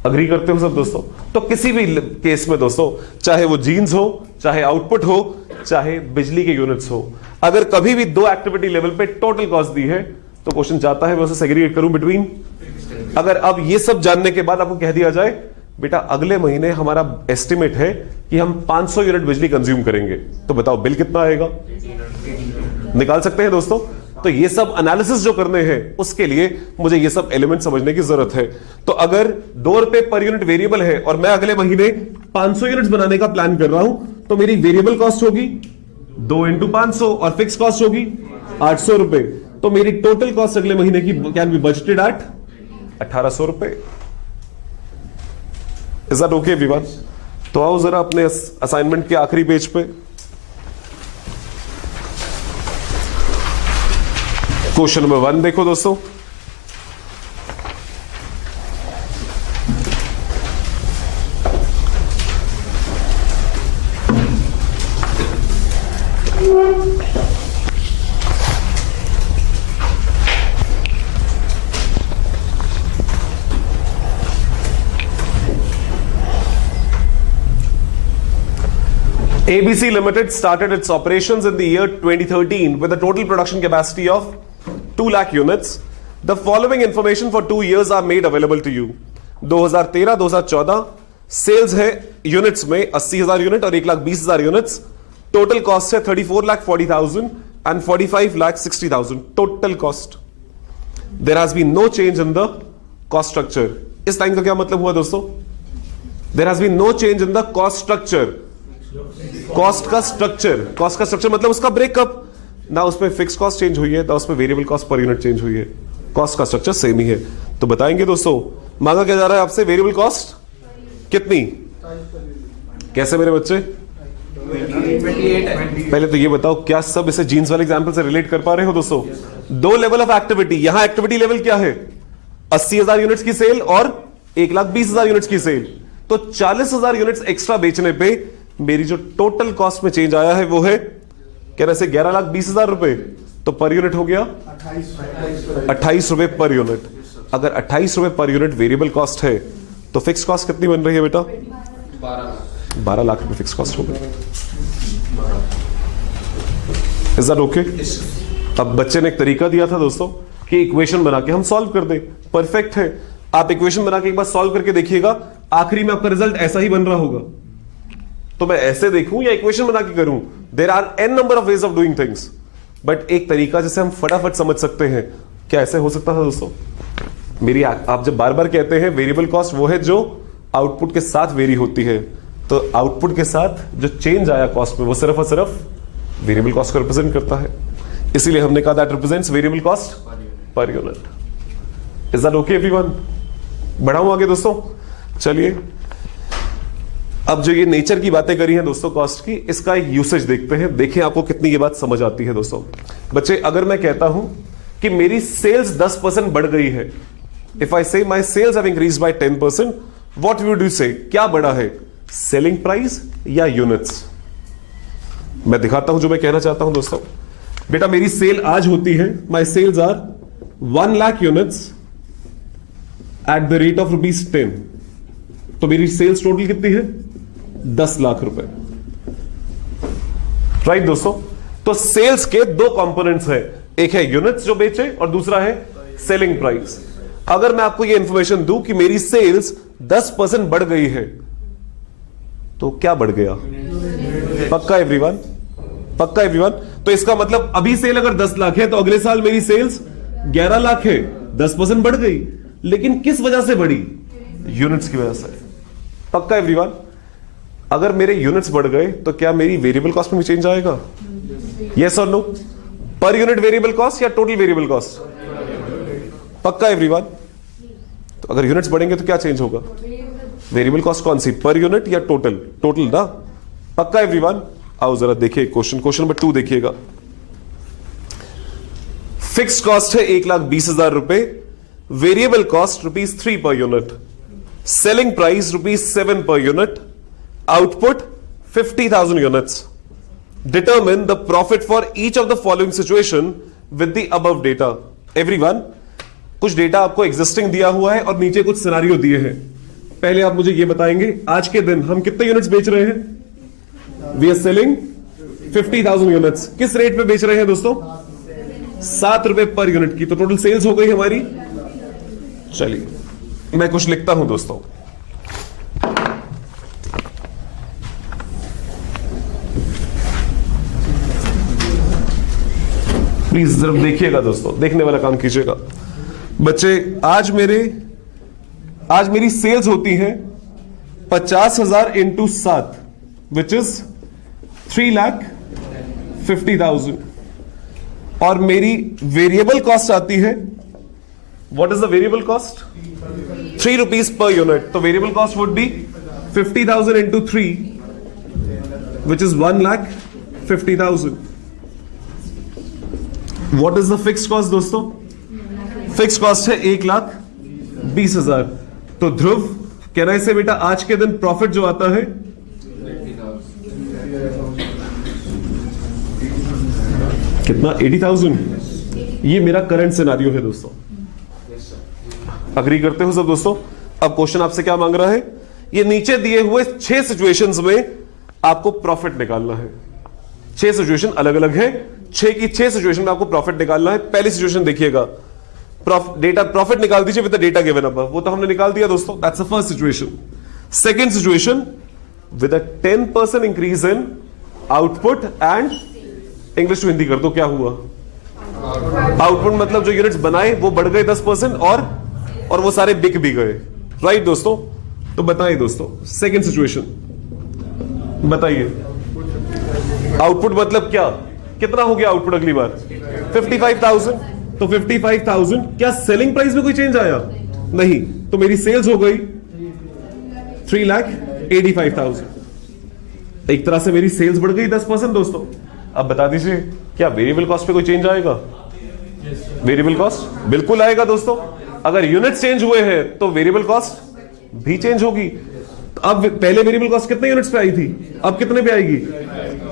अग्री करते हो सब दोस्तों? तो किसी भी केस में दोस्तों, चाहे वो जीन्स हो, चाहे आउटपुट हो, चाहे बिजली के यूनिट्स हो, अगर कभी भी दो एक्टिविटी लेवल पे टोटल कॉस्ट दी है तो क्वेश्चन चाहता है मैं उसे सेग्रीगेट करूं बिटवीन। अगर अब ये सब जानने के बाद आपको कह दिया जाए बेटा अगले महीने हमारा एस्टिमेट है कि हम 500 यूनिट बिजली कंज्यूम करेंगे, तो बताओ बिल कितना आएगा? निकाल सकते हैं दोस्तों? तो ये सब एनालिसिस जो करने हैं उसके लिए मुझे ये सब एलिमेंट समझने की जरूरत है। तो अगर 2 रुपए पर यूनिट वेरिएबल है और मैं अगले महीने 500 यूनिट्स बनाने का प्लान कर रहा हूं, तो मेरी वेरिएबल कॉस्ट होगी 2 × 500 और फिक्स कॉस्ट होगी 800 रुपए। तो मेरी टोटल कॉस्ट अगले महीने की कैन बी बजटेड एट 1800 रुपए। Is that okay everyone? तो आओ जरा अपने असाइनमेंट के आखिरी पेज पे, क्वेश्चन नंबर 1 देखो दोस्तों। ABC Limited started its operations in the year 2013 with a total production capacity of 2 lakh units. The following information for 2 years are made available to you. 2013-2014 sales है units में 80,000 unit और 1,20,000 units. Total cost है 34,40,000 and 45,60,000 total cost. There has been no change in the cost structure. इस line का क्या मतलब हुआ दोस्तों? There has been no change in the cost structure. Cost का स्ट्रक्चर मतलब उसका ब्रेकअप, ना उसमें फिक्स कॉस्ट चेंज हुई है ना उसमें variable cost per unit change हुई है। कॉस्ट का स्ट्रक्चर सेम ही है। तो बताएंगे दोस्तों, मांगा क्या जा रहा है आपसे? वेरिएबल कॉस्ट कितनी? कैसे मेरे बच्चे? 28। पहले तो ये बताओ क्या सब इसे जीन्स वाले एग्जांपल से रिलेट कर पा रहे हो दोस्तों? 2 लेवल ऑफ एक्टिविटी। यहां एक्टिविटी लेवल क्या है? 80,000 यूनिट्स की सेल और 1,20,000 यूनिट्स की सेल। तो 40,000 यूनिट्स एक्स्ट्रा बेचने पे मेरी जो टोटल कॉस्ट में चेंज आया है वो है कहने से 11,20,000 रुपए। तो पर यूनिट हो गया 28 रुपए पर यूनिट। अगर 28 रुपए पर यूनिट वेरिएबल कॉस्ट है तो फिक्स कॉस्ट कितनी बन रही है बेटा? 12 लाख रुपए फिक्स कॉस्ट हो गई। Is that okay? अब बच्चे ने एक तरीका दिया था दोस्तों कि इक्वेशन बना के हम सॉल्व कर दें। परफेक्ट है। आप इक्वेशन बना के एक बार सॉल्व करके देखिएगा, आखिरी में आपका रिजल्ट ऐसा ही बन रहा होगा। तो मैं ऐसे देखूं या इक्वेशन बना के करूं, there are n number of ways of doing things, but एक तरीका जिसे हम फटाफट समझ सकते हैं। क्या ऐसे हो सकता था दोस्तों? मेरी आप जब बार बार कहते हैं वेरिएबल कॉस्ट वो है जो आउटपुट के साथ वेरी होती है, तो आउटपुट के साथ जो चेंज आया कॉस्ट में वो सिर्फ और सिर्फ वेरिएबल कॉस्ट को रिप्रेजेंट करता है। इसीलिए हमने कहा that represents variable cost per unit. Is that okay everyone? बढ़ाऊं आगे दोस्तों? चलिए, अब जो ये नेचर की बातें करी हैं दोस्तों कॉस्ट की, इसका एक यूसेज देखते हैं। देखें आपको कितनी ये बात समझ आती है दोस्तों। बच्चे, अगर मैं कहता हूं कि मेरी सेल्स 10% बढ़ गई है, इफ आई से my cells have increased by 10%, what would you से? क्या बढ़ा है, सेलिंग प्राइस या यूनिट्स? मैं दिखाता हूं जो मैं कहना चाहता हूं दोस्तों। बेटा मेरी सेल आज होती है, my sales are 1 lakh units at the rate of ₹10। तो मेरी सेल्स टोटल कितनी है? 10 लाख रुपए। राइट दोस्तों, तो सेल्स के दो कंपोनेंट्स हैं, एक है यूनिट्स जो बेचे और दूसरा है सेलिंग प्राइस। अगर मैं आपको यह इंफॉर्मेशन दूं कि मेरी सेल्स 10% बढ़ गई है, तो क्या बढ़ गया? पक्का एवरीवन? पक्का एवरीवन? तो इसका मतलब अभी सेल अगर 10 लाख है तो अगले साल मेरी सेल्स 11 लाख है, 10% बढ़ गई। लेकिन किस वजह से बढ़ी? यूनिट्स की वजह से। पक्का एवरीवन? अगर मेरे यूनिट्स बढ़ गए तो क्या मेरी वेरिएबल कॉस्ट में भी चेंज आएगा? यस और नो? पर यूनिट वेरिएबल कॉस्ट या टोटल वेरिएबल कॉस्ट? पक्का एवरीवन? तो अगर यूनिट्स बढ़ेंगे तो क्या चेंज होगा? वेरिएबल कॉस्ट कौन सी, पर यूनिट या टोटल? टोटल ना। पक्का एवरीवन? आओ जरा देखिए क्वेश्चन नंबर 2 देखिएगा। फिक्स कॉस्ट है 1,20,000 रुपए, variable cost ₹3 per unit, selling price ₹7 per unit, output 50,000 units. Determine the profit for each of the following situation with the above data. Everyone, कुछ data आपको एग्जिस्टिंग दिया हुआ है और नीचे कुछ सिनेरियो दिए हैं। पहले आप मुझे ये बताएंगे आज के दिन हम कितने यूनिट्स बेच रहे हैं? We are selling 50,000 units. किस रेट पे बेच रहे हैं दोस्तों? 7 रुपए पर यूनिट की। तो टोटल सेल्स हो गई हमारी। चलिए मैं कुछ लिखता हूं दोस्तों। प्लीज जरा देखिएगा दोस्तों, देखने वाला काम कीजिएगा बच्चे। आज मेरी सेल्स होती है 50,000 इंटू 7 विच इज 3,50,000 और मेरी वेरिएबल कॉस्ट आती है, what is the variable cost? ₹3 per unit. तो variable cost would be 50,000 into 3 which is 1,50,000। What is the fix cost दोस्तों? फिक्स कॉस्ट है 1,20,000। तो ध्रुव कहना इसे बेटा आज के दिन प्रॉफिट जो आता है कितना? 80,000। ये मेरा करंट सिनेरियो है दोस्तों। अग्री करते हो सब दोस्तों? अब क्वेश्चन आपसे क्या मांग रहा है? ये नीचे दिए हुए 6 सिचुएशंस में आपको प्रॉफिट निकालना है। 6 सिचुएशन अलग अलग है, 6 की 6 सिचुएशन में आपको प्रॉफिट निकालना है। पहली सिचुएशन देखिएगा, डेटा प्रॉफिट निकाल दीजिए with the data given above. वो तो हमने निकाल दिया दोस्तों, that's the first situation. Second situation, with a 10% increase in output and, English to Hindi कर दो, क्या हुआ? आउटपुट मतलब जो यूनिट्स बनाए वो बढ़ गए 10% और वो सारे बिक भी गए। राइट दोस्तों? तो बताइए दोस्तों सेकंड सिचुएशन बताइए। आउटपुट मतलब क्या? कितना हो गया आउटपुट अगली बार? 55,000। तो 55,000, क्या सेलिंग प्राइस में कोई चेंज आया? नहीं। तो मेरी सेल्स हो गई 3,85,000। एक तरह से मेरी सेल्स बढ़ गई 10% दोस्तों। अब बता दीजिए क्या वेरिएबल कॉस्ट पे कोई चेंज आएगा? वेरिएबल कॉस्ट बिल्कुल आएगा दोस्तों। अगर यूनिट्स चेंज हुए हैं तो वेरिएबल कॉस्ट भी चेंज होगी। अब पहले वेरिएबल कॉस्ट कितने यूनिट्स पे आई थी, अब कितने पे आएगी?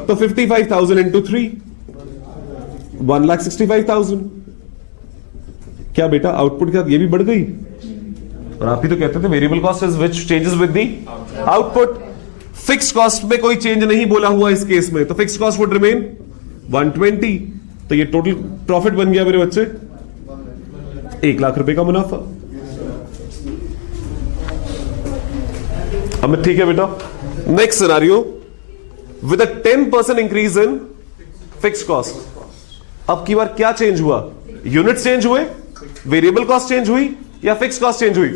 तो 55,000 इंटू 3 1,65,000। क्या बेटा आउटपुट के साथ ये भी बढ़ गई? और आप ही तो कहते the variable cost is which changes with the output. Fix cost में कोई चेंज नहीं बोला हुआ इस केस में, तो फिक्स कॉस्ट वुड रिमेन 120। तो ये टोटल प्रॉफिट बन गया मेरे बच्चे 1 लाख रुपए का मुनाफा। अब ठीक है बेटा। Next scenario, with a 10% increase in fix cost. अब की बार क्या चेंज हुआ? यूनिट चेंज हुए, वेरिएबल कॉस्ट चेंज हुई या फिक्स कॉस्ट चेंज हुई?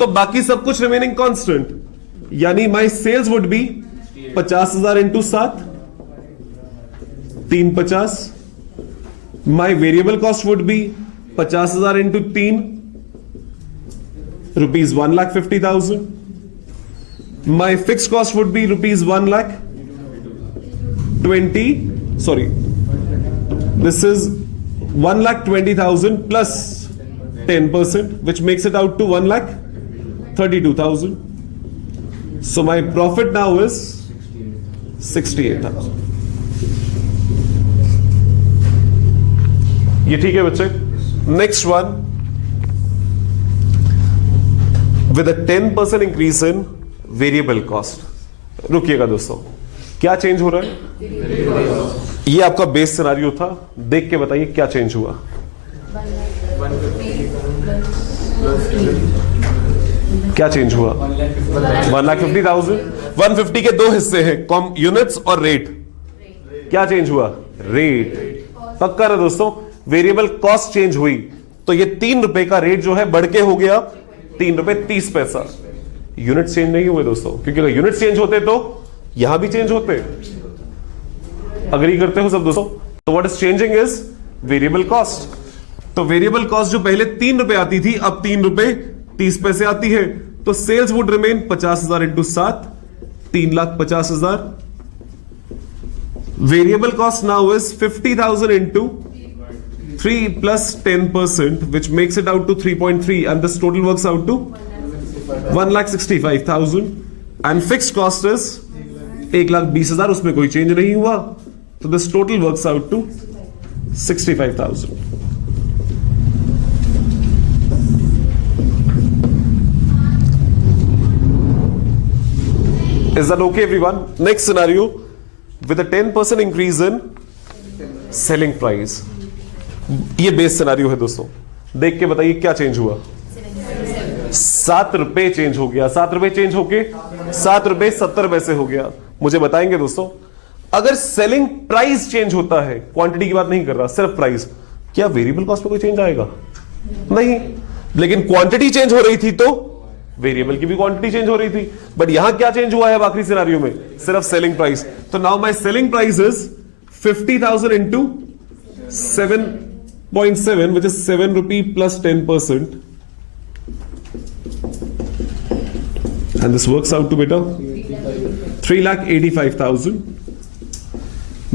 तो बाकी सब कुछ रिमेनिंग कांस्टेंट, यानी my sales would be 50,000 into 7 350। My variable cost would be 50,000 into 3 rupees 1,50,000। My fixed cost would be rupees 1,20,000. Sorry, this is 1,20,000 plus 10%, which makes it out to 1,32,000. So my profit now is 68,000. ये ठीक है बच्चे। Next one, with a 10% increase in variable cost. रुकिएगा दोस्तों, क्या change हो रहा है? ये आपका बेस सिनारियो था, देख के बताइए क्या चेंज हुआ। क्या चेंज हुआ? 1,50,000। 150 के दो हिस्से हैं, कॉम यूनिट्स और रेट। क्या चेंज हुआ? रेट। पक्का ना दोस्तों? वेरिएबल कॉस्ट चेंज हुई तो ये 3 रुपए का रेट जो है बढ़ के हो गया 3 रुपए 30 पैसा। यूनिट चेंज नहीं हुए दोस्तों, क्योंकि अगर यूनिट चेंज होते तो यहां भी चेंज होते। अग्री करते हो सब दोस्तों? तो what is changing is variable cost. तो वेरिएबल कॉस्ट जो पहले 3 रुपए आती थी अब 3 रुपए 30 पैसे आती है। तो sales would remain 50,000 into 7, 3,50,000। Variable cost now is 50,000 into 3 plus 10%, which makes it out to 3.3, and this total works out to 1,65,000, and fixed cost is 1,20,000, उसमें कोई चेंज नहीं हुआ, तो this total works out to 65,000. Is that okay everyone? Next scenario, with a 10% increase in selling price. ये base scenario है दोस्तों, देख के बताइए क्या चेंज हुआ। 7 रुपए चेंज हो गया। 7 रुपए चेंज होके 7 रुपए 70 पैसे हो गया। मुझे बताएंगे दोस्तों, अगर सेलिंग प्राइस चेंज होता है, क्वांटिटी की बात नहीं कर रहा, सिर्फ प्राइस, क्या वेरिएबल कॉस्ट पे कोई चेंज आएगा? नहीं। लेकिन क्वांटिटी चेंज हो रही थी तो वेरिएबल की भी क्वांटिटी चेंज हो रही थी। बट यहां क्या चेंज हुआ है आखिरी सिनारियो में? सिर्फ सेलिंग प्राइस। तो now my selling price is 50,000 into 7.7, which is 7 rupee plus 10%, and this works out to beta 3,85,000.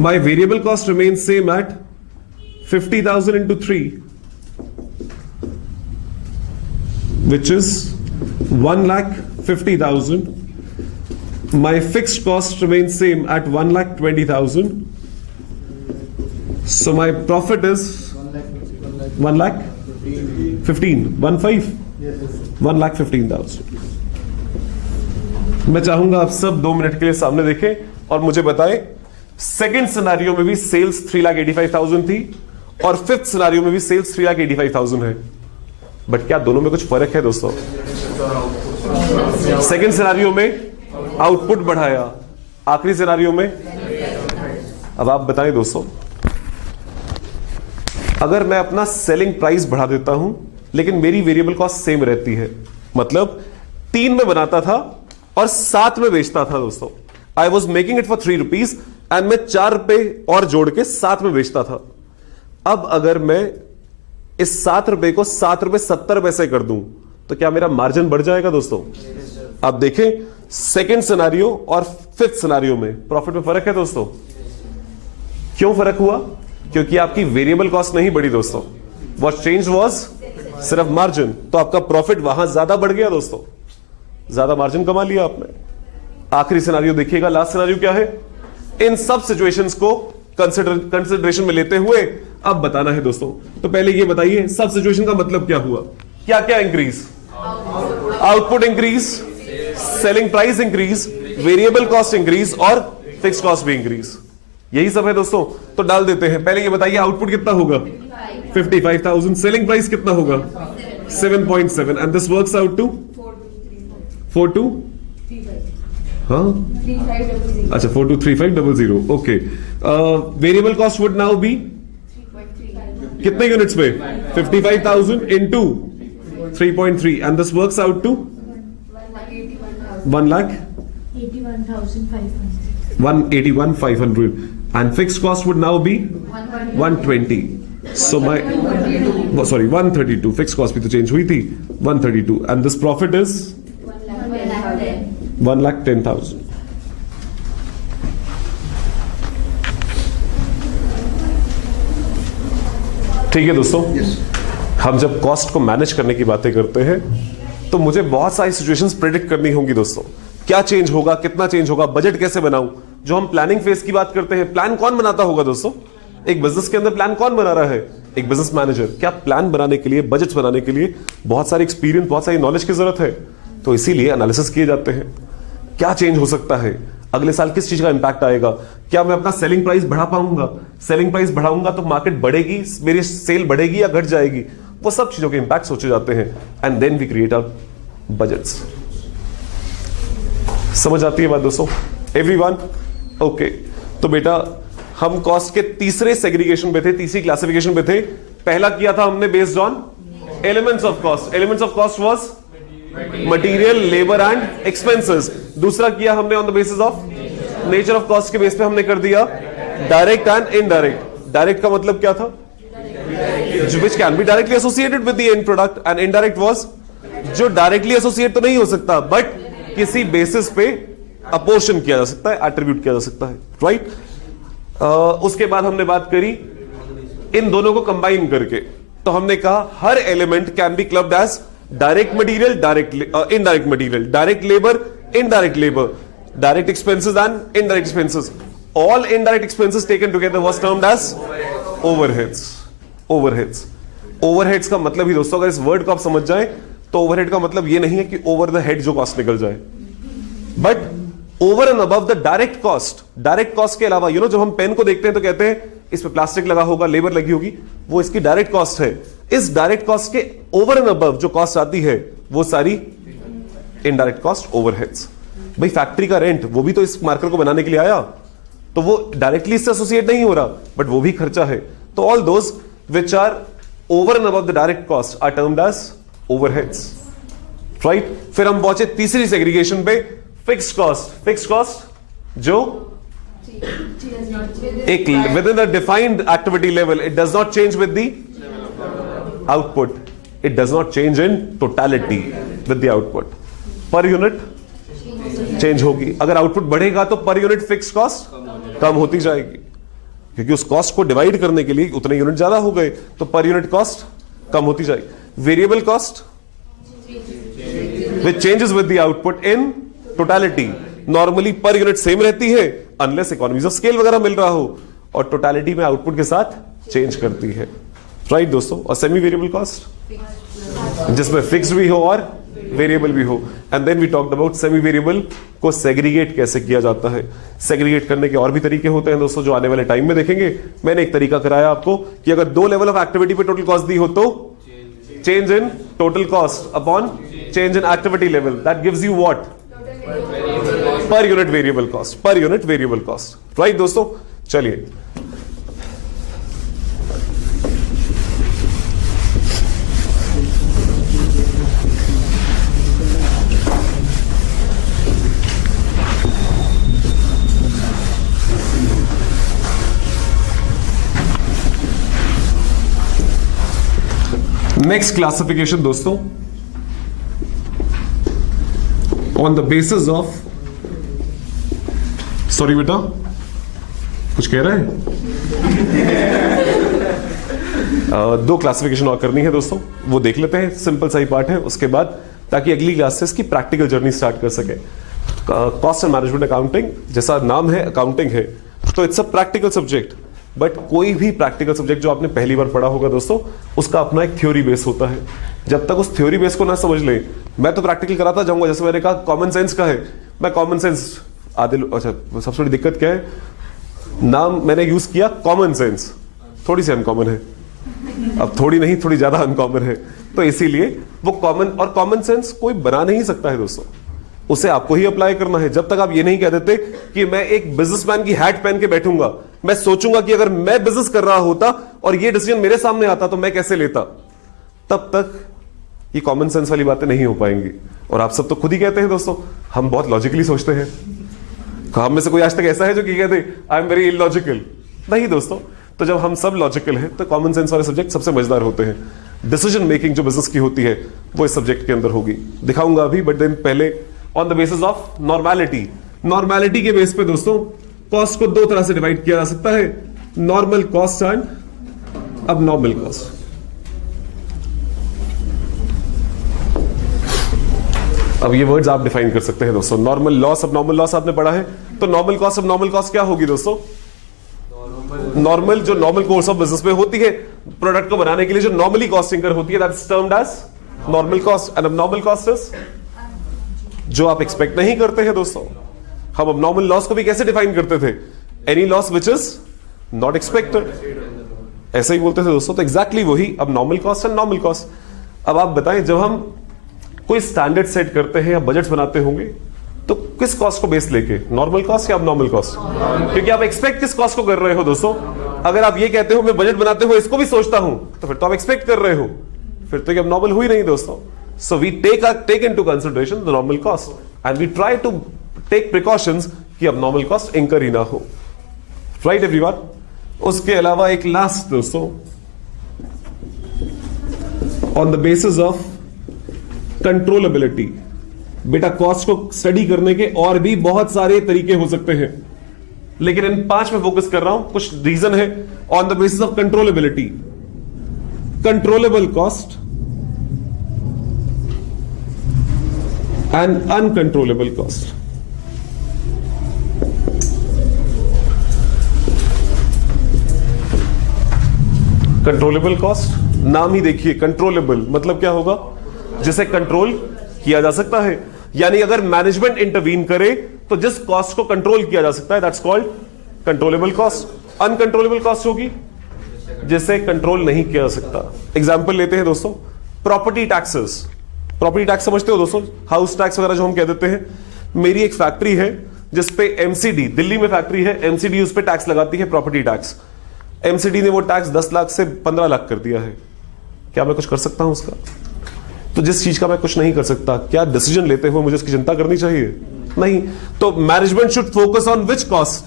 My variable cost remains same at 50,000 into 3, which is 1,50,000. My fixed cost remains same at 1,20,000. So my profit is 1,15,000. मैं चाहूंगा आप सब 2 minute के लिए सामने देखें और मुझे बताएं, सेकंड सिनारियो में भी सेल्स 3,85,000 थी और फिफ्थ सिनारियो में भी सेल्स 3,85,000 है। बट क्या दोनों में कुछ फर्क है दोस्तों? सेकंड सिनारियो में आउटपुट बढ़ाया, आखिरी सिनारियो में। अब आप बताएं दोस्तों, अगर मैं अपना सेलिंग प्राइस बढ़ा देता हूं लेकिन मेरी वेरिएबल कॉस्ट सेम रहती है, मतलब 3 में बनाता था और 7 में बेचता था दोस्तों, I was making it for 3 rupees and मैं 4 रुपए और जोड़ के 7 में बेचता था। अब अगर मैं इस 7 रुपए को 7 रुपए 70 पैसे कर दूं तो क्या मेरा मार्जिन बढ़ जाएगा दोस्तों? आप देखें, सेकेंड सिनारियो और फिफ्थ सिनारियो में प्रॉफिट में फर्क है दोस्तों। क्यों फर्क हुआ? क्योंकि आपकी वेरिएबल कॉस्ट नहीं बढ़ी दोस्तों, व्हाट चेंज वाज सिर्फ मार्जिन। तो आपका प्रॉफिट वहां ज्यादा बढ़ गया दोस्तों, ज्यादा मार्जिन कमा लिया आपने। आखिरी सिनारियो देखिएगा, लास्ट सिनारियो क्या है। इन सब सिचुएशंस को कंसिडरेशन में लेते हुए अब बताना है दोस्तों। तो पहले ये बताइए, सब सिचुएशन का मतलब क्या हुआ? क्या क्या increase? Output increase, selling price increase, variable cost increase और फिक्स कॉस्ट भी इंक्रीज। यही सब है दोस्तों। तो डाल देते हैं। पहले ये बताइए, आउटपुट कितना होगा? 55,000। सेलिंग प्राइस कितना होगा? 7.7 and this works out to 423500। Okay, variable cost would now be कितने यूनिट्स पे? 55,000 into 3.3 and this works out to 1,81,500 and fixed cost would now be 120. So my 132. Fixed cost भी तो change हुई थी, 132 and this profit is 1,10,000. ठीक है दोस्तों, हम जब कॉस्ट को मैनेज करने की बातें करते हैं तो मुझे बहुत सारी सिचुएशंस प्रेडिक्ट करनी होंगी दोस्तों। क्या चेंज होगा, कितना चेंज होगा, बजट कैसे बनाऊं। जो हम प्लानिंग फेज की बात करते हैं, प्लान कौन बनाता होगा दोस्तों? एक बिजनेस के अंदर प्लान कौन बना रहा है? एक बिजनेस मैनेजर, क्या प्लान बनाने के लिए, बजट्स बनाने के लिए बहुत सारी एक्सपीरियंस, बहुत सारी नॉलेज की जरूरत है। तो इसीलिए एनालिसिस किए जाते हैं, क्या चेंज हो सकता है, अगले साल किस चीज का इंपैक्ट आएगा, क्या मैं अपना सेलिंग प्राइस बढ़ा पाऊंगा, सेलिंग प्राइस बढ़ाऊंगा तो मार्केट बढ़ेगी, मेरी सेल बढ़ेगी या घट जाएगी, वो सब चीजों के इंपैक्ट सोचे जाते हैं। And then we create our budgets. समझ आती है बात दोस्तों? Everyone okay. तो बेटा हम कॉस्ट के तीसरे सेग्रीगेशन पे थे, तीसरी क्लासिफिकेशन पे थे। पहला किया था हमने based on elements of cost. Elements of cost was material, labour and expenses. दूसरा किया हमने on the basis of nature of cost के बेस पे हमने कर दिया डायरेक्ट एंड इनडायरेक्ट। डायरेक्ट का मतलब क्या था? which can be directly associated with the end product, and indirect was जो डायरेक्टली एसोसिएट तो नहीं हो सकता बट किसी बेसिस पे अपोर्शन किया जा सकता है, एट्रीब्यूट किया जा सकता है, राइट? उसके बाद हमने बात करी इन दोनों को कंबाइन करके, तो हमने कहा हर element can be clubbed as direct material, direct indirect material, direct labour, indirect labour, direct expenses and indirect expenses. All indirect expenses taken together was termed as overheads. Overheads, overheads का मतलब ही दोस्तों, अगर इस वर्ड को आप समझ जाएं तो ओवरहेड का मतलब ये नहीं है कि ओवर द हेड जो कॉस्ट निकल जाए, but over and above the direct cost. Direct cost के अलावा जब हम पेन को देखते हैं तो कहते हैं इस पे प्लास्टिक लगा होगा, लेबर लगी होगी, वो इसकी डायरेक्ट कॉस्ट है। इस डायरेक्ट कॉस्ट के ओवर एंड अबव जो कॉस्ट आती है वो सारी इनडायरेक्ट कॉस्ट, ओवरहेड्स। भाई फैक्ट्री का रेंट, वो भी तो इस मार्कर को बनाने के लिए आया, तो वो डायरेक्टली इससे एसोसिएट नहीं हो रहा, बट वो भी खर्चा है। तो all those which are over and above the direct cost are termed as overheads, right? फिर हम पहुंचे तीसरी सेग्रीगेशन पे, फिक्स्ड कॉस्ट। फिक्स्ड कॉस्ट जो एक within a defined activity level, it does not change with the output, it does not change in totality with the output। Per unit change होगी, अगर output बढ़ेगा तो पर यूनिट फिक्स्ड कॉस्ट कम होती जाएगी, क्योंकि उस कॉस्ट को डिवाइड करने के लिए उतने यूनिट ज्यादा हो गए, तो पर यूनिट कॉस्ट कम होती जाएगी। Variable cost which changes with the output in totality, normally per unit same रहती है अनलेस इकोनॉमीज ऑफ स्केल वगैरह मिल रहा हो, और टोटलिटी में आउटपुट के साथ चेंज करती है, राइट दोस्तों? और सेमी वेरिएबल कॉस्ट जिसमें फिक्स्ड भी हो और वेरिएबल भी हो। And then we talked about semi variable को सेग्रीगेट कैसे किया जाता है। सेग्रीगेट करने के और भी तरीके होते हैं दोस्तों, जो आने वाले टाइम में देखेंगे। मैंने एक तरीका कराया आपको कि अगर दो लेवल ऑफ एक्टिविटी पे टोटल कॉस्ट दी हो तो change in total cost upon change in activity level, that gives you what? पर unit variable cost, per unit variable cost, right दोस्तों? चलिए नेक्स्ट क्लासिफिकेशन दोस्तों, on the basis of, sorry बेटा कुछ कह रहे हैं? दो क्लासिफिकेशन और करनी है दोस्तों, वो देख लेते हैं, सिंपल सा ही पार्ट है, उसके बाद ताकि अगली क्लास से इसकी प्रैक्टिकल जर्नी स्टार्ट कर सके। कॉस्ट एंड मैनेजमेंट अकाउंटिंग, जैसा नाम है अकाउंटिंग है, तो it's a practical subject, but कोई भी प्रैक्टिकल सब्जेक्ट जो आपने पहली बार पढ़ा होगा दोस्तों, उसका अपना एक थ्योरी बेस होता है। जब तक उस थ्योरी बेस को ना समझ ले, मैं तो प्रैक्टिकल कराता जाऊंगा, जैसे मैंने कहा कॉमन सेंस का है, मैं कॉमन सेंस अच्छा सबसे बड़ी दिक्कत क्या है, नाम मैंने यूज किया कॉमन सेंस, थोड़ी सी अनकॉमन है, अब थोड़ी नहीं थोड़ी ज्यादा अनकॉमन है, तो इसीलिए वो कॉमन, और कॉमन सेंस कोई बना नहीं सकता है दोस्तों, उसे आपको ही अप्लाई करना है। जब तक आप ये नहीं कह देते कि मैं एक बिजनेसमैन की हैट पहन के बैठूंगा, मैं सोचूंगा कि अगर मैं बिजनेस कर रहा होता और ये डिसीजन मेरे सामने आता तो मैं कैसे लेता, तब तक ये कॉमन सेंस वाली बातें नहीं हो पाएंगी। और आप सब तो खुद ही कहते हैं दोस्तों, हम बहुत लॉजिकली सोचते हैं, हम में से कोई आज तक ऐसा है जो कि कहते आई एम वेरी इलॉजिकल? नहीं दोस्तों, तो जब हम सब लॉजिकल हैं तो कॉमन सेंस वाले सब्जेक्ट सबसे मजेदार होते हैं। डिसीजन मेकिंग जो बिजनेस की होती है वो इस सब्जेक्ट के अंदर होगी, दिखाऊंगा अभी, बट देन पहले on the basis of normality. Normality के बेस पे दोस्तों कॉस्ट को दो तरह से डिवाइड किया जा सकता है, normal cost and abnormal cost. अब ये वर्ड्स आप डिफाइन कर सकते हैं दोस्तों। नॉर्मल लॉस, अबनॉर्मल लॉस आपने पढ़ा है, तो नॉर्मल कॉस्ट, अबनॉर्मल कॉस्ट क्या होगी दोस्तों? नॉर्मल जो नॉर्मल कोर्स ऑफ बिजनेस में होती है प्रोडक्ट को बनाने के लिए जो नॉर्मली कॉस्ट इंकर होती है, that's termed as normal cost. And abnormal cost is जो आप एक्सपेक्ट नहीं करते हैं दोस्तों। हम अबनॉर्मल लॉस को भी कैसे डिफाइन करते थे? Any loss which is not expected, ऐसे ही बोलते थे दोस्तों। तो एग्जैक्टली वही अब normal cost and normal cost. अब आप बताएं, जब हम कोई स्टैंडर्ड सेट करते हैं या बजट बनाते होंगे तो किस कॉस्ट को बेस लेके, नॉर्मल कॉस्ट या अब नॉर्मल कॉस्ट? क्योंकि आप एक्सपेक्ट किस कॉस्ट को कर रहे हो दोस्तों। अगर आप ये कहते हो मैं बजट बनाते हुए इसको भी सोचता हूं, तो फिर तो आप एक्सपेक्ट कर रहे हो, फिर तो ये अब नॉर्मल हुई नहीं दोस्तों। So we take into consideration the normal cost and we try to take precautions कि अब नॉर्मल कॉस्ट इंकर ही ना हो, राइट एवरीवन। उसके अलावा एक लास्ट दोस्तों, on the basis of controllability. बेटा कॉस्ट को स्टडी करने के और भी बहुत सारे तरीके हो सकते हैं, लेकिन इन 5 में फोकस कर रहा हूं। कुछ रीजन है on the basis of controllability, controllable cost and uncontrollable cost. Controllable cost, नाम ही देखिए, कंट्रोलेबल मतलब क्या होगा? जिसे कंट्रोल किया जा सकता है। यानी अगर मैनेजमेंट इंटरवीन करे तो जिस कॉस्ट को कंट्रोल किया जा सकता है, that's called controllable cost. Uncontrollable cost होगी जिसे कंट्रोल नहीं किया जा सकता। एग्जांपल लेते हैं दोस्तों, प्रॉपर्टी टैक्सेस। प्रॉपर्टी टैक्स समझते हो दोस्तों, हाउस टैक्स वगैरह जो हम कह देते हैं। मेरी एक फैक्ट्री है जिसपे एमसीडी, दिल्ली में फैक्ट्री है, एमसीडी उस पर टैक्स लगाती है, प्रॉपर्टी टैक्स। एमसीडी ने वो टैक्स 10 लाख से 15 लाख कर दिया है, क्या मैं कुछ कर सकता हूं उसका? तो जिस चीज का मैं कुछ नहीं कर सकता, क्या डिसीजन लेते हुए मुझे उसकी चिंता करनी चाहिए? नहीं। तो management should focus on which cost?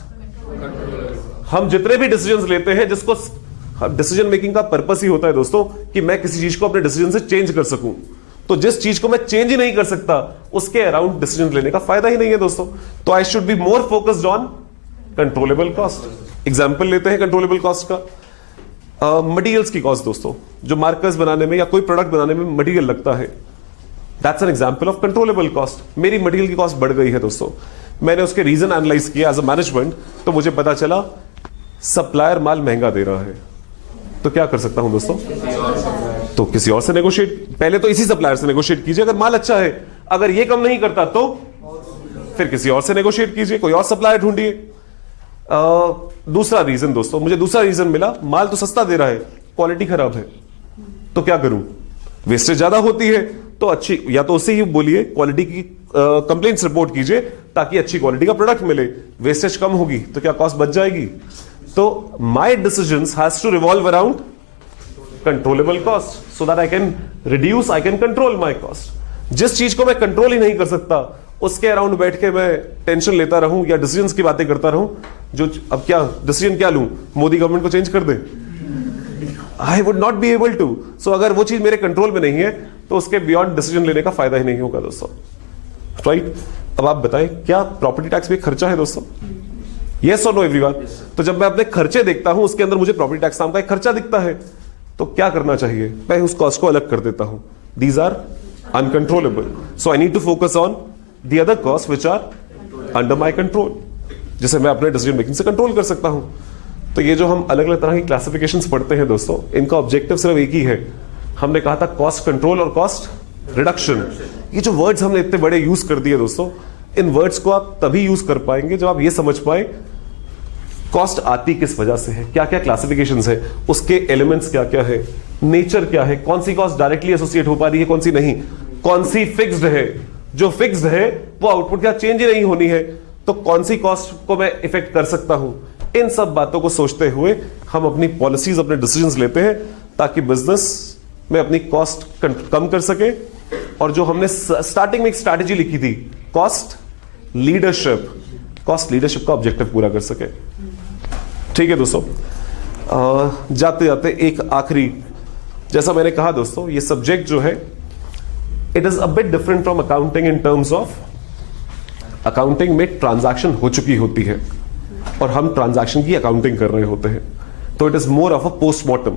हम जितने भी डिसीजंस लेते हैं, जिसको डिसीजन मेकिंग का पर्पस ही होता है दोस्तों कि मैं किसी चीज को अपने डिसीजन से चेंज कर सकूं। तो जिस चीज को मैं चेंज ही नहीं कर सकता, उसके अराउंड डिसीजन लेने का फायदा ही नहीं है दोस्तों। तो I should be more focused on controllable cost. Example लेते हैं कंट्रोलेबल कॉस्ट का। मटेरियल्स की कॉस्ट दोस्तों, जो मार्कर्स बनाने में या कोई प्रोडक्ट बनाने में मटेरियल लगता है, that's an example of controllable cost. मेरी मटेरियल की कॉस्ट बढ़ गई है दोस्तों, मैंने उसके रीजन एनालाइज किया एज अ मैनेजमेंट, तो मुझे पता चला सप्लायर माल महंगा दे रहा है, तो क्या कर सकता हूं दोस्तों? तो किसी और से नेगोशिएट, पहले तो इसी सप्लायर से नेगोशिएट कीजिए अगर माल अच्छा है। अगर ये कम नहीं करता तो फिर किसी और से नेगोशिएट कीजिए, कोई और सप्लायर ढूंढिए। दूसरा रीजन दोस्तों, मुझे दूसरा रीजन मिला, माल तो सस्ता दे रहा है, क्वालिटी खराब है, तो क्या करूं? वेस्टेज ज्यादा होती है, तो अच्छी, या तो उससे ही बोलिए क्वालिटी की कंप्लेंट्स रिपोर्ट कीजिए ताकि अच्छी क्वालिटी का प्रोडक्ट मिले। वेस्टेज कम होगी तो क्या कॉस्ट बच जाएगी? तो my decisions has to revolve around controllable cost so that I can reduce, I can control my cost. जिस चीज को मैं कंट्रोल ही नहीं कर सकता, उसके अराउंड बैठ के मैं टेंशन लेता रहूं या डिसीजंस की बातें करता रहूं, जो अब क्या डिसीजन क्या लूं? मोदी गवर्नमेंट को चेंज कर दे? I would not be able to. So अगर वो चीज मेरे कंट्रोल में नहीं है तो उसके बियॉन्ड डिसीजन लेने का फायदा ही नहीं होगा दोस्तों, राइट? अब आप बताएं, क्या प्रॉपर्टी टैक्स भी खर्चा है दोस्तों? यस और नो एवरीवन? तो जब मैं अपने खर्चे देखता हूं, उसके अंदर मुझे प्रॉपर्टी टैक्स नाम का एक खर्चा दिखता है, तो क्या करना चाहिए? मैं उस कॉस्ट को अलग कर देता हूं। These are uncontrollable, so I need to focus on the other cost which are under my control, जिसे मैं अपने डिसीजन मेकिंग से कंट्रोल कर सकता हूं। तो ये जो हम अलग अलग तरह की क्लासिफिकेशंस पढ़ते हैं दोस्तों, इनका ऑब्जेक्टिव सिर्फ एक ही है। हमने कहा था कॉस्ट कंट्रोल और कॉस्ट रिडक्शन। ये जो वर्ड्स हमने इतने बड़े यूज कर दिए दोस्तों, इन वर्ड्स को आप तभी यूज कर पाएंगे जब आप ये समझ पाए कॉस्ट आती किस वजह से है, क्या क्या क्लासिफिकेशंस है, उसके एलिमेंट्स क्या क्या है, नेचर क्या है, कौन सी कॉस्ट डायरेक्टली एसोसिएट हो पा रही है, कौन सी नहीं, कौन सी फिक्स्ड है, जो फिक्स्ड है वो आउटपुट क्या चेंज ही नहीं होनी है, तो कौन सी कॉस्ट को मैं इफेक्ट कर सकता हूं। इन सब बातों को सोचते हुए हम अपनी पॉलिसीज, अपने डिसीजंस लेते हैं ताकि बिजनेस में अपनी कॉस्ट कम कर सके। और जो हमने स्टार्टिंग में एक स्ट्रैटेजी लिखी थी, कॉस्ट लीडरशिप, कॉस्ट लीडरशिप का ऑब्जेक्टिव पूरा कर सके। ठीक है दोस्तों, जाते जाते एक आखिरी, जैसा मैंने कहा दोस्तों, ये सब्जेक्ट जो है it is a bit different from accounting in terms of accounting में ट्रांजैक्शन हो चुकी होती है और हम ट्रांजैक्शन की अकाउंटिंग कर रहे होते हैं, तो it is more of a postmortem.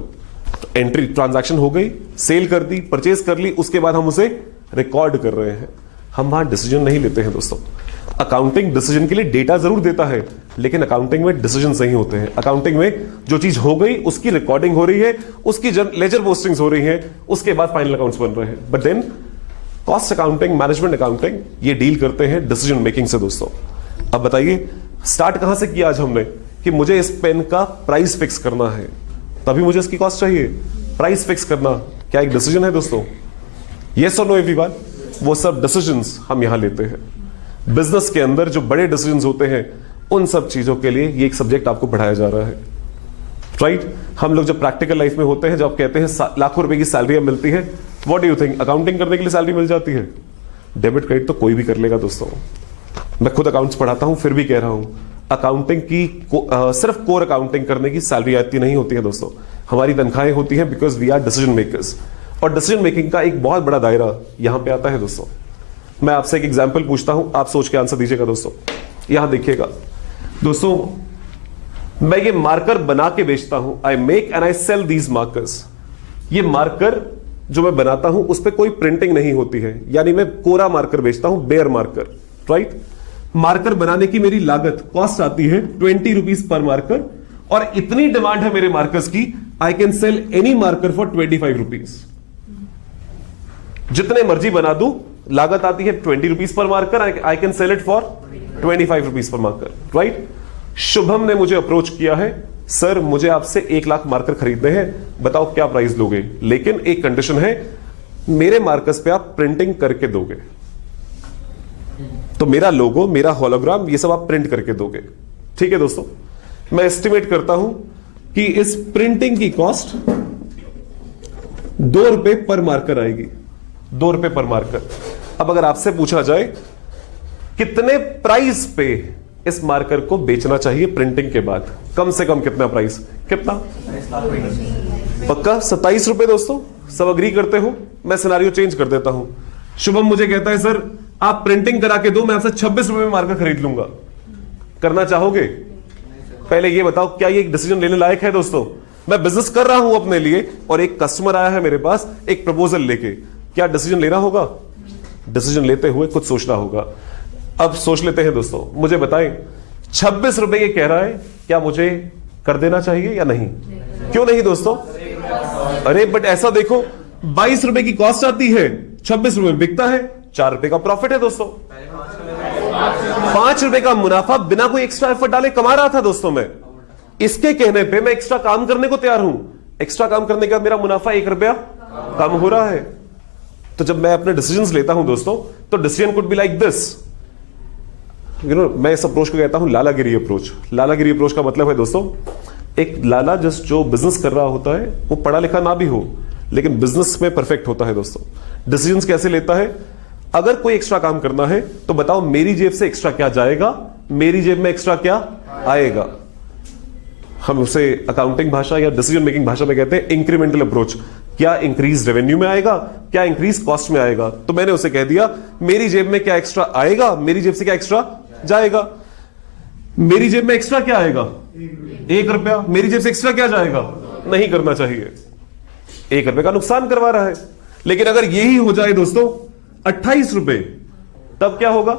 Entry, transaction हो गई, सेल कर दी, परचेज कर ली, उसके बाद हम उसे रिकॉर्ड कर रहे हैं। हम वहां डिसीजन नहीं लेते हैं दोस्तों। अकाउंटिंग डिसीजन के लिए डेटा जरूर देता है, लेकिन अकाउंटिंग में डिसीजन नहीं होते हैं। अकाउंटिंग में जो चीज हो गई उसकी रिकॉर्डिंग हो रही है, उसकी लेजर पोस्टिंग्स हो रही हैं, उसके बाद फाइनल अकाउंट्स बन रहे हैं। But then cost accounting, management accounting ये डील करते हैं डिसीजन मेकिंग से दोस्तों। अब बताइए स्टार्ट कहां से किया आज हमने कि मुझे इस पेन का प्राइस फिक्स करना है, तभी मुझे इसकी कॉस्ट चाहिए। प्राइस फिक्स करना क्या एक डिसीजन है दोस्तों? यस और नो एवरीवन? वो सब डिसीजंस हम यहां लेते हैं। बिजनेस के अंदर जो बड़े डिसीजंस होते हैं उन सब चीजों के लिए ये एक सब्जेक्ट आपको पढ़ाया जा रहा है, राइट? हम लोग जब प्रैक्टिकल लाइफ में होते हैं, जब कहते हैं लाखों रुपए की सैलरी मिलती है, what do you think? Accounting करने के लिए सैलरी मिल जाती है? डेबिट क्रेडिट तो कोई भी कर लेगा दोस्तों। मैं खुद अकाउंट्स पढ़ाता हूं, फिर भी कह रहा हूं अकाउंटिंग की सिर्फ कोर अकाउंटिंग करने की सैलरी आती नहीं होती है दोस्तों। हमारी तनख्वाहें होती हैं because we are decision makers, और डिसीजन मेकिंग का एक बहुत बड़ा दायरा यहां पे आता है दोस्तों। मैं आपसे एक एग्जांपल पूछता हूं, आप सोच के आंसर दीजिएगा दोस्तों। यहां देखिएगा दोस्तों, मैं ये मार्कर बना के बेचता हूं, I make and I sell these markers. ये मार्कर जो मैं बनाता हूं उस पर कोई प्रिंटिंग नहीं होती है, यानी मैं कोरा मार्कर बेचता हूं, बेयर मार्कर, राइट? मार्कर बनाने की मेरी लागत कॉस्ट आती है 20 रुपीज पर मार्कर, और इतनी डिमांड है मेरे मार्कर्स की, I can sell any marker for 25 rupees. जितने मर्जी बना दूं, लागत आती है 20 rupees per marker, I can sell it for 25 rupees per marker, right? Shubham ने मुझे अप्रोच किया है, सर मुझे आपसे 1 लाख मार्कर खरीदने हैं, बताओ क्या प्राइस दोगे, लेकिन एक कंडीशन है, मेरे मार्कर्स पे आप प्रिंटिंग करके दोगे। तो मेरा लोगो, मेरा होलोग्राम, ये सब आप प्रिंट करके दोगे। ठीक है दोस्तों, मैं एस्टिमेट करता हूं कि इस प्रिंटिंग की कॉस्ट 2 रुपए पर मार्कर आएगी, 2 रुपए पर मार्कर। अब अगर आपसे पूछा जाए कितने प्राइस पे इस मार्कर को बेचना चाहिए प्रिंटिंग के बाद, कम से कम कितना प्राइस, कितना? पक्का 27 रुपए दोस्तों? सब अग्री करते हो? मैं सिनारियो चेंज कर देता हूं। शुभम मुझे कहता है सर आप प्रिंटिंग करा के दो, मैं आपसे 26 रुपए में मार्कर खरीद लूंगा। करना चाहोगे? पहले ये बताओ क्या ये एक डिसीजन लेने लायक है दोस्तों? मैं बिजनेस कर रहा हूं अपने लिए और एक कस्टमर आया है मेरे पास एक प्रपोजल लेके, क्या डिसीजन लेना होगा? डिसीजन लेते हुए कुछ सोचना होगा। अब सोच लेते हैं दोस्तों, मुझे बताएं 26 रुपए ये कह रहा है, क्या मुझे कर देना चाहिए या नहीं? क्यों नहीं दोस्तों? अरे बट ऐसा देखो, 22 रुपए की कॉस्ट आती है, 26 रुपए बिकता है, 4 रुपए का प्रॉफिट है दोस्तों। 5 रुपए का मुनाफा बिना कोई एक्स्ट्रा एफर्ट डाले कमा रहा था दोस्तों मैं। इसके कहने पे मैं एक्स्ट्रा काम करने को तैयार हूं। एक्स्ट्रा काम करने के बाद मेरा मुनाफा 1 रुपया कम हो रहा है। तो जब मैं अपने डिसीजंस लेता हूं दोस्तों, तो decision could be like this, you know. मैं इस अप्रोच को कहता हूं लालागिरी अप्रोच। लालागिरी अप्रोच का मतलब है दोस्तों, एक लाला जो बिजनेस कर रहा होता है वो पढ़ा लिखा ना भी हो, लेकिन बिजनेस में परफेक्ट होता है दोस्तों। डिसीजंस कैसे लेता है? अगर कोई एक्स्ट्रा काम करना है तो बताओ मेरी जेब से एक्स्ट्रा क्या जाएगा, मेरी जेब में एक्स्ट्रा क्या आएगा। हम उसे अकाउंटिंग भाषा या डिसीजन मेकिंग भाषा में कहते हैं इंक्रीमेंटल अप्रोच। क्या इंक्रीज रेवेन्यू में आएगा, क्या इंक्रीज कॉस्ट में आएगा? तो मैंने उसे कह दिया मेरी जेब में क्या एक्स्ट्रा आएगा, मेरी जेब से क्या एक्स्ट्रा जाएगा। मेरी जेब में एक्स्ट्रा क्या आएगा? 1 रुपया। मेरी जेब से एक्स्ट्रा क्या जाएगा? नहीं करना चाहिए, 1 रुपए का नुकसान करवा रहा है। लेकिन अगर यही हो जाए दोस्तों 28 रुपए, तब क्या होगा?